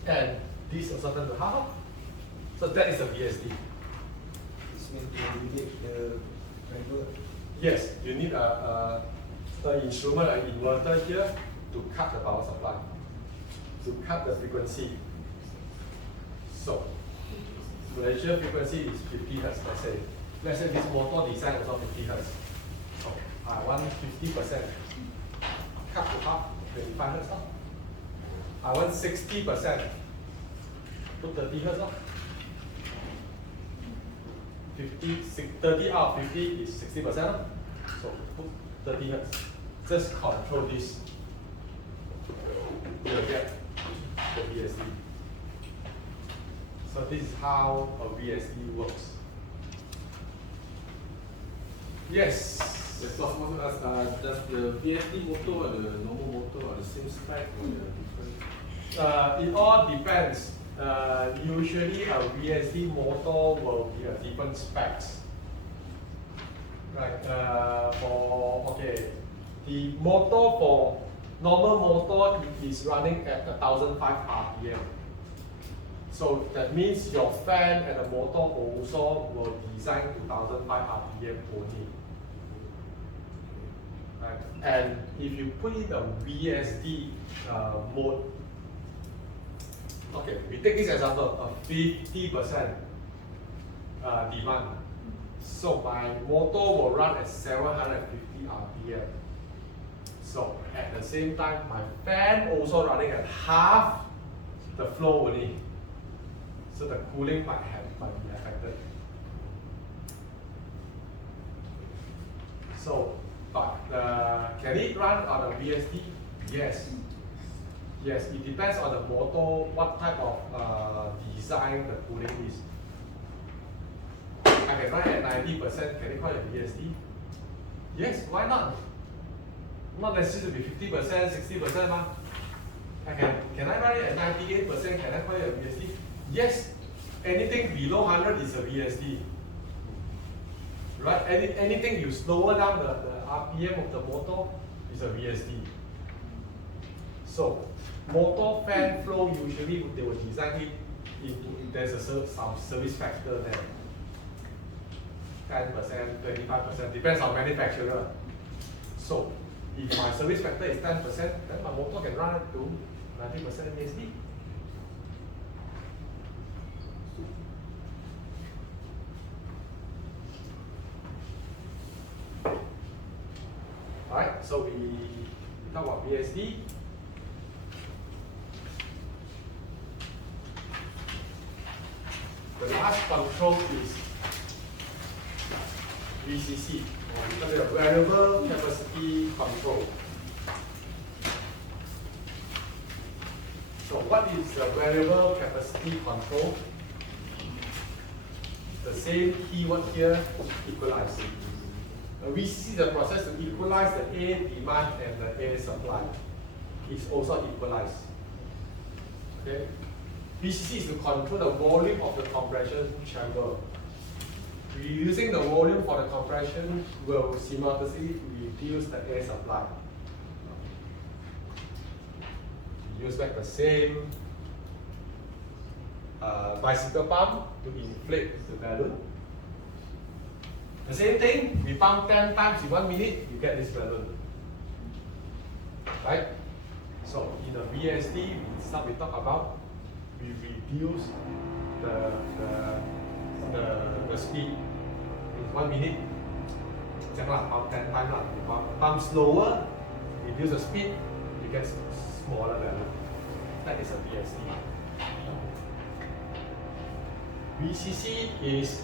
And this also turns to half. So that is a VSD. This means to regulate the driver. Yes, you need the instrument, an inverter here to cut the power supply, to cut the frequency. So, Malaysia frequency is 50 Hertz, let's say. Let's say this motor design is also 50 Hertz. So, I want 50%. Cut to half, 25 Hertz. I want 60%. Put 30 Hertz. 30 out of 50 is 60%. So, put 30 Hertz. Just control this. You will get the VSD. So this is how a VSD works. Yes. The first one ask, does the VSD motor or the normal motor are the same spec or the different? It all depends. Usually a VSD motor will be a different specs. Right. The motor for normal motor is running at 1005 RPM. So that means your fan and the motor also will design to 1005 RPM only. Right. And if you put in a VSD mode, okay, we take this example, a 50% demand. So my motor will run at 750 RPM. So at the same time, my fan also running at half the flow only. So the cooling might be affected. So, but can it run on a VSD? Yes. Yes, it depends on the motor, what type of design the cooling is. I can run at 90%, can it call it a VSD? Yes, why not? Not necessarily to be 50%, 60%. Can I run it at 98%? Can I call it a VSD? Yes, anything below 100 is a VSD. Right? Anything you slower down the RPM of the motor is a VSD. So, motor fan flow usually they will design it into, there's some service factor there. 10%, 25%, depends on manufacturer. So, if my service factor is 10%, then my motor can run it to 90% VSD. Alright, so we talk about VSD. The last control is VCC, or variable capacity control. So what is the variable capacity control? The same keyword here, equalize. VCC is the process to equalize the A demand and the A supply. It's also equalized. Okay? VCC is to control the volume of the compression chamber. Reducing the volume for the compression will simultaneously reduce the air supply. Use back the same bicycle pump to inflate the balloon. The same thing, we pump 10 times in 1 minute, you get this balloon. Right? So in the BHD, we talk about, we reduce the speed in 1 minute. Pump 10 times, pump slower, reduce the speed, you get smaller balloon. That is a BHD. VCC is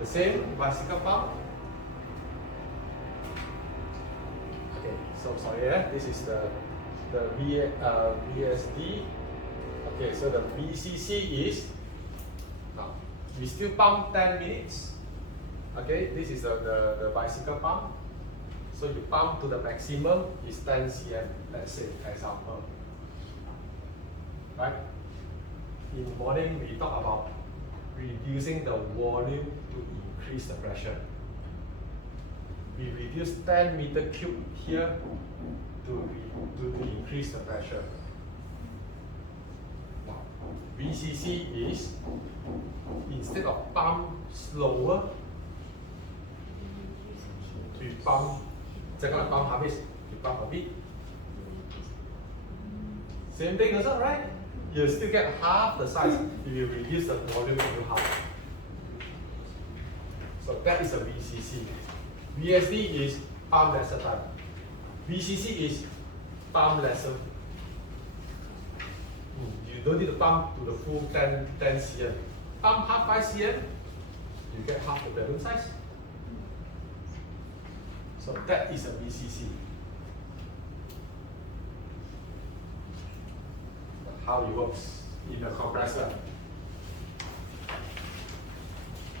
the same bicycle pump. Okay, so sorry, this is the BHD. Okay, so the VCC is, now we still pump 10 minutes. Okay, this is the bicycle pump. So you pump to the maximum is 10 cm, let's say, example. Right? In the morning, we talk about reducing the volume to increase the pressure. We reduce 10 meter cube here to increase the pressure. Now, VCC is, instead of pump slower, we pump, jangan pump habis, we pump a bit. Same thing also, right? You still get half the size if you reduce the volume to half. So that is a VCC. VSD is pump lesser time. VCC is pump lesser. You don't need to pump to the full 10 cm. Pump half 5 cm, you get half the balloon size. So that is a VCC. How it works in the compressor.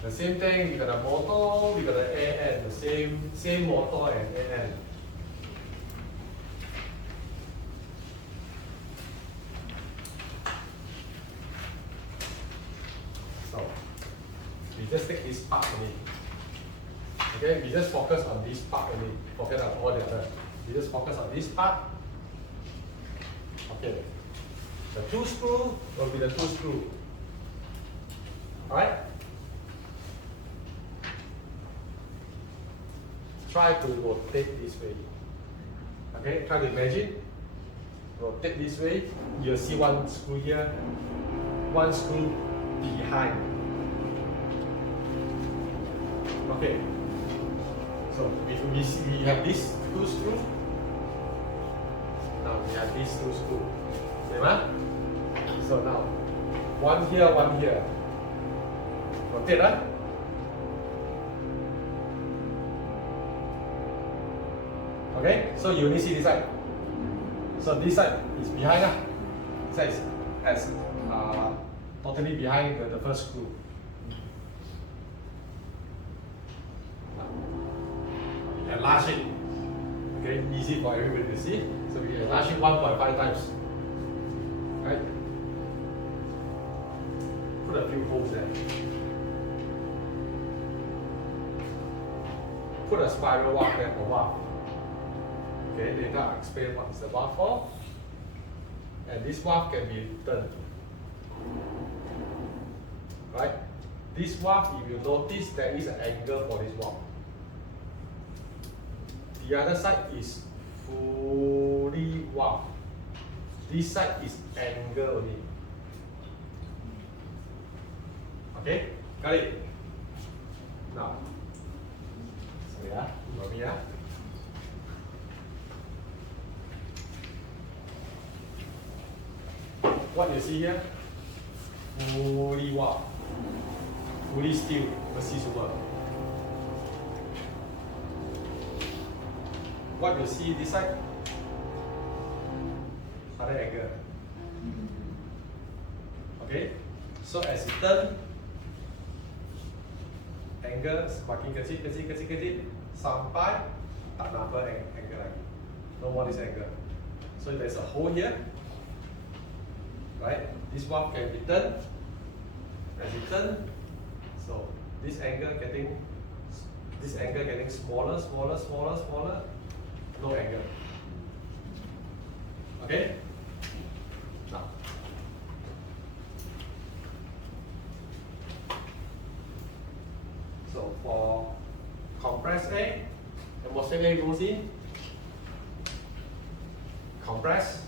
The same thing, we got a motor, we got an AN, the same motor and AN. So we just take this part only. Okay, we just focus on this part only. Forget about all the other. We just focus on this part. Okay. The 2 screw will be the 2 screw. Alright? Try to rotate this way. Okay, try to imagine. Rotate this way. You'll see 1 screw here, 1 screw behind. Okay. So if we have these 2 screws. Now we have these 2 screws. So now, 1 here, 1 here. Rotate, huh? Okay, so you only see this side. So this side is behind, this side is totally behind the first screw. Enlarge it. Okay, easy for everybody to see. So we enlarge it 1.5 times. Right? Put a few holes there. Put a spiral valve there for valve. Okay, later I'll explain what is the valve for. And this valve can be turned. Right? This valve, if you notice, there is an angle for this valve. The other side is fully valve. This side is angle only. Okay, got it? Now, sorry, for me, what you see here? Fully valve, fully steel, versus work. What you see this side? Other angle. Okay, so as you turn, angle semakin kecil, sampai tak nampak angle lagi. No more this angle. So there's a hole here, right? This valve can be turned. As it turns, so this angle getting smaller, smaller, smaller, smaller. No angle. Okay? Now. So for compress A, atmosphere A goes in, compress,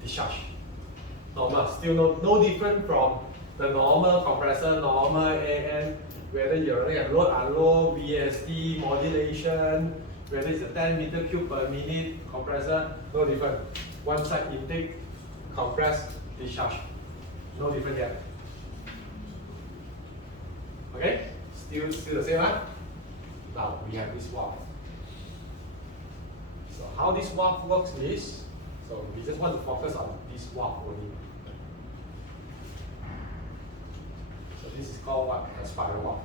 discharge. Normal, still no different from the normal compressor, normal AN, whether you're running at load, unload, BHD, modulation, whether it's a 10 meter cube per minute compressor, no different. One side intake, compress, discharge. No different yet. Okay? Still the same, huh? Now we have this valve. So how this valve works is, so we just want to focus on this valve only. So this is called what? A spiral valve.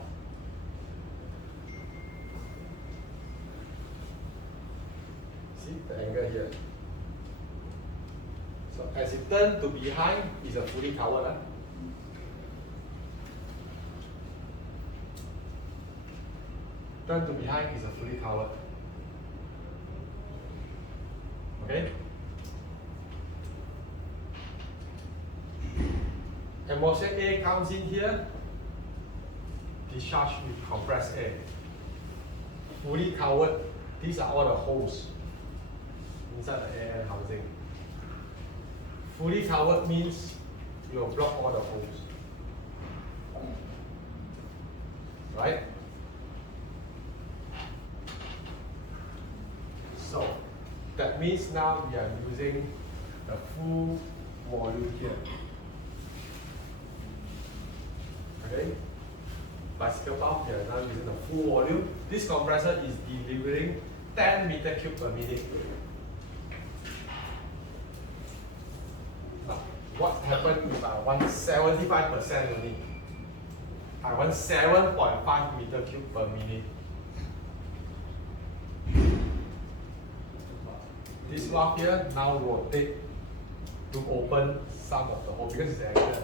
See the angle here. So as it turns to behind, is a fully covered. Huh? Turn to behind is a fully covered. Okay? Emulsion A comes in here, discharge with compressed air. Fully covered, these are all the holes inside the AN housing. Fully covered means you will block all the holes. Right? So that means now we are using the full volume here. Okay? Bicycle pump, we are now using the full volume. This compressor is delivering 10 meter cube per minute. Now, what happened if I want 75% only? I want 7.5 meter cube per minute. This valve here now rotate to open some of the hole because it's angle.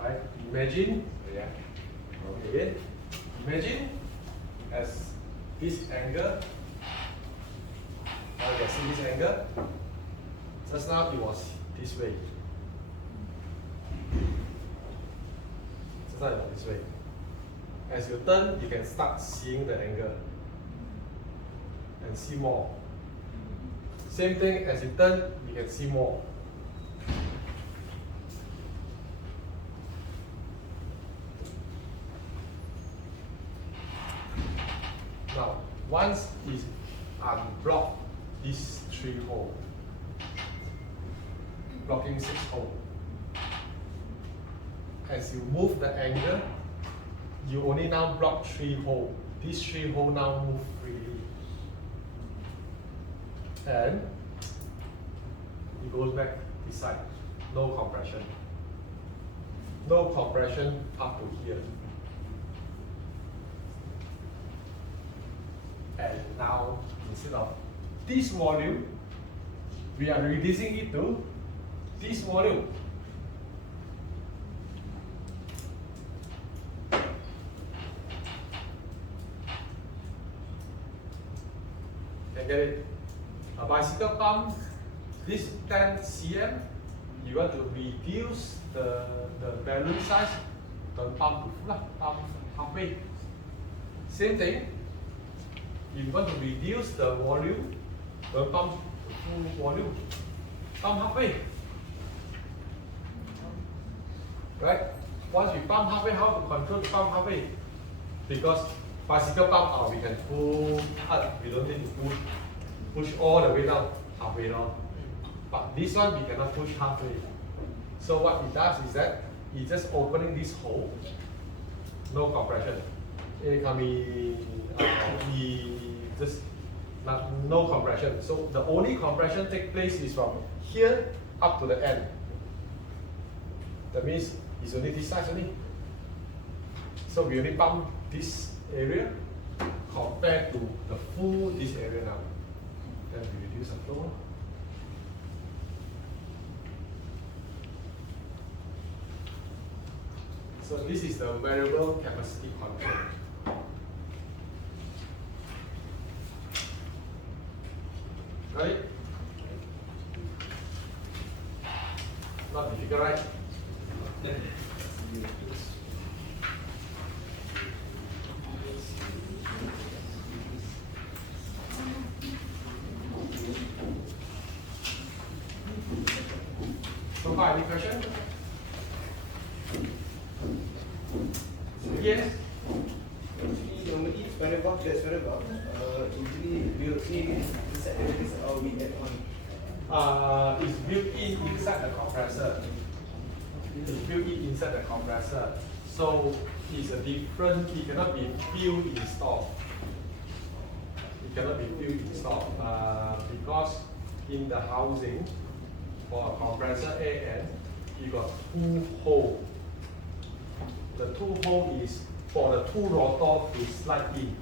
Right? Imagine, okay. Imagine as this angle. Now you can see this angle. Just now it was this way. Just now it was this way. As you turn, you can start seeing the angle. And see more. Same thing as you turn, you can see more. Now, once is unblock these 3 holes, blocking 6 holes. As you move the angle, you only now block 3 holes. These 3 holes now move freely. And it goes back this side. No compression. No compression up to here. And now, instead of this volume, we are reducing it to this volume. Can get it? A bicycle pump, this 10 cm, you want to reduce the balloon size, don't pump to full, pump halfway. Same thing, if you want to reduce the volume, don't pump to full volume, pump halfway. Right? Once we pump halfway, how to control the pump halfway? Because bicycle pump, we can pull up, we don't need to push all the way down, halfway down. But this one we cannot push halfway. So what it does is that it's just opening this hole, no compression. Just no compression. So the only compression take place is from here up to the end. That means it's only this size only. So we only pump this area compared to the full this area now. Then we reduce the flow. So this is the variable capacity control. Right? Not difficult, right? So far, any question? Yes? Normally, spiral box, the spiral box, usually built-in inside the this or we add on. It's built in inside the compressor. It's built in inside the compressor. So it's a different, it cannot be field installed. It cannot be field installed because in the housing for a compressor AN, you got two holes. The two hole is for the two rotor to slide in.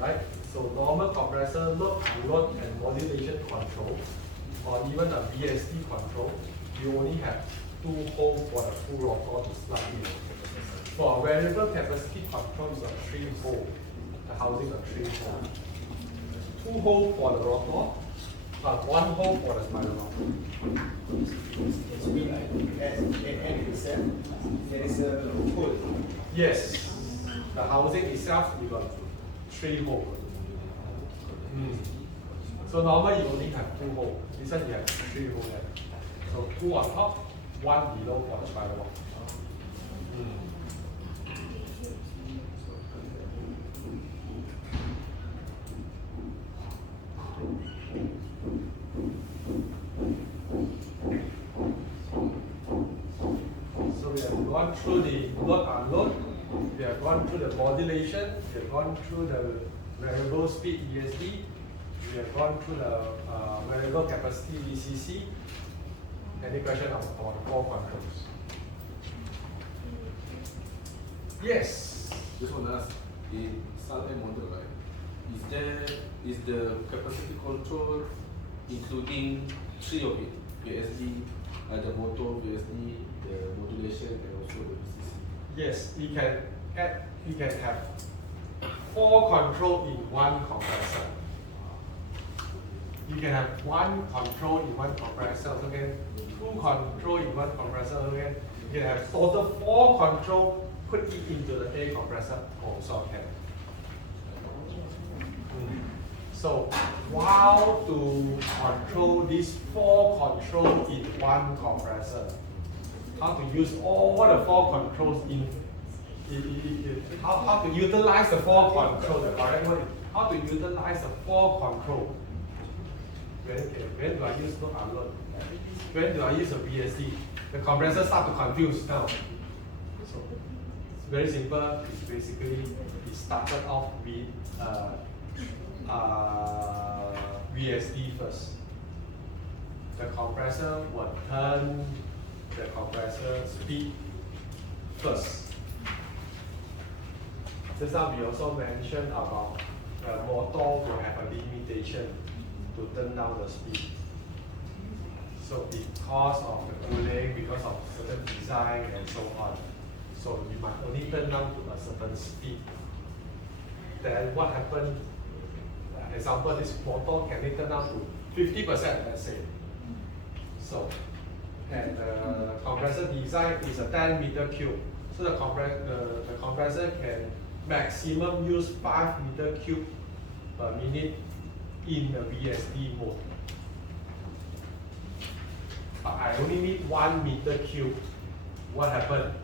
Right? So normal compressor load, unload and modulation control, or even a BHD control, you only have two holes for the two rotor to slide in. For variable capacity control is a three hole. The housing a three hole. Two holes for the rotor, one hole for the spiral rotor. It's mean and itself, there is a hole. Yes. The housing itself, you got three holes. So normally you only have two holes. This one you have three holes there. So two on top, one below for the spiral rotor. So we have gone through the load unload, we have gone through the modulation, we have gone through the variable speed BHD, we have gone through the variable capacity VCC. Any question about the four controls? Yes. Just want to ask, in SALM model, right, is the capacity control including three of it? BHD, the motor, BHD, the modulation, and also the VCC? Yes, you can add, you can have four control in one compressor. You can have one control in one compressor, okay? Two control in one compressor, okay? You can have total four control, put it into the A compressor, also can. So, how to control these four controls in one compressor? How to use all the four controls how to utilize the four controls, the correct word is how to utilize the four control. When do I use load unload? When do I use a BHD? The compressor start to confuse now. So it's very simple. It's basically it started off with VHD first. The compressor will turn the compressor speed first. Just now we also mentioned about the motor will have a limitation to turn down the speed. So because of the cooling, because of certain design and so on. So you might only turn down to a certain speed. Then what happened? Example, this motor can be turned down to 50%, let's say. So, and the compressor design is a 10 meter cube. So the compressor can maximum use 5 meter cube per minute in the BHD mode. But I only need 1 meter cube. What happened?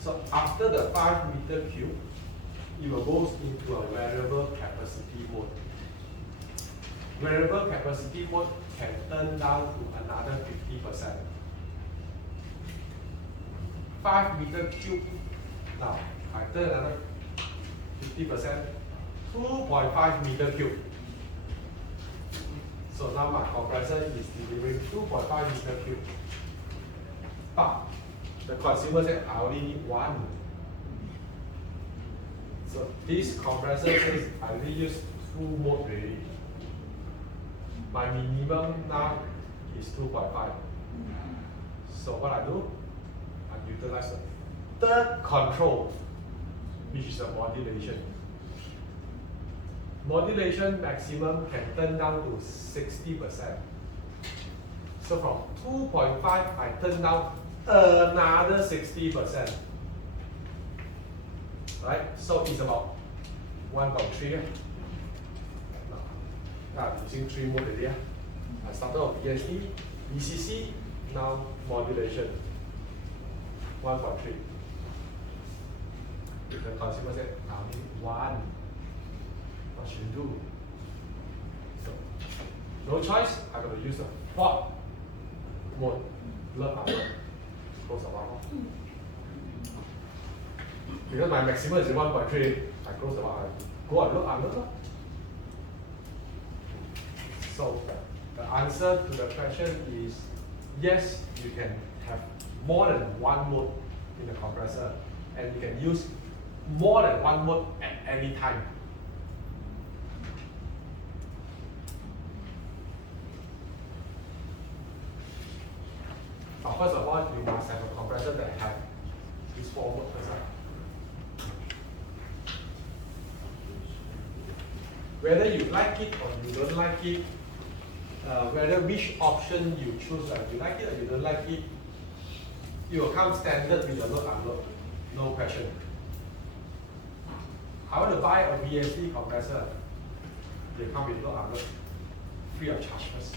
So after the 5 meter cube, it will go into a variable capacity mode. Variable capacity mode can turn down to another 50%. 5 meter cube. Now, I turn another 50%, 2.5 meter cube. So now my compressor is delivering 2.5 meter cube. But The consumer said, I only need one. So this compressor says, I only use 2 mode already. My minimum now is 2.5. So what I do, I utilize the third control, which is a modulation. Modulation maximum can turn down to 60%. So from 2.5, I turn down another 60%. Right? So it's about 1.3. Using 3 mode already. I started on BHD, EPC, now modulation. 1.3. The consumer said, I need 1. What should you do? So, no choice, I got to use the 4th mode. Love and close the valve. Because my maximum is 1.3, I close the valve. Go and look under. So the answer to the question is yes, you can have more than 1 mode in the compressor, and you can use more than 1 mode at any time. But first of all, you must have a compressor that have this 4 mode first. Whether you like it or you don't like it, whether which option you choose, you like it or you don't like it, it will come standard with the load unload, no question. I want to buy a BHD compressor, they come with load unload, free of charge first.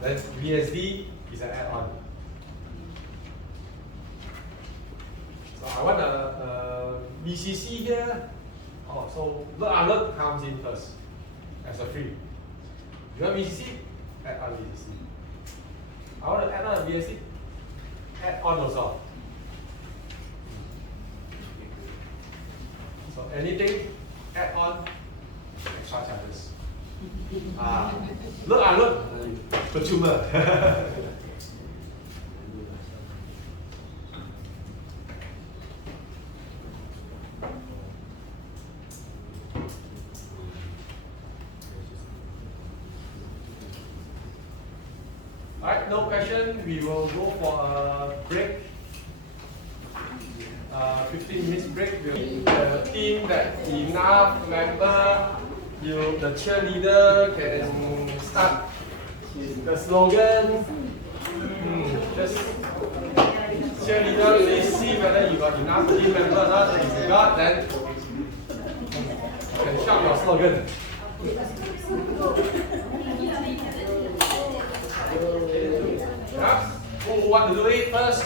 Then BHD is an add-on. So I want a BCC here. Oh, so load unload comes in first as a free. You want BCC? Add on BCC. I want to add on a BCC? Add on also. So anything add on, extra charges. Load unload, consumer. Alright, no question. We will go for a break. 15 minutes break. The team that enough member, the cheerleader can start the slogan. Just cheerleader, please see whether you got enough team members. If you got, then you can shout your slogan. Yeah. Who want to do it first?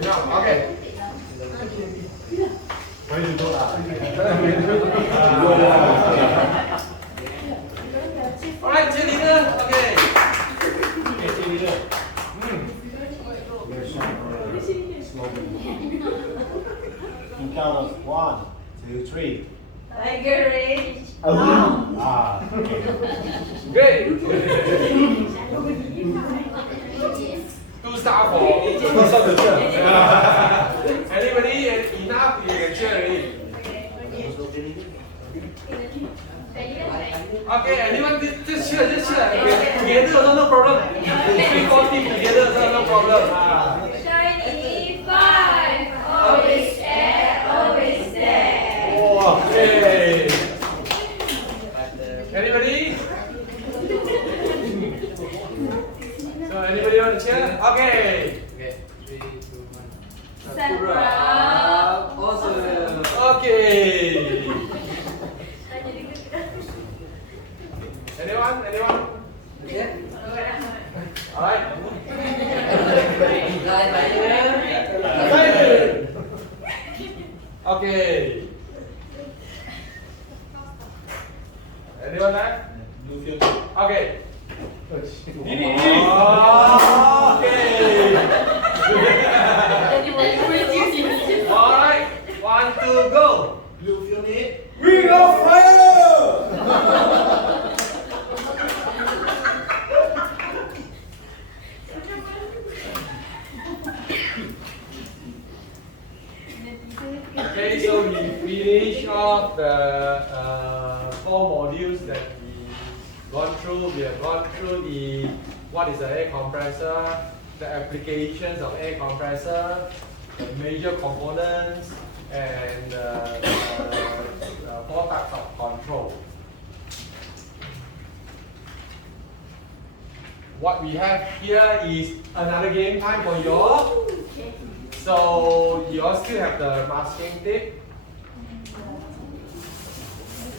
Yeah, okay. Where you go? Alright, cheerleader. Okay. Okay, cheerleader. You count of 1, 2, 3. Tiger Rage. Great. 2 star for the person to cheer. Anybody enough, you can cheer already. Okay, anyone just cheer. Together also no problem. 3, 4 teams together also no problem. Shiny 5. Always there, always there. Okay. Anybody? So anybody want to cheer? Okay. Okay, 3, 2, 1. Sakura. Awesome. Okay. Anyone? Yeah. Alright. Okay. Anyone there? Okay. Okay. Alright. 1, 2, go! Blue unit. Ring of fire! Okay, so we finish off the 4 modules that we gone through. We have gone through the what is the air compressor, the applications of air compressor, the major components, and 4 types of control. What we have here is another game time for you all. So you all still have the masking tape.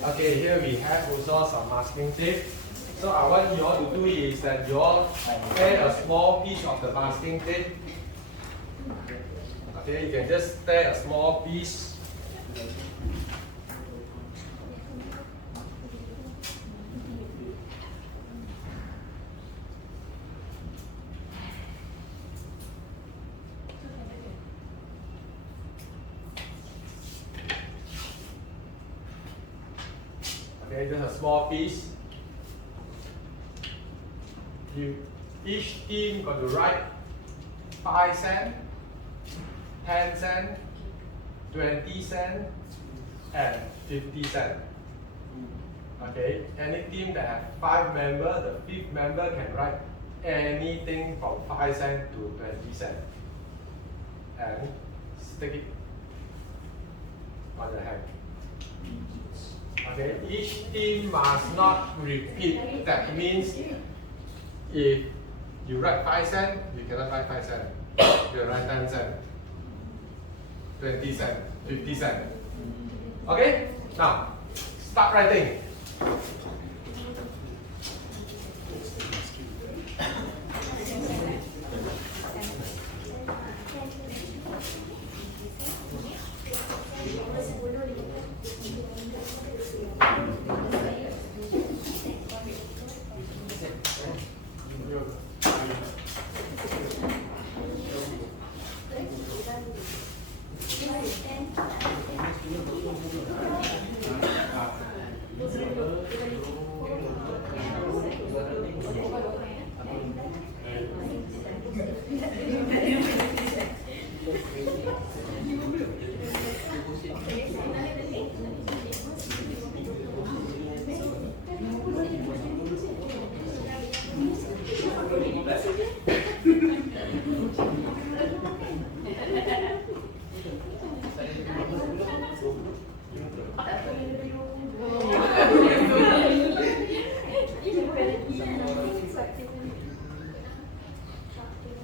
Okay, here we have also some masking tape. So I want you all to do is that you all tear a small piece of the masking tape. Okay, you can just tear a small piece. Okay, just a small piece. Each team got to write 5 cents, 10 cents, 20 cents, and 50 cents. Okay, any team that have 5 members, the 5th member can write anything from 5 cents to 20 cents and stick it on the hand. Okay, each team must not repeat. That means if you write 5 cents, you cannot write 5 cents. You write 10 cents, 20 cents, 50 cents. Okay, now start writing.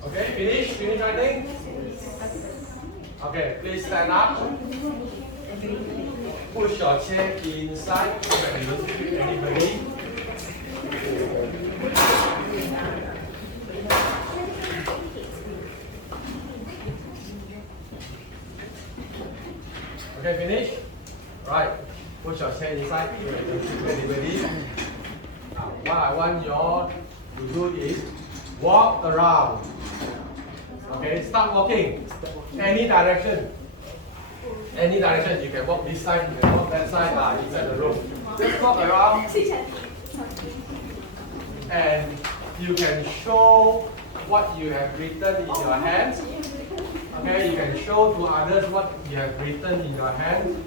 Okay, finish writing? Okay, please stand up. Push your chair inside when you don't speak anybody. Okay, finish? Right, push your chair inside when you don't speak anybody. Now, what I want you all to do is walk around. Okay, start walking. Any direction. Any direction. You can walk this side, you can walk that side, inside the room. Just walk around. And you can show what you have written in your hands. Okay, you can show to others what you have written in your hand.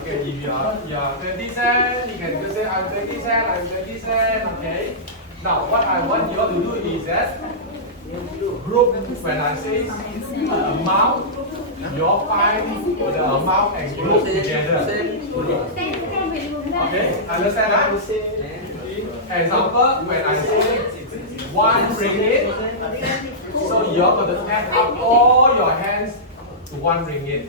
Okay, if you are 20 cents, you can just say I'm 20 cents, I'm 20 cents. Okay. Now what I want you all to do is that group, when I say amount, you all find the amount and group together. Okay, understand that? Example, when I say 1 ringgit, so you all got to add up all your hands to 1 ringgit.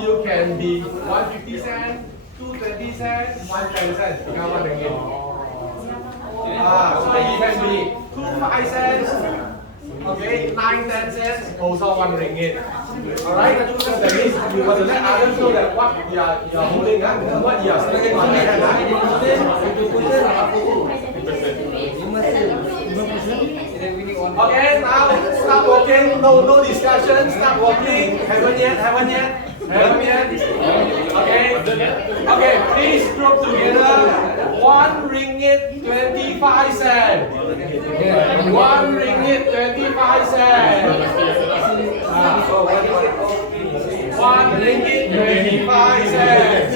You can be 150 cents, 220 cents, 110 cents, become 1 ringgit. So it can be 2 5 cents, okay, 9 10 cents, also 1 ringgit. Alright, so that means you got to let others know that what you are holding, what you are sticking on your hand. Okay, now start walking, no discussion, start walking, haven't yet. Haven't yet? Okay. Okay, please group together. 1 ringgit 25 cents. 1 ringgit 25 cents. 1 ringgit 25 cents.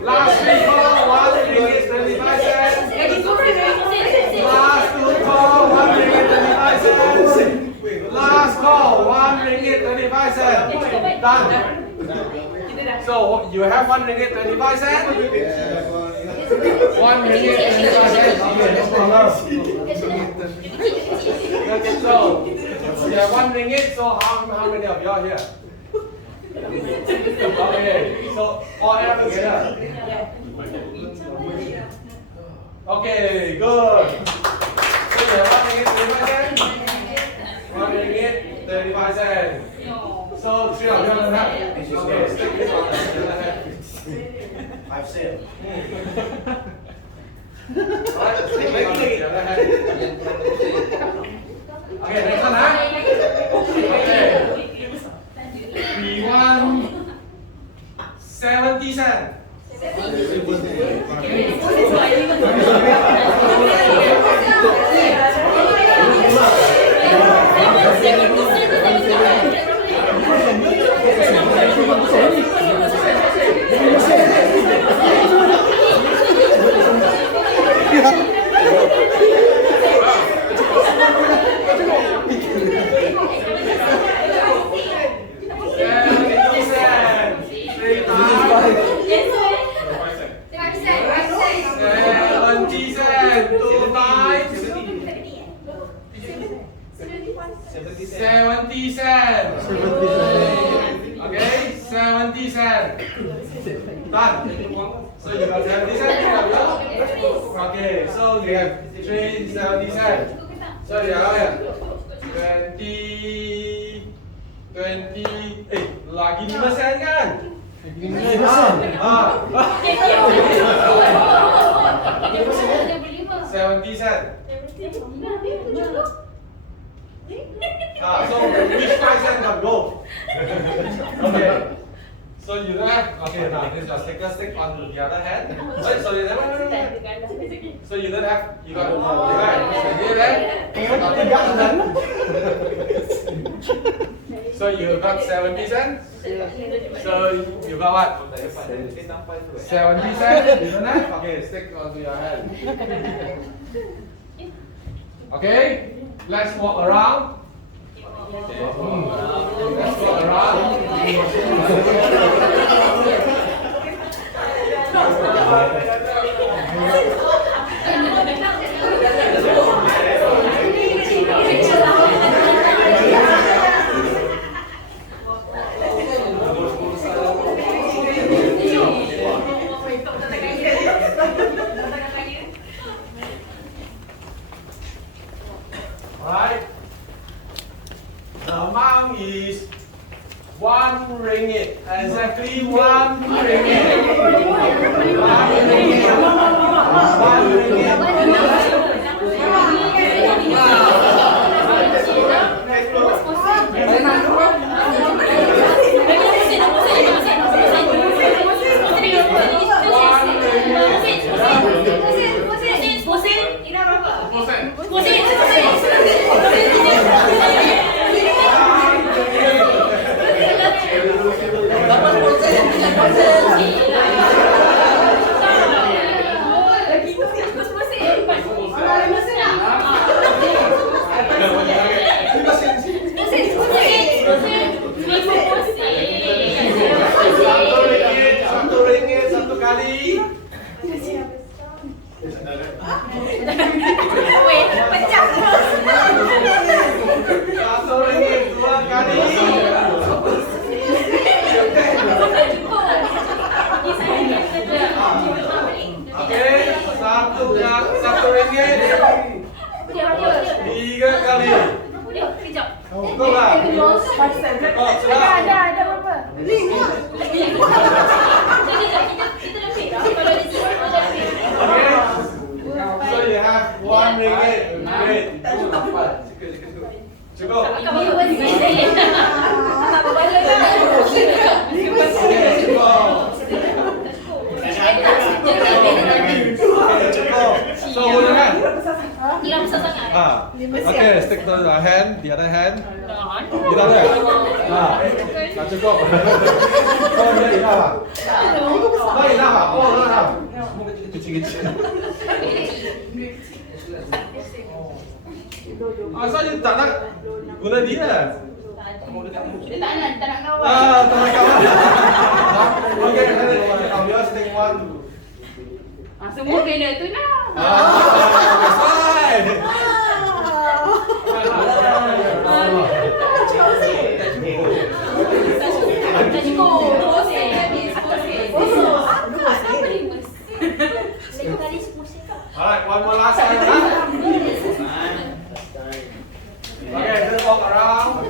Last three call, 1 ringgit 25 cents. Last two call, 1 ringgit 25 cents. Last call, 1 ringgit 25 cents. Done. So you have 1 ringgit 25 cents. 1 ringgit 25 cents. Okay, no problem. So you have 1 ringgit. So how many of you are here? Okay, so all add together. Okay, good. So you have 1 ringgit 25 cents. 1 ringgit 35 cents. So 3 of you don't have. Okay, stick this on the other hand. 5 cents. Alright, stick it on the other hand. Okay, next one, huh? Okay. We want 70 cents. Okay, 70 cents. Done. So you got 70 cents. Okay, so you have 70 cents. So you have 20, lagi 5 sen kan? 70 cents. So which 5 cents can go? Okay. So you don't have. Okay, now this is your sticker stick on the other hand. Wait, so you never. So you don't have. You got. So you got 70 cents. So you got what? 70 cents. You don't have. Okay, stick onto your hand. Okay. Let's walk around. Let's walk around. Alright. The amount is 1 ringgit. Exactly ringgit. 3 kali. Kejap. Betul tak? Oh, sudah. Ada berapa? 5. Jadi kita lebih lah. Kalau di sini ada lebih. Okay. So you have 1 ringgit. Great. Cukup. Kamu buat sini. Tak berbalik kan? Cukup. So boleh kan? Tidak besar sangat. Okay, stick to the hand, the other hand. Kita ada. Tak cukup. Oh, dia enough. Oh, enough. Oh, enough. Kecil-kecil. Asal dia tak nak guna dia? Dia tak nak kawan. Tak nak kawan. Okay, we are staying one. Semua kena tu lah. That's right. Tak cukup. Alright, one more last time. Okay, just walk around.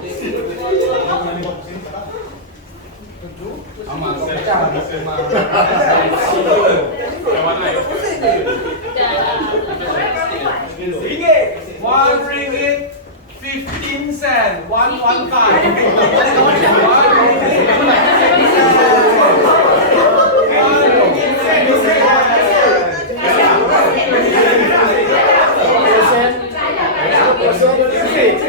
One ringgit, 15 cents. 115. 1 ringgit,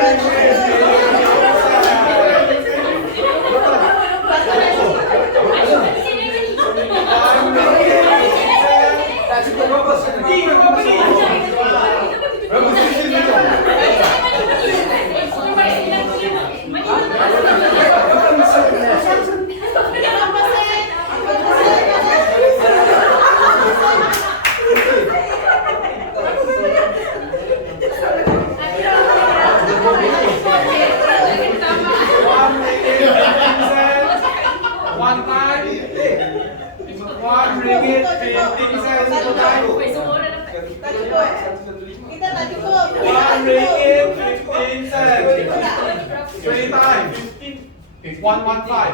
15 One time. 1 ringgit, 15 cents. Two time. Kita tak cukup. 1 ringgit, 15 cents. 3 times. 115. 115.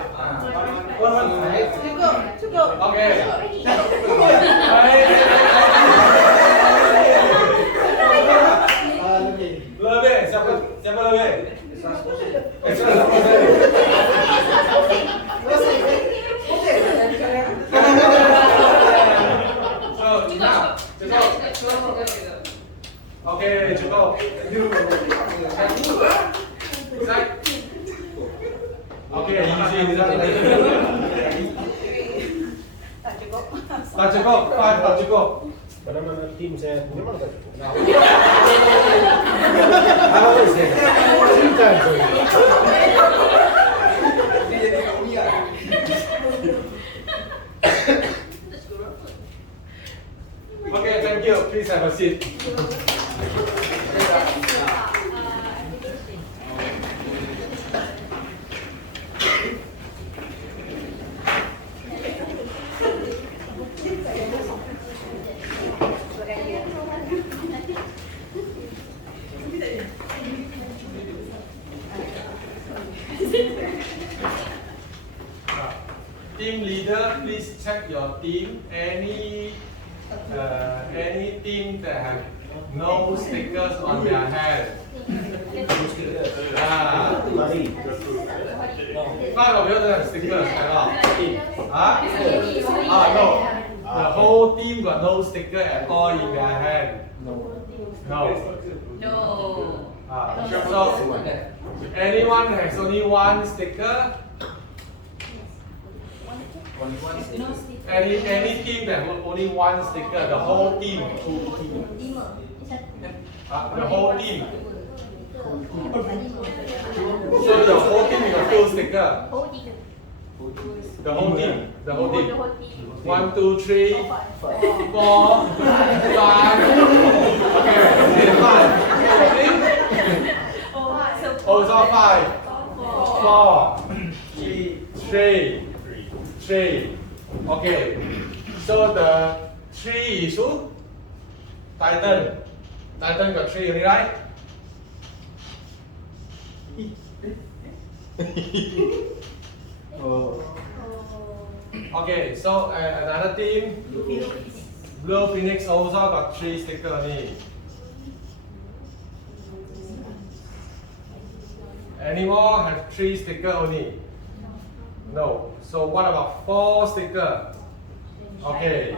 Cukup. Okay. Lebih. Siapa lebih? Okay, cukup. Okay, easy. Tak cukup. 5 tak cukup. Mana-mana tim saya memang tak cukup. Okay, thank you. Please have a seat. Team leader, please check your team. Any team that have no stickers on their hand. Five of you don't have stickers at all. No. The whole team got no sticker at all in their hand. No. So anyone has only one sticker? Any team that have only one sticker, the whole team. The whole team. So your whole team got 2 sticker. The whole team. 1, 2, 3, 4, 5. Okay, 5. Oh, it's all 5. 4, 3, Okay, so the 3 is who? Titan. Titan got 3 only, right? Oh. Okay, so another team, Blue Phoenix also got 3 stickers only. Any more have 3 stickers only? No. So what about 4 stickers? Okay.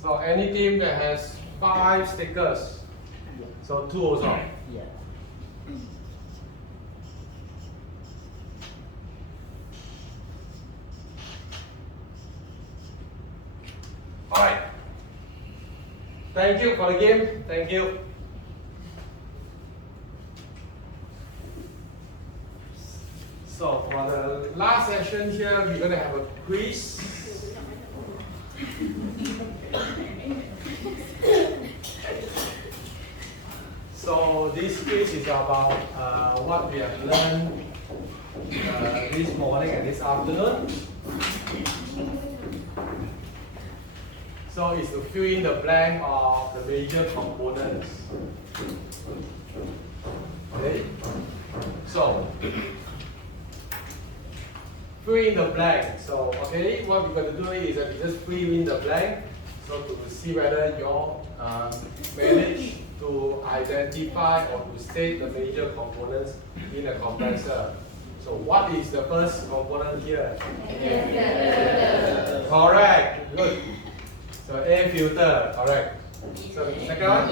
So any team that has 5 stickers, so 2 also. Yeah. Alright. Thank you for the game. Thank you. So for the last session here, we're going to have a quiz. So this quiz is about what we have learned this morning and this afternoon. So it's to fill in the blank of the major components. Okay? So fill in the blank. So okay, what we're going to do is that we just fill in the blank. So to see whether you manage to identify or to state the major components in a compressor. So what is the first component here? Correct. Good. So air filter. Correct. So the second one?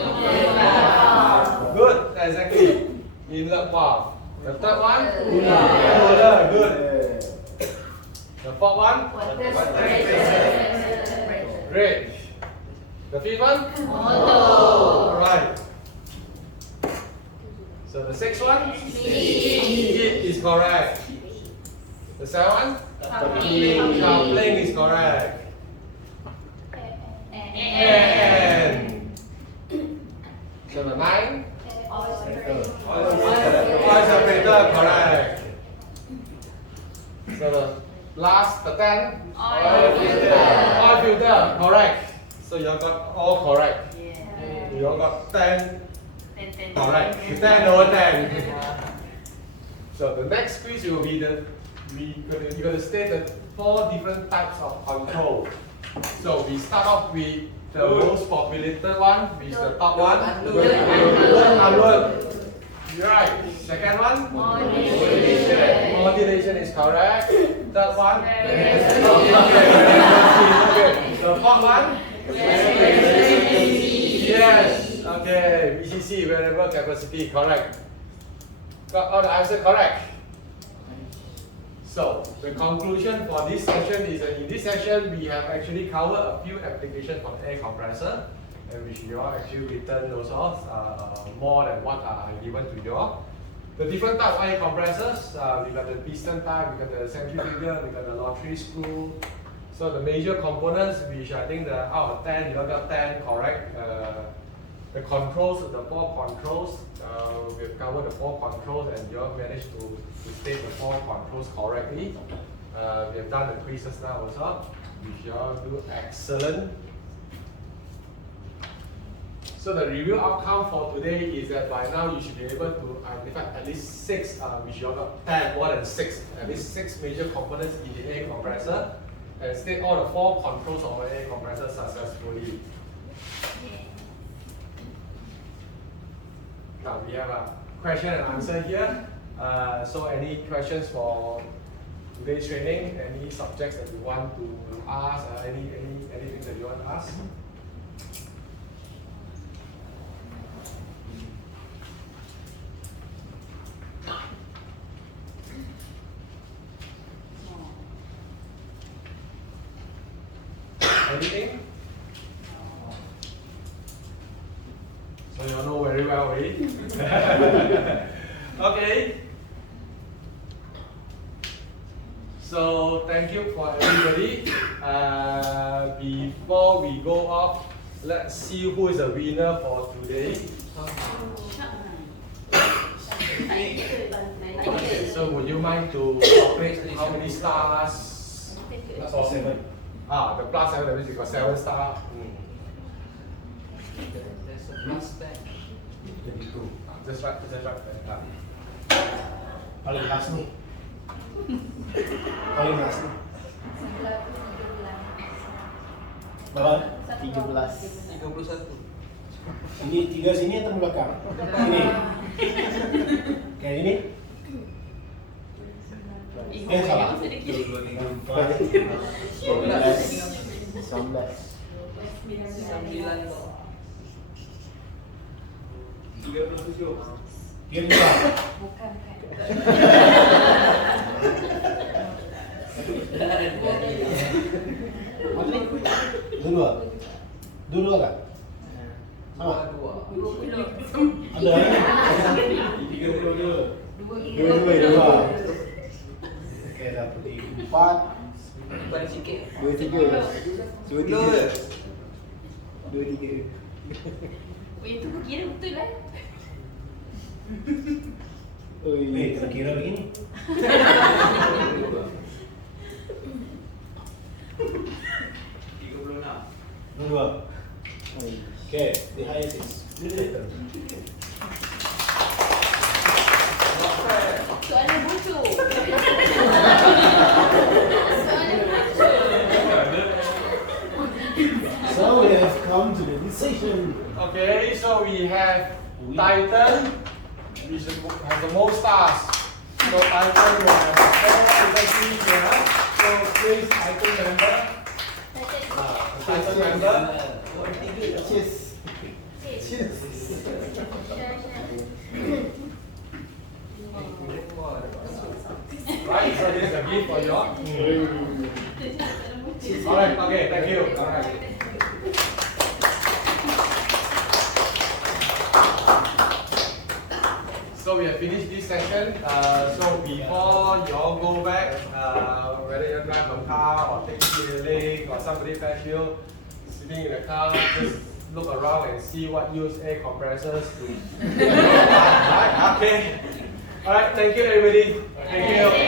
Good. Exactly. Inlet valve. The third one? Cooler. Good. The fourth one? Great. The fifth one? Alright. So the sixth one? Heat is correct. The seventh one? Coupling is correct. And so the ninth? Oil separator, correct. So the last, the 10th? Oil filter, correct. So you got all correct. You got 10 correct. 10 over 10. So the next quiz will be you're going to state the 4 different types of control. So we start off with the most populated one, which is the top one. Good. Right. Second one? Modulation is correct. Third one? Okay. The fourth one? Yes. Okay. BCC, variable capacity, correct. Got all the answer correct. So the conclusion for this session is that in this session we have actually covered a few applications for the air compressor, and which you all actually written also more than what are given to you all. The different type of air compressors, we got the piston type, we got the centrifugal, we got the lottery screw. So the major components, which I think out of 10, you all got 10 correct. The controls, the 4 controls, we've covered the 4 controls, and you all managed to state the 4 controls correctly. We have done the quizzes now also, which you all do excellent. So the review outcome for today is that by now you should be able to identify at least 6, which you all got 10, more than 6, at least 6 major components in the air compressor, and state all the 4 controls of an air compressor successfully. Now we have a question and answer here. So any questions for today's training? Any subjects that you want to ask? Anything that you want to ask? Anything? So you know very well, eh? Okay. So thank you for everybody. Before we go off, let's see who is the winner for today. Okay, so would you mind to calculate how many stars? That's all 7. The plus 7, that means you got 7 stars. There's a plus tag. 22. Just right. Paling last ni. Paling last ni. Berapa? 13. 31. Ini 3 sini atau belakang? Ini. Kayak ini? Salah. 19. 37. Dia dua. Bukan. Dua. Dua kan? Sama. Ada lagi? 32. Dua. Okey, dapat 4. Paling sikit. 23. 23. Itu kau kira betul lah. Kena kira begini. 22. Okay, the highest is millimeter. Soalan bocor. So we have come to the decision. Okay, so we have Titan, which has the most stars. So Titan will have 4 EPCs here. So please, Titan member. Titan member. Cheers. Right, so this is a gift for you. Alright, okay, thank you. Alright. So we have finished this session. So before you all go back, whether you drive a car or take the link or somebody fetch you, sitting in the car, just look around and see what use air compressors to. Right? Okay. Alright, thank you everybody. Thank you.